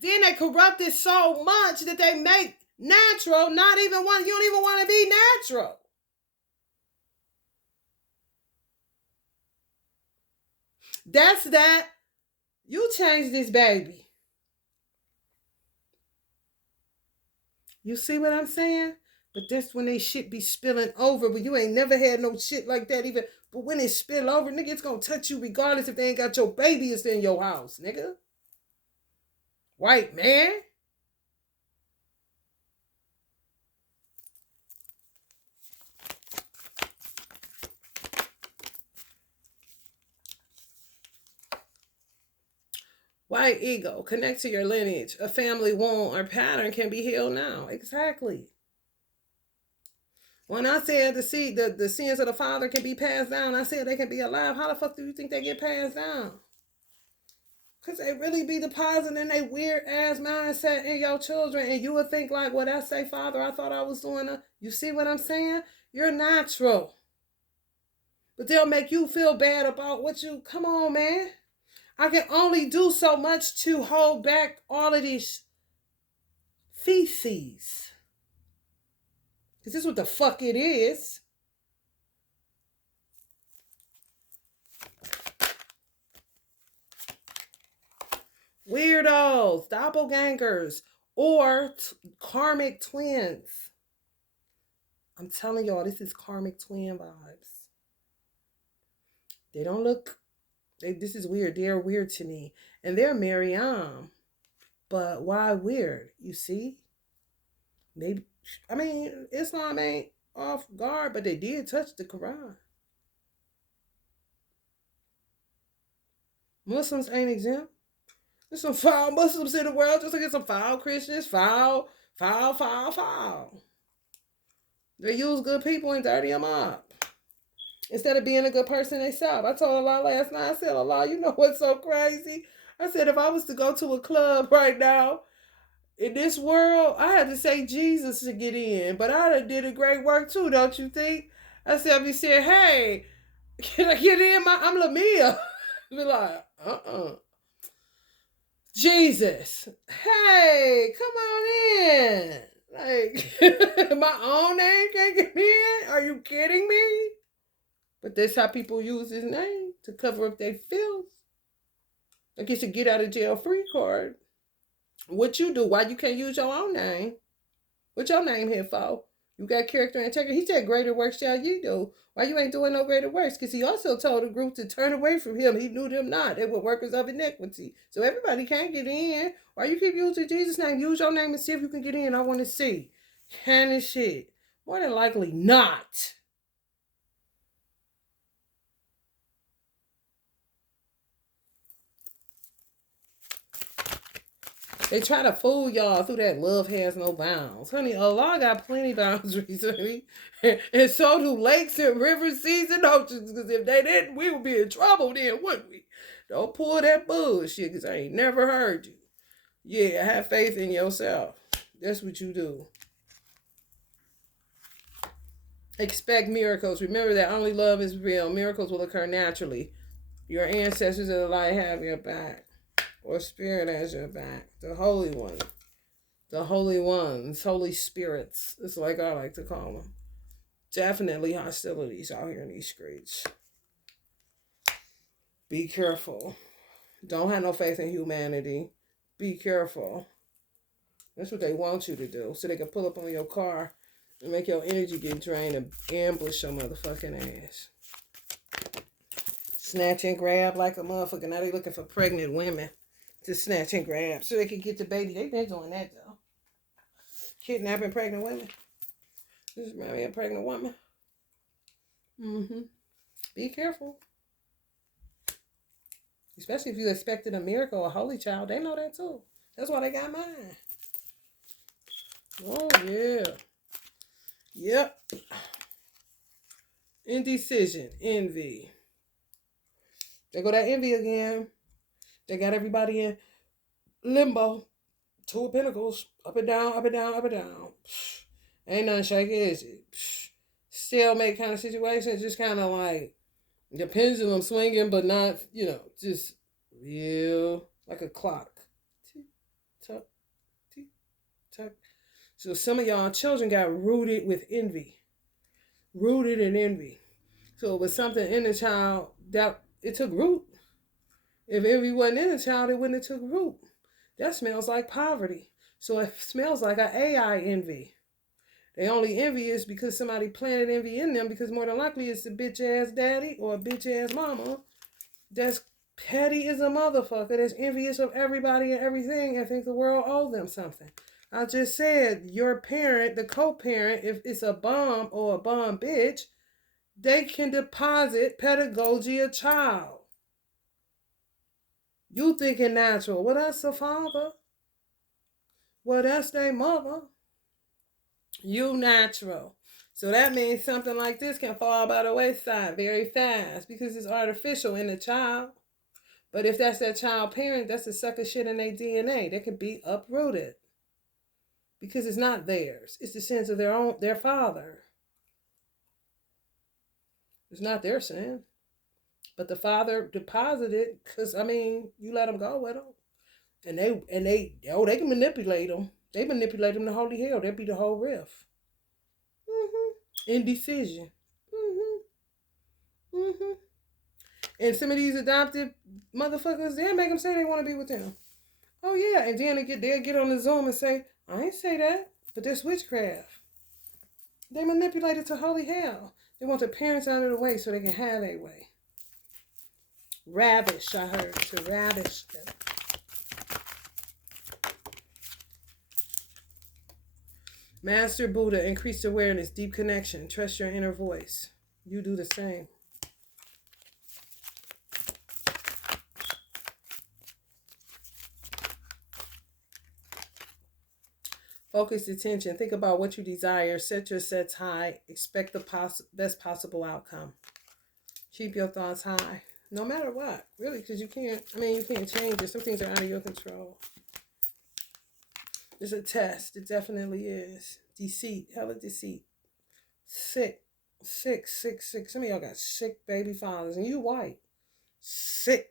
Then they corrupt it so much that they make natural not even one. You don't even want to be natural. That's that. You change this baby. You see what I'm saying? But that's when they shit be spilling over. But you ain't never had no shit like that even. But when it spill over, nigga, it's gonna touch you regardless if they ain't got your baby is in your house, nigga. White man. White ego. Connect to your lineage. A family wound or pattern can be healed now. Exactly. When I said the sins of the father can be passed down, I said they can be alive. How the fuck do you think they get passed down? Because they really be depositing a weird ass mindset in your children. And you would think like, well, that's say, Father, I thought I was doing you see what I'm saying? You're natural. But they'll make you feel bad about what you, come on, man. I can only do so much to hold back all of these feces. Because this is what the fuck it is. Weirdos, doppelgangers, or karmic twins. I'm telling y'all, this is karmic twin vibes. They don't look, this is weird. They're weird to me. And they're Mariam. But why weird? You see? Maybe, I mean, Islam ain't off guard, but they did touch the Quran. Muslims ain't exempt. There's some foul Muslims in the world, just like some foul Christians, foul. They use good people and dirty them up. Instead of being a good person themselves. I told Allah last night, I said, Allah, you know what's so crazy? I said, if I was to go to a club right now, in this world, I had to say Jesus to get in. But I did a great work too, don't you think? I said, I be saying, hey, can I get in? I'm Lamia. Be like, Jesus, hey, come on in. Like, my own name can't get in? Are you kidding me? But that's how people use his name to cover up their filth. Like it's a get out of jail free card. What you do? Why you can't use your own name? What your name here for? You got character and integrity. He said, greater works shall you do. Why you ain't doing no greater works? Because he also told the group to turn away from him. He knew them not. They were workers of iniquity. So everybody can't get in. Why you keep using Jesus' name? Use your name and see if you can get in. I want to see. Can this shit? More than likely not. They try to fool y'all through that love has no bounds. Honey, Allah got plenty boundaries, honey. And so do lakes and rivers, seas and oceans. Because if they didn't, we would be in trouble then, wouldn't we? Don't pull that bullshit because I ain't never heard you. Yeah, have faith in yourself. That's what you do. Expect miracles. Remember that only love is real. Miracles will occur naturally. Your ancestors of the light have your back. Or spirit has your back. The Holy One. The Holy Ones. Holy Spirits. It's like I like to call them. Definitely hostilities out here in these streets. Be careful. Don't have no faith in humanity. Be careful. That's what they want you to do. So they can pull up on your car and make your energy get drained and ambush your motherfucking ass. Snatch and grab like a motherfucker. Now they looking for pregnant women to snatch and grab so they can get the baby. They've been doing that though. Kidnapping pregnant women. This is maybe a pregnant woman. Be careful. Especially if you expected a miracle, a holy child. They know that too. That's why they got mine. Oh, yeah. Yep. Indecision, envy. They go that envy again. They got everybody in limbo. Two of Pentacles. Up and down, up and down, up and down. Ain't nothing shaky, is it? Stalemate kind of situation. Just kind of like the pendulum swinging, but not, just real like a clock. Tick tock, tick tock. So some of y'all children got rooted with envy. Rooted in envy. So it was something in the child that it took root. If envy wasn't in the child, it wouldn't have took root. That smells like poverty. So it smells like an AI envy. They only envious because somebody planted envy in them, because more than likely it's a bitch ass daddy or a bitch ass mama that's petty as a motherfucker, that's envious of everybody and everything and think the world owes them something. I just said your parent, the co-parent, if it's a bum or a bum bitch, they can deposit pedagogy a child. You thinking natural. Well, that's the father. Well, that's their mother. You natural. So that means something like this can fall by the wayside very fast because it's artificial in the child. But if that's their child parent, that's the sucker shit in their DNA. They could be uprooted because it's not theirs. It's the sins of their father. It's not their sin. But the father deposited because, you let them go with them. And they can manipulate them. They manipulate them to holy hell. That'd be the whole riff. Indecision. And some of these adopted motherfuckers, they'll make them say they want to be with them. Oh yeah, and then they'll get on the Zoom and say, I ain't say that, but that's witchcraft. They manipulate it to holy hell. They want their parents out of the way so they can have their way. Ravish, I heard, to ravish them. Master Buddha, increased awareness, deep connection, trust your inner voice. You do the same. Focus attention. Think about what you desire. Set your sets high. Expect the best possible outcome. Keep your thoughts high. No matter what. Really, because you can't change it. Some things are out of your control. It's a test. It definitely is. Deceit. Hella deceit. Sick. Some of y'all got sick baby fathers. And you white. Sick.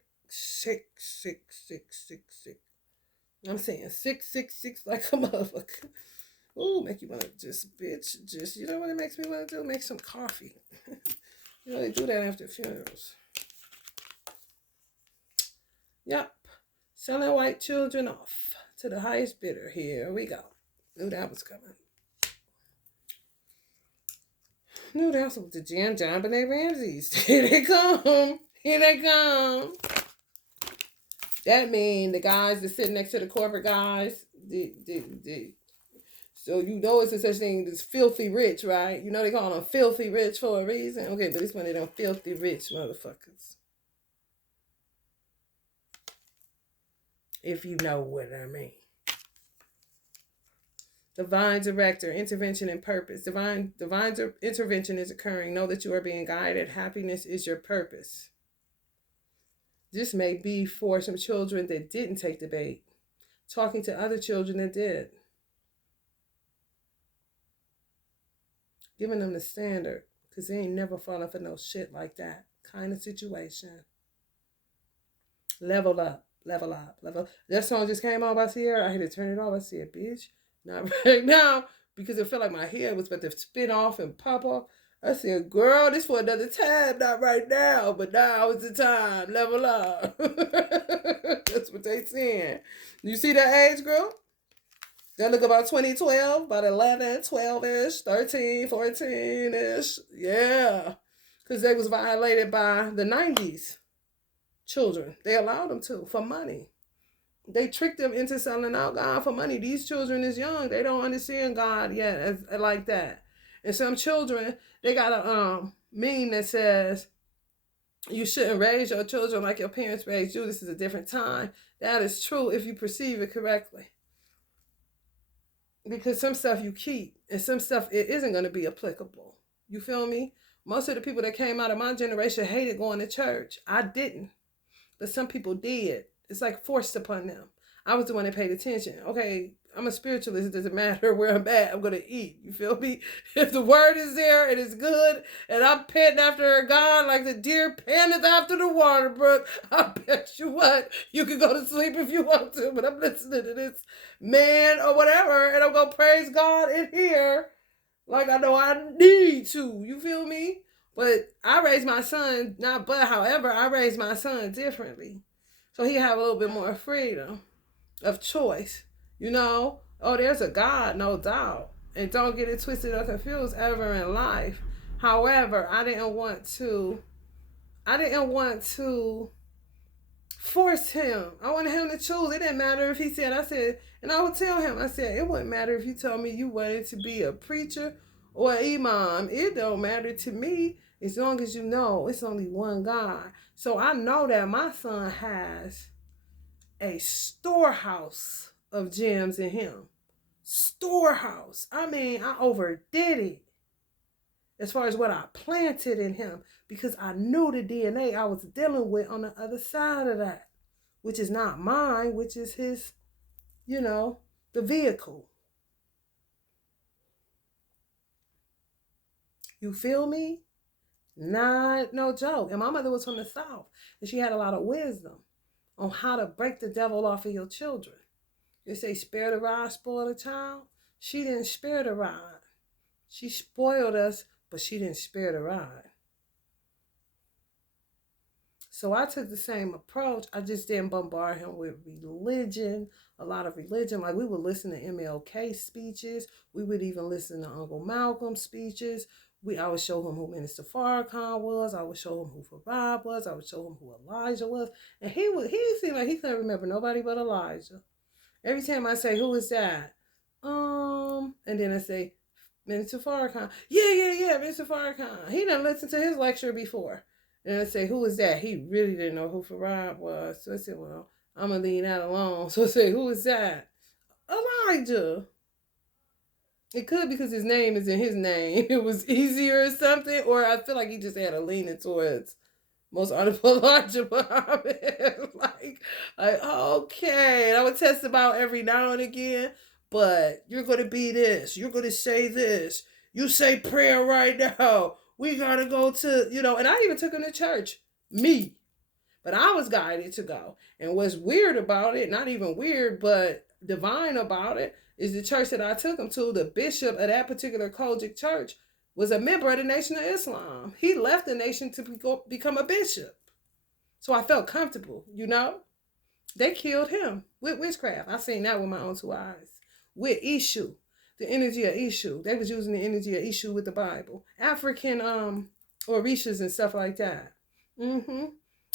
I'm saying sick like a motherfucker. Ooh, make you want to just, you know what it makes me want to do? Make some coffee. You know, they do that after funerals. Yep. Selling white children off to the highest bidder. Here we go. Knew that was coming. Knew that was the John Benet Ramsey's. Here they come. That mean the guys that sit next to the corporate guys, so you know it's a such thing as filthy rich, right? You know they call them filthy rich for a reason. Okay, but it's one of them filthy rich motherfuckers. If you know what I mean. Divine director, intervention and purpose. Divine intervention is occurring. Know that you are being guided. Happiness is your purpose. This may be for some children that didn't take the bait. Talking to other children that did. Giving them the standard. Because they ain't never falling for no shit like that kind of situation. Level up. That song just came on by Sierra. I had to turn it off. I said, bitch, not right now. Because it felt like my head was about to spin off and pop off. I said, girl, this for another time, not right now, but now is the time. Level up. That's what they saying. You see that age group? They look about 2012, about 11, 12-ish, 13, 14-ish. Yeah. Because they was violated by the 90s children. They allowed them to, for money. They tricked them into selling out God for money. These children is young. They don't understand God yet like that. And some children, they got a meme that says, you shouldn't raise your children like your parents raised you. This is a different time. That is true if you perceive it correctly. because some stuff you keep and some stuff it isn't going to be applicable. You feel me? Most of the people that came out of my generation hated going to church. I didn't, but some people did. It's like forced upon them. I was the one that paid attention. Okay, I'm a spiritualist. It doesn't matter where I'm at. I'm going to eat. You feel me? If the word is there and it's good and I'm panting after God like the deer panteth after the water brook, I bet you what, you can go to sleep if you want to, but I'm listening to this man or whatever and I'm going to praise God in here like I know I need to. You feel me? But I raised my son, however, I raised my son differently. So he have a little bit more freedom of choice. Oh, there's a God, no doubt. And don't get it twisted or confused ever in life. However, I didn't want to force him. I wanted him to choose. It didn't matter if he said, and I would tell him, I said, it wouldn't matter if you told me you wanted to be a preacher or an imam. It don't matter to me as long as you know it's only one God. So I know that my son has a storehouse of gems in him. Storehouse. I mean, I overdid it as far as what I planted in him because I knew the DNA I was dealing with on the other side of that, which is not mine, which is his, the vehicle. You feel me? Not no joke. And my mother was from the South, and she had a lot of wisdom on how to break the devil off of your children. They say, spare the rod, spoil the child. She didn't spare the rod. She spoiled us, but she didn't spare the rod. So I took the same approach. I just didn't bombard him with religion, a lot of religion. Like we would listen to MLK speeches. We would even listen to Uncle Malcolm's speeches. I would show him who Minister Farrakhan was. I would show him who Farad was. I would show him who Elijah was. And he seemed like he couldn't remember nobody but Elijah. Every time I say, who is that? And then I say, Minister Farrakhan. Yeah, Minister Farrakhan. He didn't listen to his lecture before. And I say, who is that? He really didn't know who Farad was. So I said, well, I'm going to leave that alone. So I say, who is that? Elijah. It could because his name is in his name. It was easier or something. Or I feel like he just had a leaning towards most honorable Elijah Muhammad. like, okay. And I would test about every now and again. But you're going to be this. You're going to say this. You say prayer right now. We got to go to, and I even took him to church. Me. But I was guided to go. And what's weird about it, not even weird, but divine about it, is the church that I took him to, the bishop of that particular Kojic church, was a member of the Nation of Islam. He left the nation to become a bishop. So I felt comfortable, They killed him with witchcraft. I seen that with my own two eyes. With Ishu, the energy of Ishu. They was using the energy of Ishu with the Bible. African orishas and stuff like that.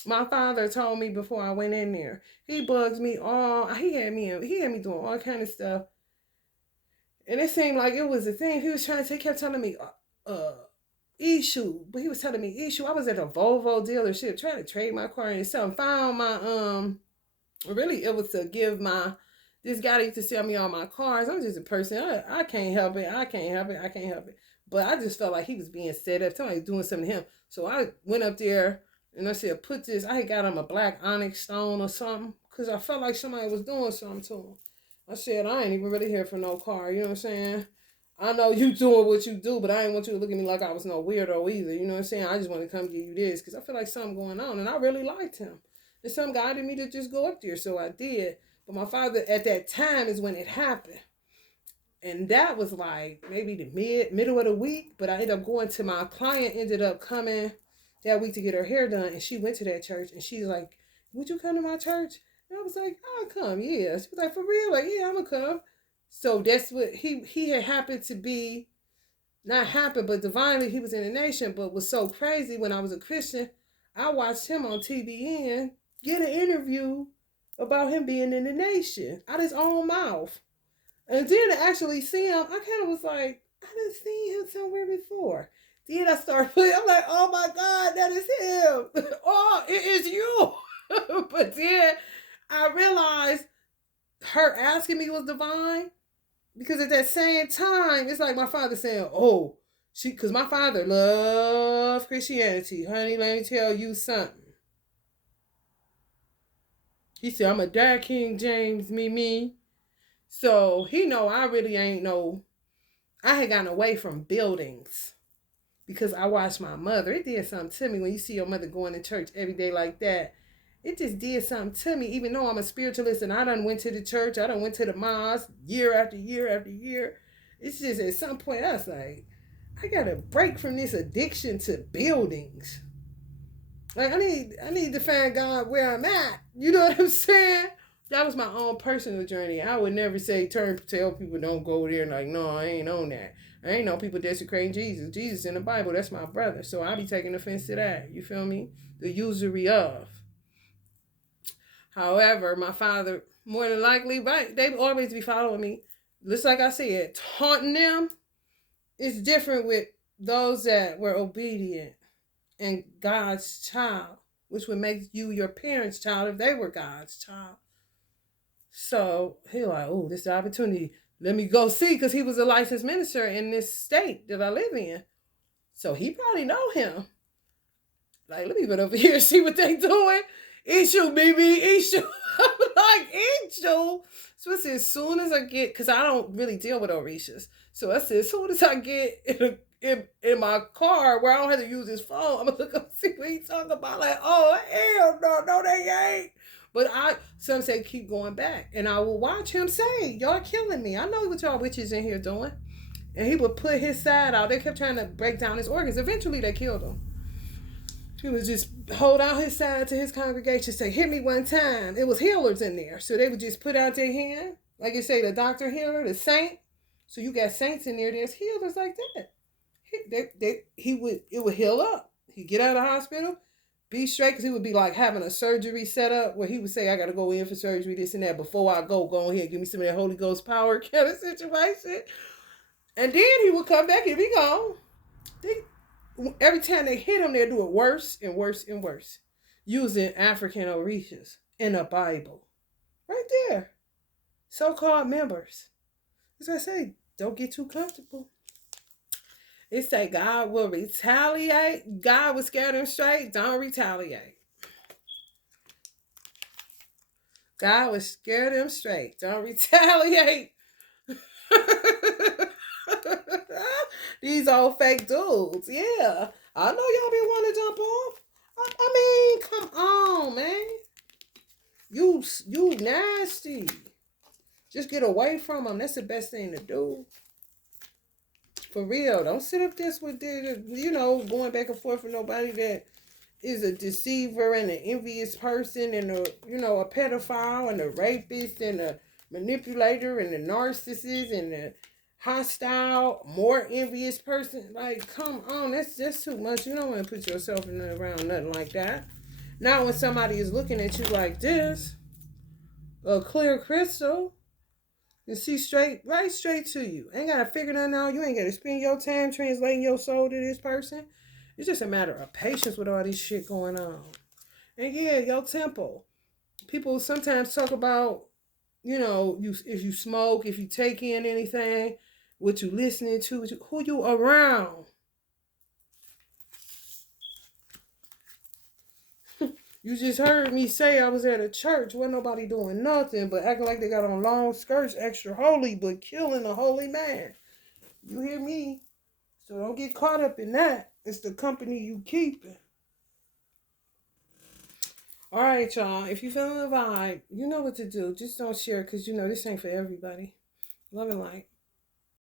My father told me before I went in there. He bugs me he had me doing all kind of stuff. And it seemed like it was a thing. He was kept telling me, Ishu. But he was telling me, Ishu, I was at a Volvo dealership trying to trade my car and something. Found my, really it was to give this guy that used to sell me all my cars. I'm just a person. I can't help it. I can't help it. But I just felt like he was being set up. Somebody was doing something to him. So I went up there and I said, I had got him a black onyx stone or something. Because I felt like somebody was doing something to him. I said, I ain't even really here for no car. You know what I'm saying? I know you doing what you do, but I ain't want you to look at me like I was no weirdo either. You know what I'm saying? I just want to come give you this because I feel like something going on. And I really liked him. And some guided me to just go up there. So I did. But my father, at that time, is when it happened. And that was like maybe the middle of the week. But I ended up going to my client, ended up coming that week to get her hair done. And she went to that church. And she's like, would you come to my church? And I was like, I'll come, yeah. She was like, for real? Like, yeah, I'm going to come. So that's what he had happened to be, not happen, but divinely he was in the nation. But was so crazy when I was a Christian, I watched him on TBN get an interview about him being in the nation out his own mouth. And then to actually see him, I kind of was like, I done seen him somewhere before. Then I started putting, I'm like, oh my God, that is him. Oh, it is you. But then I realized her asking me was divine, Because at that same time, it's like my father saying, oh, because my father loved Christianity. Honey, let me tell you something. He said, I'm a dad King James, me. So he know I really ain't no, I had gotten away from buildings because I watched my mother. It did something to me when you see your mother going to church every day like that. It just did something to me, even though I'm a spiritualist and I done went to the church, I done went to the mosque year after year after year. It's just at some point I was like, I gotta break from this addiction to buildings. Like I need to find God where I'm at. You know what I'm saying? That was my own personal journey. I would never tell people don't go there. Like, no, I ain't on that. I ain't know people desecrating Jesus. Jesus in the Bible, that's my brother. So I be taking offense to that. You feel me? The usury of. However, my father, more than likely, right, they always be following me. Just like I said, taunting them is different with those that were obedient and God's child, which would make you your parents' child if they were God's child. So he like, oh, this is the opportunity. Let me go see, because he was a licensed minister in this state that I live in. So he probably know him. Like, let me go over here and see what they doing. Issue, baby, issue. I'm like, issue. So I said, as soon as I get, because I don't really deal with Orishas. So I said, as soon as I get in my car where I don't have to use his phone, I'm going to look up and see what he's talking about. Like, oh, hell no, they ain't. But some say keep going back. And I will watch him say, y'all killing me. I know what y'all witches in here doing. And he would put his side out. They kept trying to break down his organs. Eventually they killed him. He would just hold out his side to his congregation, say, hit me one time. It was healers in there. So they would just put out their hand. Like you say, the doctor healer, the saint. So you got saints in there. There's healers like that. It would heal up. He'd get out of the hospital, be straight, because he would be like having a surgery set up where he would say, I got to go in for surgery, this and that. Before I go on here, give me some of that Holy Ghost power kind of situation. And then he would come back and be gone. Every time they hit him, they'd do it worse and worse and worse. Using African Orishas in the Bible. Right there. So-called members. As I say, don't get too comfortable. It say God will retaliate. God will scare them straight. Don't retaliate. God will scare them straight. Don't retaliate. These old fake dudes. Yeah. I know y'all be wanting to jump off. I mean, come on, man. You nasty. Just get away from them. That's the best thing to do. For real. Don't sit up this with going back and forth with nobody that is a deceiver and an envious person and a pedophile and a rapist and a manipulator and a narcissist and a hostile, more envious person. Like, come on, that's just too much. You don't want to put yourself around nothing like that. Now when somebody is looking at you like this, a clear crystal, and see right straight to you. Ain't got to figure nothing out. You ain't got to spend your time translating your soul to this person. It's just a matter of patience with all this shit going on. And yeah, your temple. People sometimes talk about, if you smoke, if you take in anything, what you listening to, who you around. You just heard me say I was at a church. Wasn't nobody doing nothing but acting like they got on long skirts, extra holy, but killing a holy man. You hear me? So don't get caught up in that. It's the company you keeping. All right, y'all. If you feeling the vibe, you know what to do. Just don't share because this ain't for everybody. Love and light.